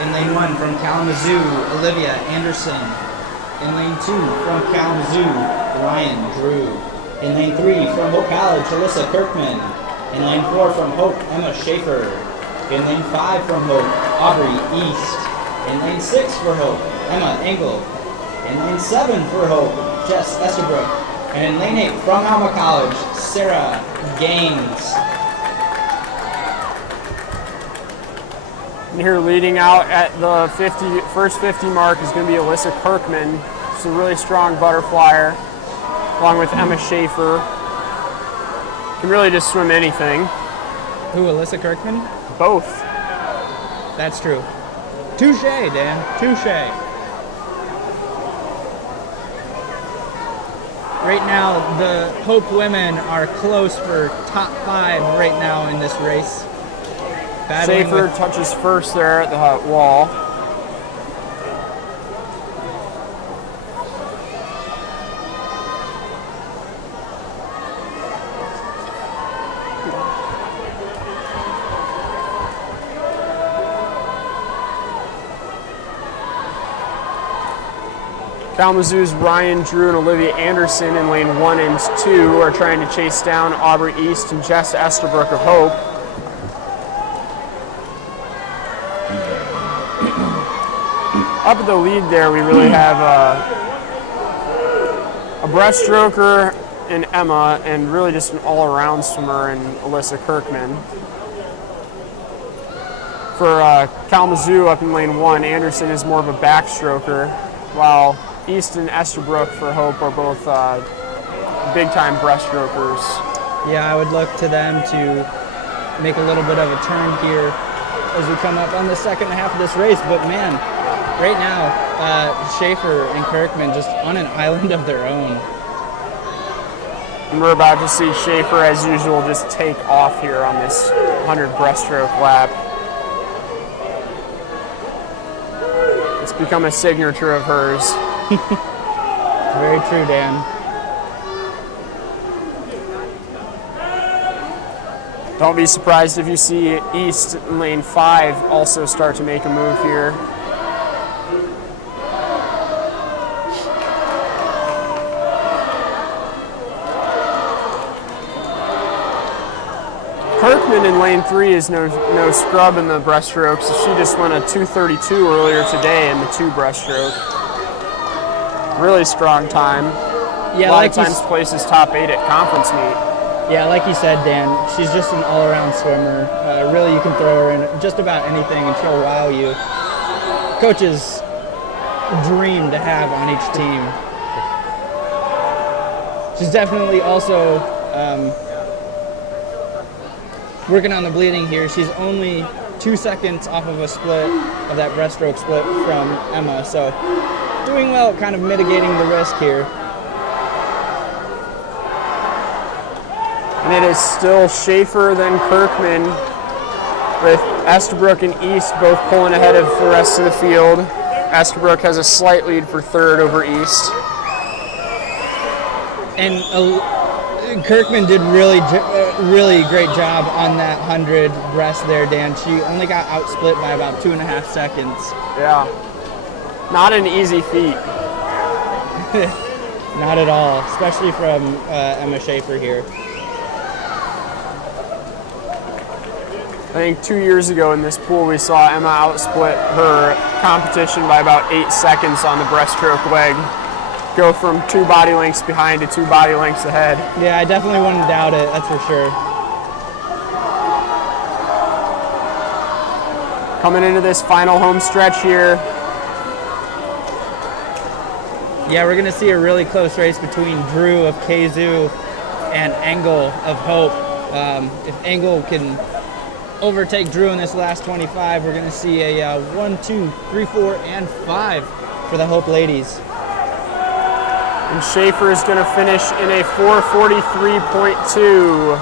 In lane 1 from Kalamazoo, Olivia Anderson. In lane 2 from Kalamazoo, Ryan Drew. In lane 3 from Hope College, Alyssa Kirkman. In lane 4 from Hope, Emma Shafer. In lane 5 from Hope, Aubrey East. In lane 6 for Hope, Emma Engel. In lane 7 for Hope, Jess Estabrook. And in lane 8 from Alma College, Sarah Gaines. And here leading out at the first 50 mark is going to be Alyssa Kirkman. She's a really strong butterflyer, along with Emma Shafer. Can really just swim anything. Who, Alyssa Kirkman? Both. That's true. Touche, Dan. Touche. Right now, the Hope women are close for top 5 right now in this race. Battling Shafer with- touches first there at the wall. Kalamazoo's Ryan Drew and Olivia Anderson in lane 1 and 2 are trying to chase down Aubrey East and Jess Estabrook of Hope. Up at the lead there, we really have a breaststroker in Emma and really just an all-around swimmer in Alyssa Kirkman. For Kalamazoo up in lane 1, Anderson is more of a backstroker, while East and Estabrook for Hope are both big-time breaststrokers. Yeah, I would look to them to make a little bit of a turn here as we come up on the second half of this race. But man, right now, Shafer and Kirkman just on an island of their own. And we're about to see Shafer, as usual, just take off here on this 100 breaststroke lap. It's become a signature of hers. Very true, Dan. Don't be surprised if you see East in lane 5 also start to make a move here. Kirkman in lane 3 is no scrub in the breaststroke, so she just went a 2:32 earlier today in the 2 breaststroke. Really strong time. Yeah, a lot like of times places top 8 at conference meet. Yeah, like you said, Dan, she's just an all-around swimmer. Really, you can throw her in just about anything and she'll wow you. Coach's dream to have on each team. She's definitely also working on the bleeding here. She's only 2 seconds off of a split, of that breaststroke split from Emma, so doing well, kind of mitigating the risk here. And it is still Shafer then Kirkman, with Estabrook and East both pulling ahead of the rest of the field. Estabrook has a slight lead for 3rd over East. And Kirkman did really great job on that 100 breast there, Dan. She only got outsplit by about 2.5 seconds. Yeah, not an easy feat. Not at all, especially from Emma Shafer here. I think 2 years ago in this pool we saw Emma outsplit her competition by about 8 seconds on the breaststroke leg. Go from 2 body lengths behind to 2 body lengths ahead. Yeah, I definitely wouldn't doubt it, that's for sure. Coming into this final home stretch here. Yeah, we're gonna see a really close race between Drew of Kalamazoo and Engel of Hope. If Engel can overtake Drew in this last 25, we're gonna see a 1, 2, 3, 4, and 5 for the Hope ladies. And Shafer is going to finish in a 4:43.2,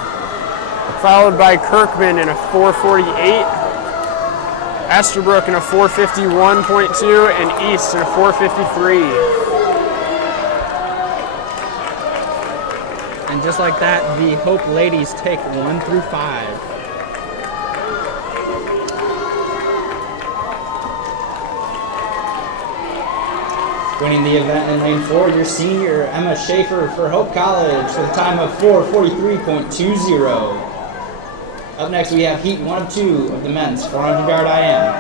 followed by Kirkman in a 4:48, Estabrook in a 4:51.2, and East in a 4:53. And just like that, the Hope ladies take 1 through 5. Winning the event in lane 4, your senior, Emma Shafer for Hope College with a time of 4:43.20. Up next, we have heat 1 of 2 of the men's 400-yard IM.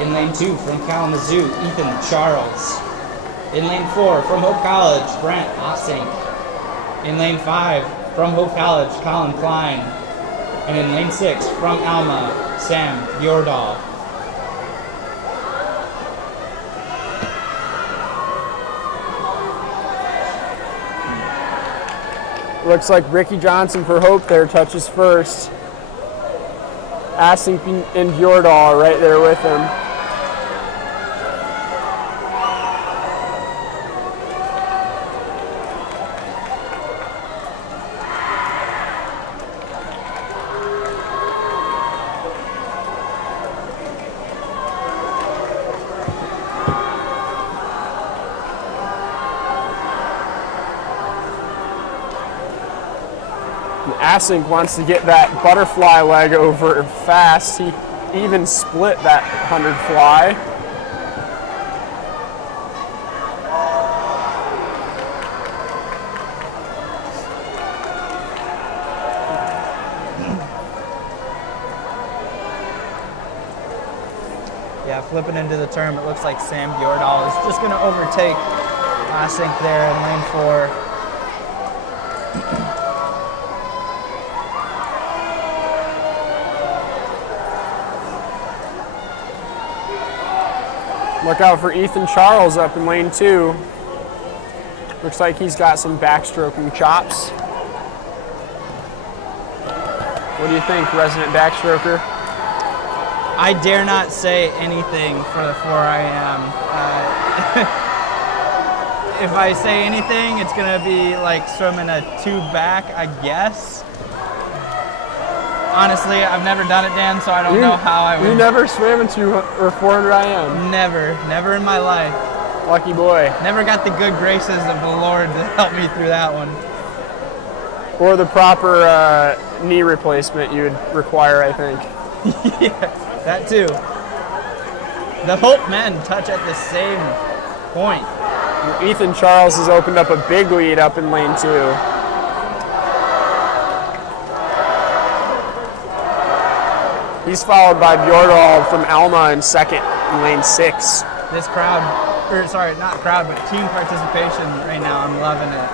In lane 2 from Kalamazoo, Ethan Charles. In lane 4 from Hope College, Brent Ossink. In lane 5 from Hope College, Colin Klein. And in lane 6 from Alma, Sam Bjordahl. Looks like Ricky Johnson for Hope there touches first. Ossink and Bjordahl right there with him. Ossink wants to get that butterfly leg over fast. He even split that 100 fly. Yeah, flipping into the turn, it looks like Sam Bjordahl is just going to overtake Ossink there in lane 4. Look out for Ethan Charles up in lane 2. Looks like he's got some backstroking chops. What do you think, resident backstroker? I dare not say anything for the 4IM. If I say anything, it's going to be like swimming a 2 back, I guess. Honestly, I've never done it, Dan, so I don't know how I would. You never swam in 200 or 400 IM? Never in my life. Lucky boy. Never got the good graces of the Lord to help me through that one. Or the proper knee replacement you would require, I think. Yeah, that too. The Hope men touch at the same point. Ethan Charles has opened up a big lead up in lane 2. He's followed by Bjordahl from Alma in second in lane 6. This crowd, or sorry, not crowd, but team participation right now, I'm loving it.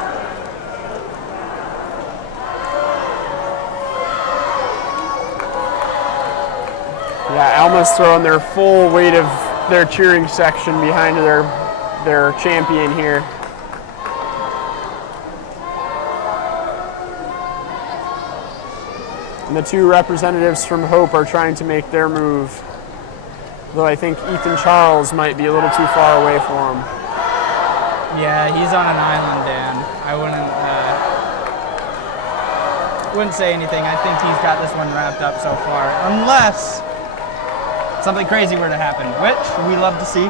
Yeah, Alma's throwing their full weight of their cheering section behind their champion here. And the 2 representatives from Hope are trying to make their move. Though I think Ethan Charles might be a little too far away for him. Yeah, he's on an island, Dan. I wouldn't say anything. I think he's got this one wrapped up so far. Unless something crazy were to happen, which we love to see.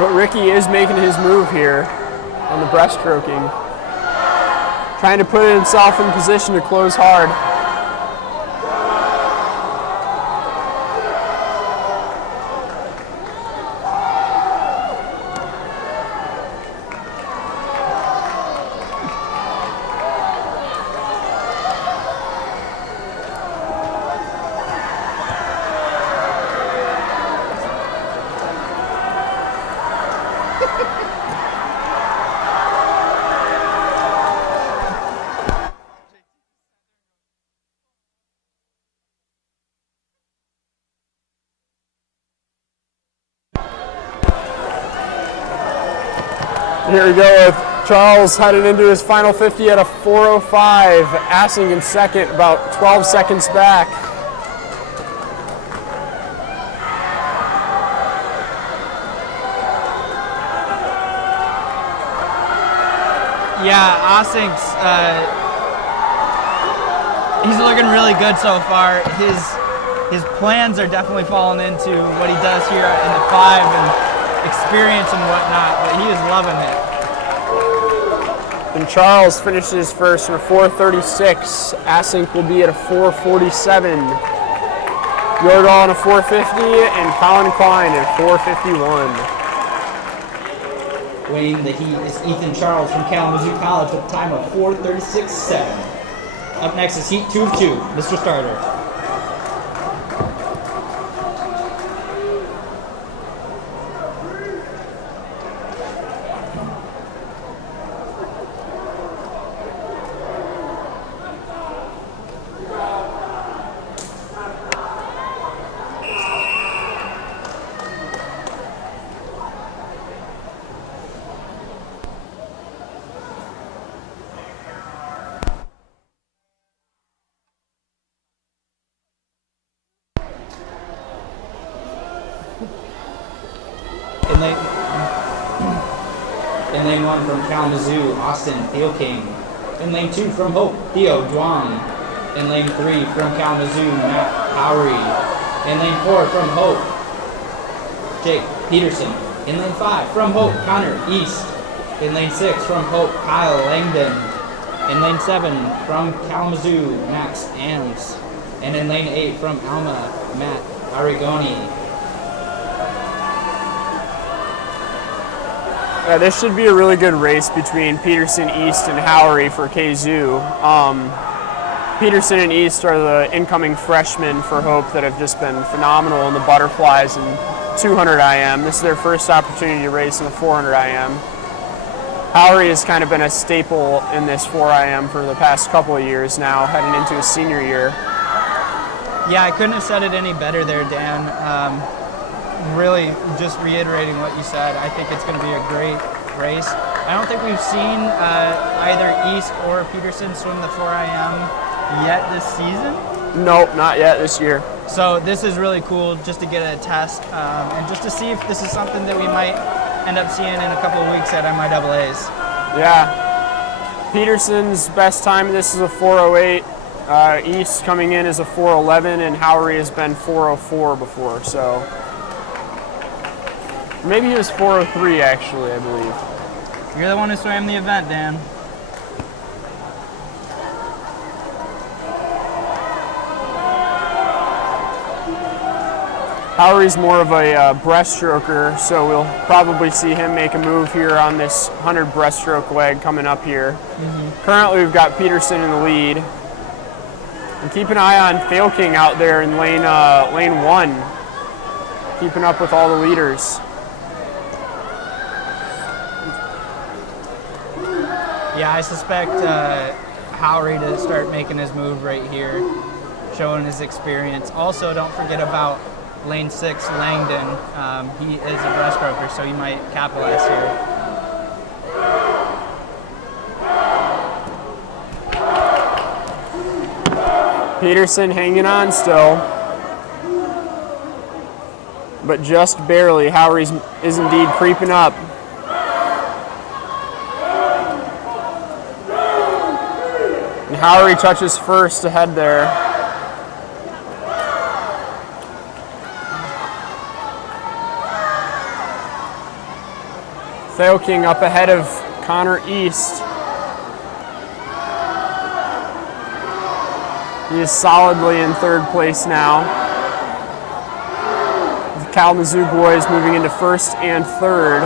But Ricky is making his move here on the breaststroking. trying to put himself in position to close hard. Here we go with Charles heading into his final 50 at a 4:05. Assing in second, about 12 seconds back. Yeah, Assing's, he's looking really good so far. His plans are definitely falling into what he does here in the 5 and experience and whatnot, but he is loving it. And Charles finishes first in a 4:36. Assink will be at a 4:47. Yordall in a 4:50 and Colin Klein at 4:51. Weighing the heat is Ethan Charles from Kalamazoo College with a time of 4:36.7. Up next is heat 2 of 2, Mr. Starter. In lane 1 from Kalamazoo, Austin Theo King. In lane 2 from Hope, Theo Duong. In lane 3 from Kalamazoo, Matt Howery. In lane 4 from Hope, Jake Peterson. In lane 5 from Hope, Connor East. In lane 6 from Hope, Kyle Langdon. In lane 7 from Kalamazoo, Max Ames. And in lane 8 from Alma, Matt Arigoni. This should be a really good race between Peterson, East, and Howery for KZoo. Peterson and East are the incoming freshmen for Hope that have just been phenomenal in the butterflies and 200 IM. This is their first opportunity to race in the 400 IM. Howery has kind of been a staple in this 4 IM for the past couple of years now, heading into his senior year. Yeah, I couldn't have said it any better there, Dan. Really, just reiterating what you said, I think it's going to be a great race. I don't think we've seen either East or Peterson swim the 4IM yet this season. Nope, not yet this year. So this is really cool just to get a test and just to see if this is something that we might end up seeing in a couple of weeks at MIAAs. Yeah. Peterson's best time in this is a 4:08. East coming in is a 4:11, and Howery has been 4:04 before, so. Maybe he was 4:03 actually, I believe. You're the one who swam the event, Dan. Howery's more of a breaststroker, so we'll probably see him make a move here on this 100 breaststroke leg coming up here. Currently we've got Peterson in the lead. And keep an eye on Fail King out there in lane 1, keeping up with all the leaders. Yeah, I suspect Howery to start making his move right here, showing his experience. Also, don't forget about lane 6, Langdon. He is a breaststroker, so he might capitalize here. Peterson hanging on still, but just barely. Howery is indeed creeping up. And Howery touches first ahead there. Theo King up ahead of Connor East. He is solidly in third place now. The Kalamazoo boys moving into first and third.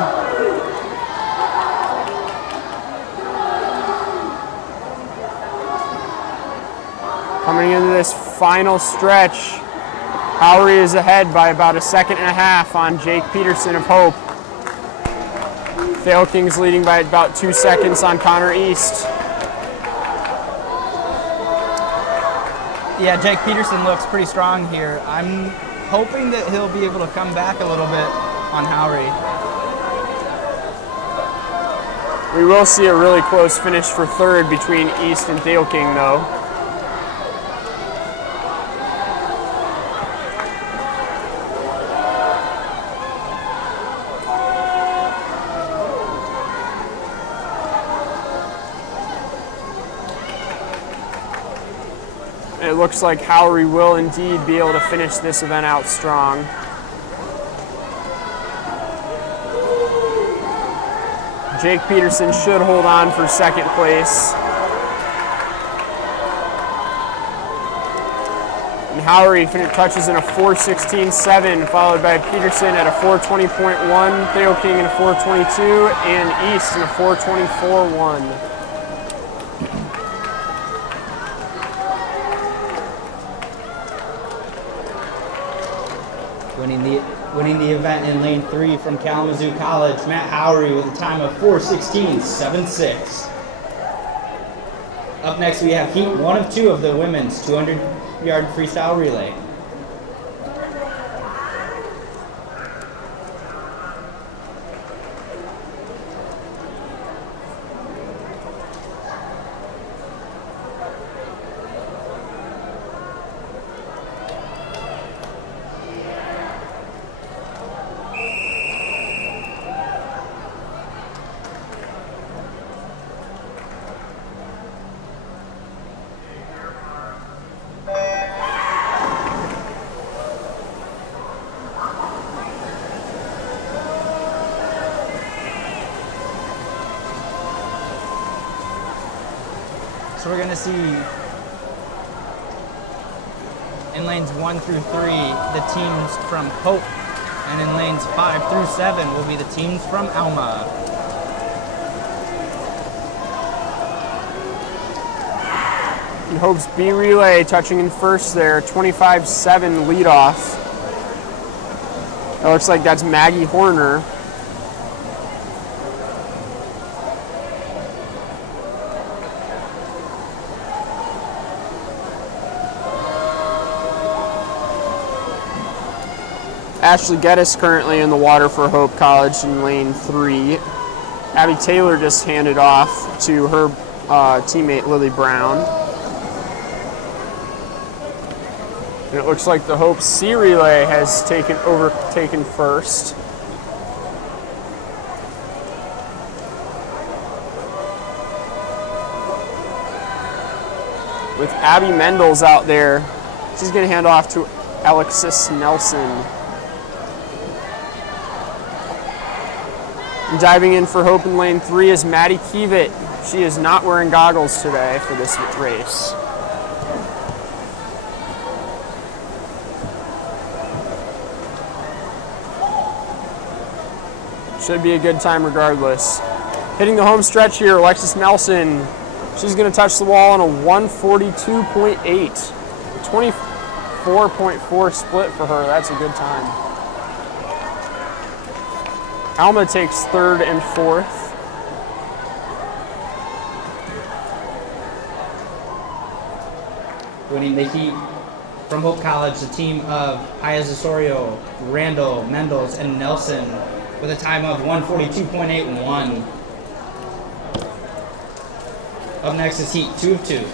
Coming into this final stretch, Howery is ahead by about 1.5 seconds on Jake Peterson of Hope. Thale King's leading by about 2 seconds on Connor East. Yeah, Jake Peterson looks pretty strong here. I'm hoping that he'll be able to come back a little bit on Howery. We will see a really close finish for third between East and Thale King, though. It looks like Howery will indeed be able to finish this event out strong. Jake Peterson should hold on for second place. And Howery touches in a 4:16.7, followed by Peterson at a 4:20.1, Thale King in a 4:22, and East in a 4:24.1. Winning the event in lane 3 from Kalamazoo College, Matt Howery with a time of 4:16.76. Up next, we have heat 1 of 2 of the women's 200-yard freestyle relay. So we're going to see in lanes 1 through 3 the teams from Hope, and in lanes 5 through 7 will be the teams from Alma. And Hope's B relay touching in first there, 25-7 leadoff. It looks like that's Maggie Horner. Ashley Geddes currently in the water for Hope College in lane 3. Abby Taylor just handed off to her teammate Lily Brown. And it looks like the Hope C relay has overtaken first. With Abby Mendels out there, she's going to hand off to Alexis Nelson. And diving in for Hope in lane 3 is Maddie Kievit. She is not wearing goggles today for this race. Should be a good time regardless. Hitting the home stretch here, Alexis Nelson. She's going to touch the wall on a 142.8. 24.4 split for her. That's a good time. Alma takes third and fourth. Winning the heat from Hope College, the team of Paez Osorio, Randall, Mendels, and Nelson with a time of 142.81. Up next is heat 2 of 2.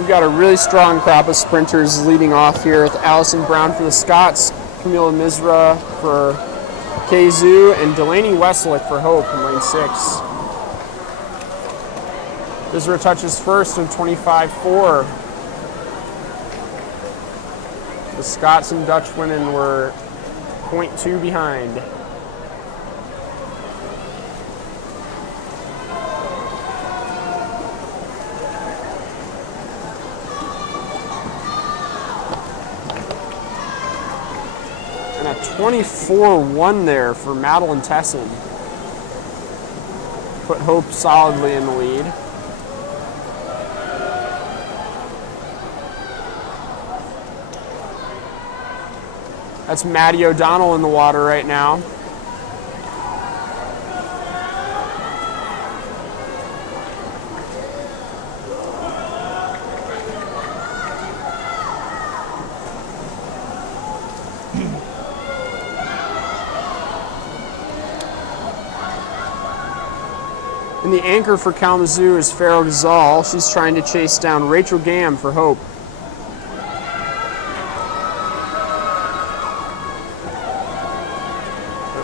We've got a really strong crop of sprinters leading off here with Allison Brown for the Scots, Camila Mizra for Kalamazoo, and Delaney Westlick for Hope in lane 6. Mizra touches first in 25.4. The Scots and Dutch women were 0.2 behind. And a 24.1 there for Madeline Tesson. Put Hope solidly in the lead. That's Maddie O'Donnell in the water right now. And the anchor for Kalamazoo is Farrell Gazal. She's trying to chase down Rachel Gam for Hope.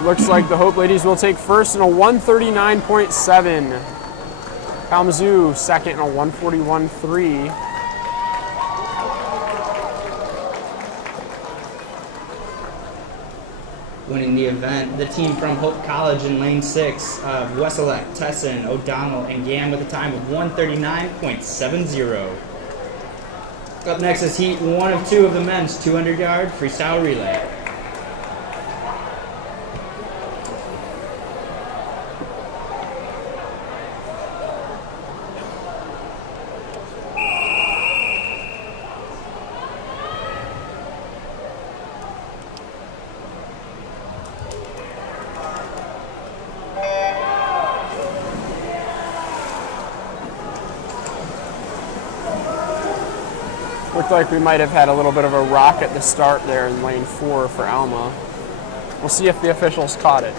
Looks like the Hope ladies will take first in a 139.7. Kalamazoo second in a 141.3. Winning the event, the team from Hope College in lane 6 of Wesselek, Tesson, O'Donnell, and Gam with a time of 139.70. Up next is heat 1 of 2 of the men's 200-yard freestyle relay. Looked like we might have had a little bit of a rock at the start there in lane 4 for Alma. We'll see if the officials caught it.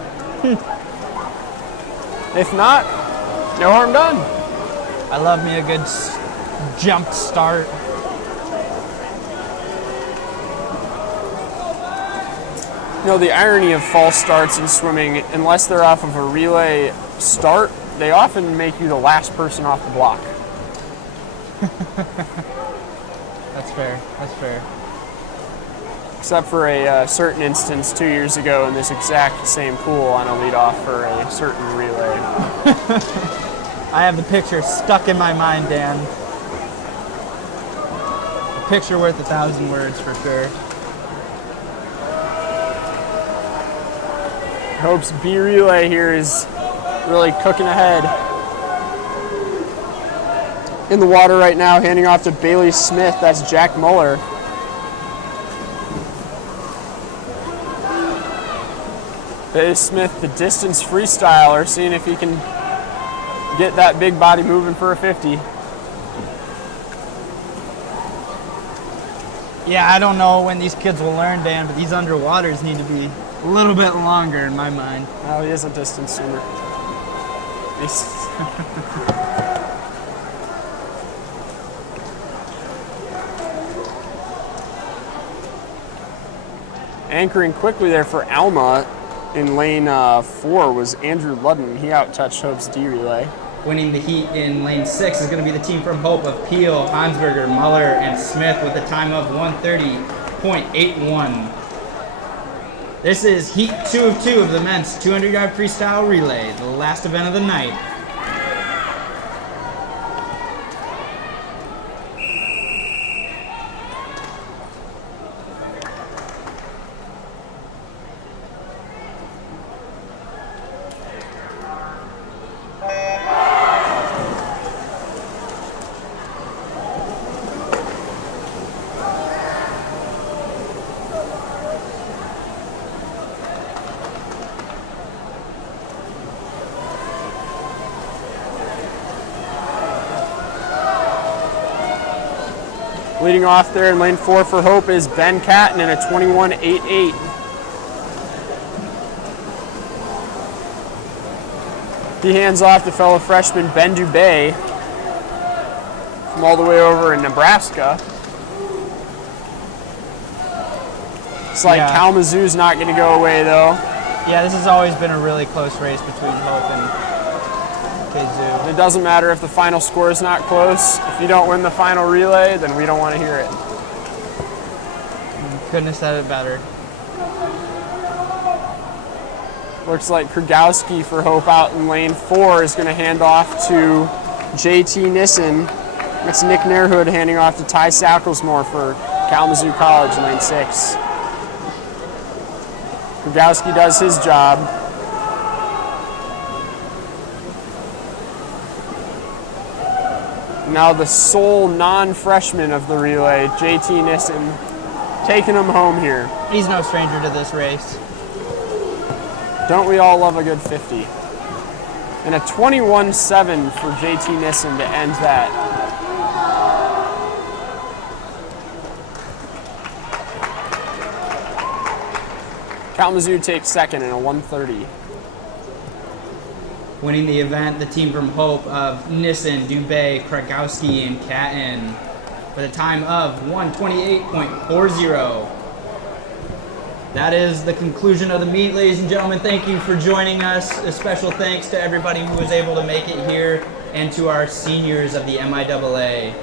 If not, no harm done. I love me a good jump start. You know, the irony of false starts in swimming, unless they're off of a relay start, they often make you the last person off the block. That's fair. That's fair. Except for a certain instance 2 years ago in this exact same pool on a leadoff for a certain relay. I have the picture stuck in my mind, Dan. A picture worth 1,000 words for sure. Hope's B relay here is really cooking ahead. In the water right now, handing off to Bailey Smith. That's Jack Muller. Bailey Smith, the distance freestyler, seeing if he can get that big body moving for a 50. Yeah, I don't know when these kids will learn, Dan, but these underwaters need to be a little bit longer in my mind. Oh, he is a distance swimmer. Anchoring quickly there for Alma in lane 4 was Andrew Ludden. He out-touched Hope's D relay. Winning the heat in lane 6 is going to be the team from Hope of Peel, Hansberger, Muller, and Smith with a time of 130.81. This is heat 2 of 2 of the men's 200-yard freestyle relay, the last event of the night. Leading off there in lane 4 for Hope is Ben Catton in a 21.88. He hands off to fellow freshman Ben Dubé from all the way over in Nebraska. It's like Yeah. Kalamazoo's not going to go away, though. Yeah, this has always been a really close race between Hope and Kazoo. It doesn't matter if the final score is not close. If you don't win the final relay, then we don't want to hear it. Couldn't have said it better. Looks like Krugowski for Hope out in lane 4 is going to hand off to JT Nissen. That's Nick Nairhood handing off to Ty Sacklesmore for Kalamazoo College in lane 6. Krugowski does his job. Now the sole non-freshman of the relay, JT Nissen, taking him home here. He's no stranger to this race. Don't we all love a good 50? And a 21-7 for JT Nissen to end that. Kalamazoo takes second in a 1:30. Winning the event, the team from Hope of Nissen, Dubé, Krakowski, and Catton with a time of 1:28.40. That is the conclusion of the meet, ladies and gentlemen. Thank you for joining us. A special thanks to everybody who was able to make it here and to our seniors of the MIAA.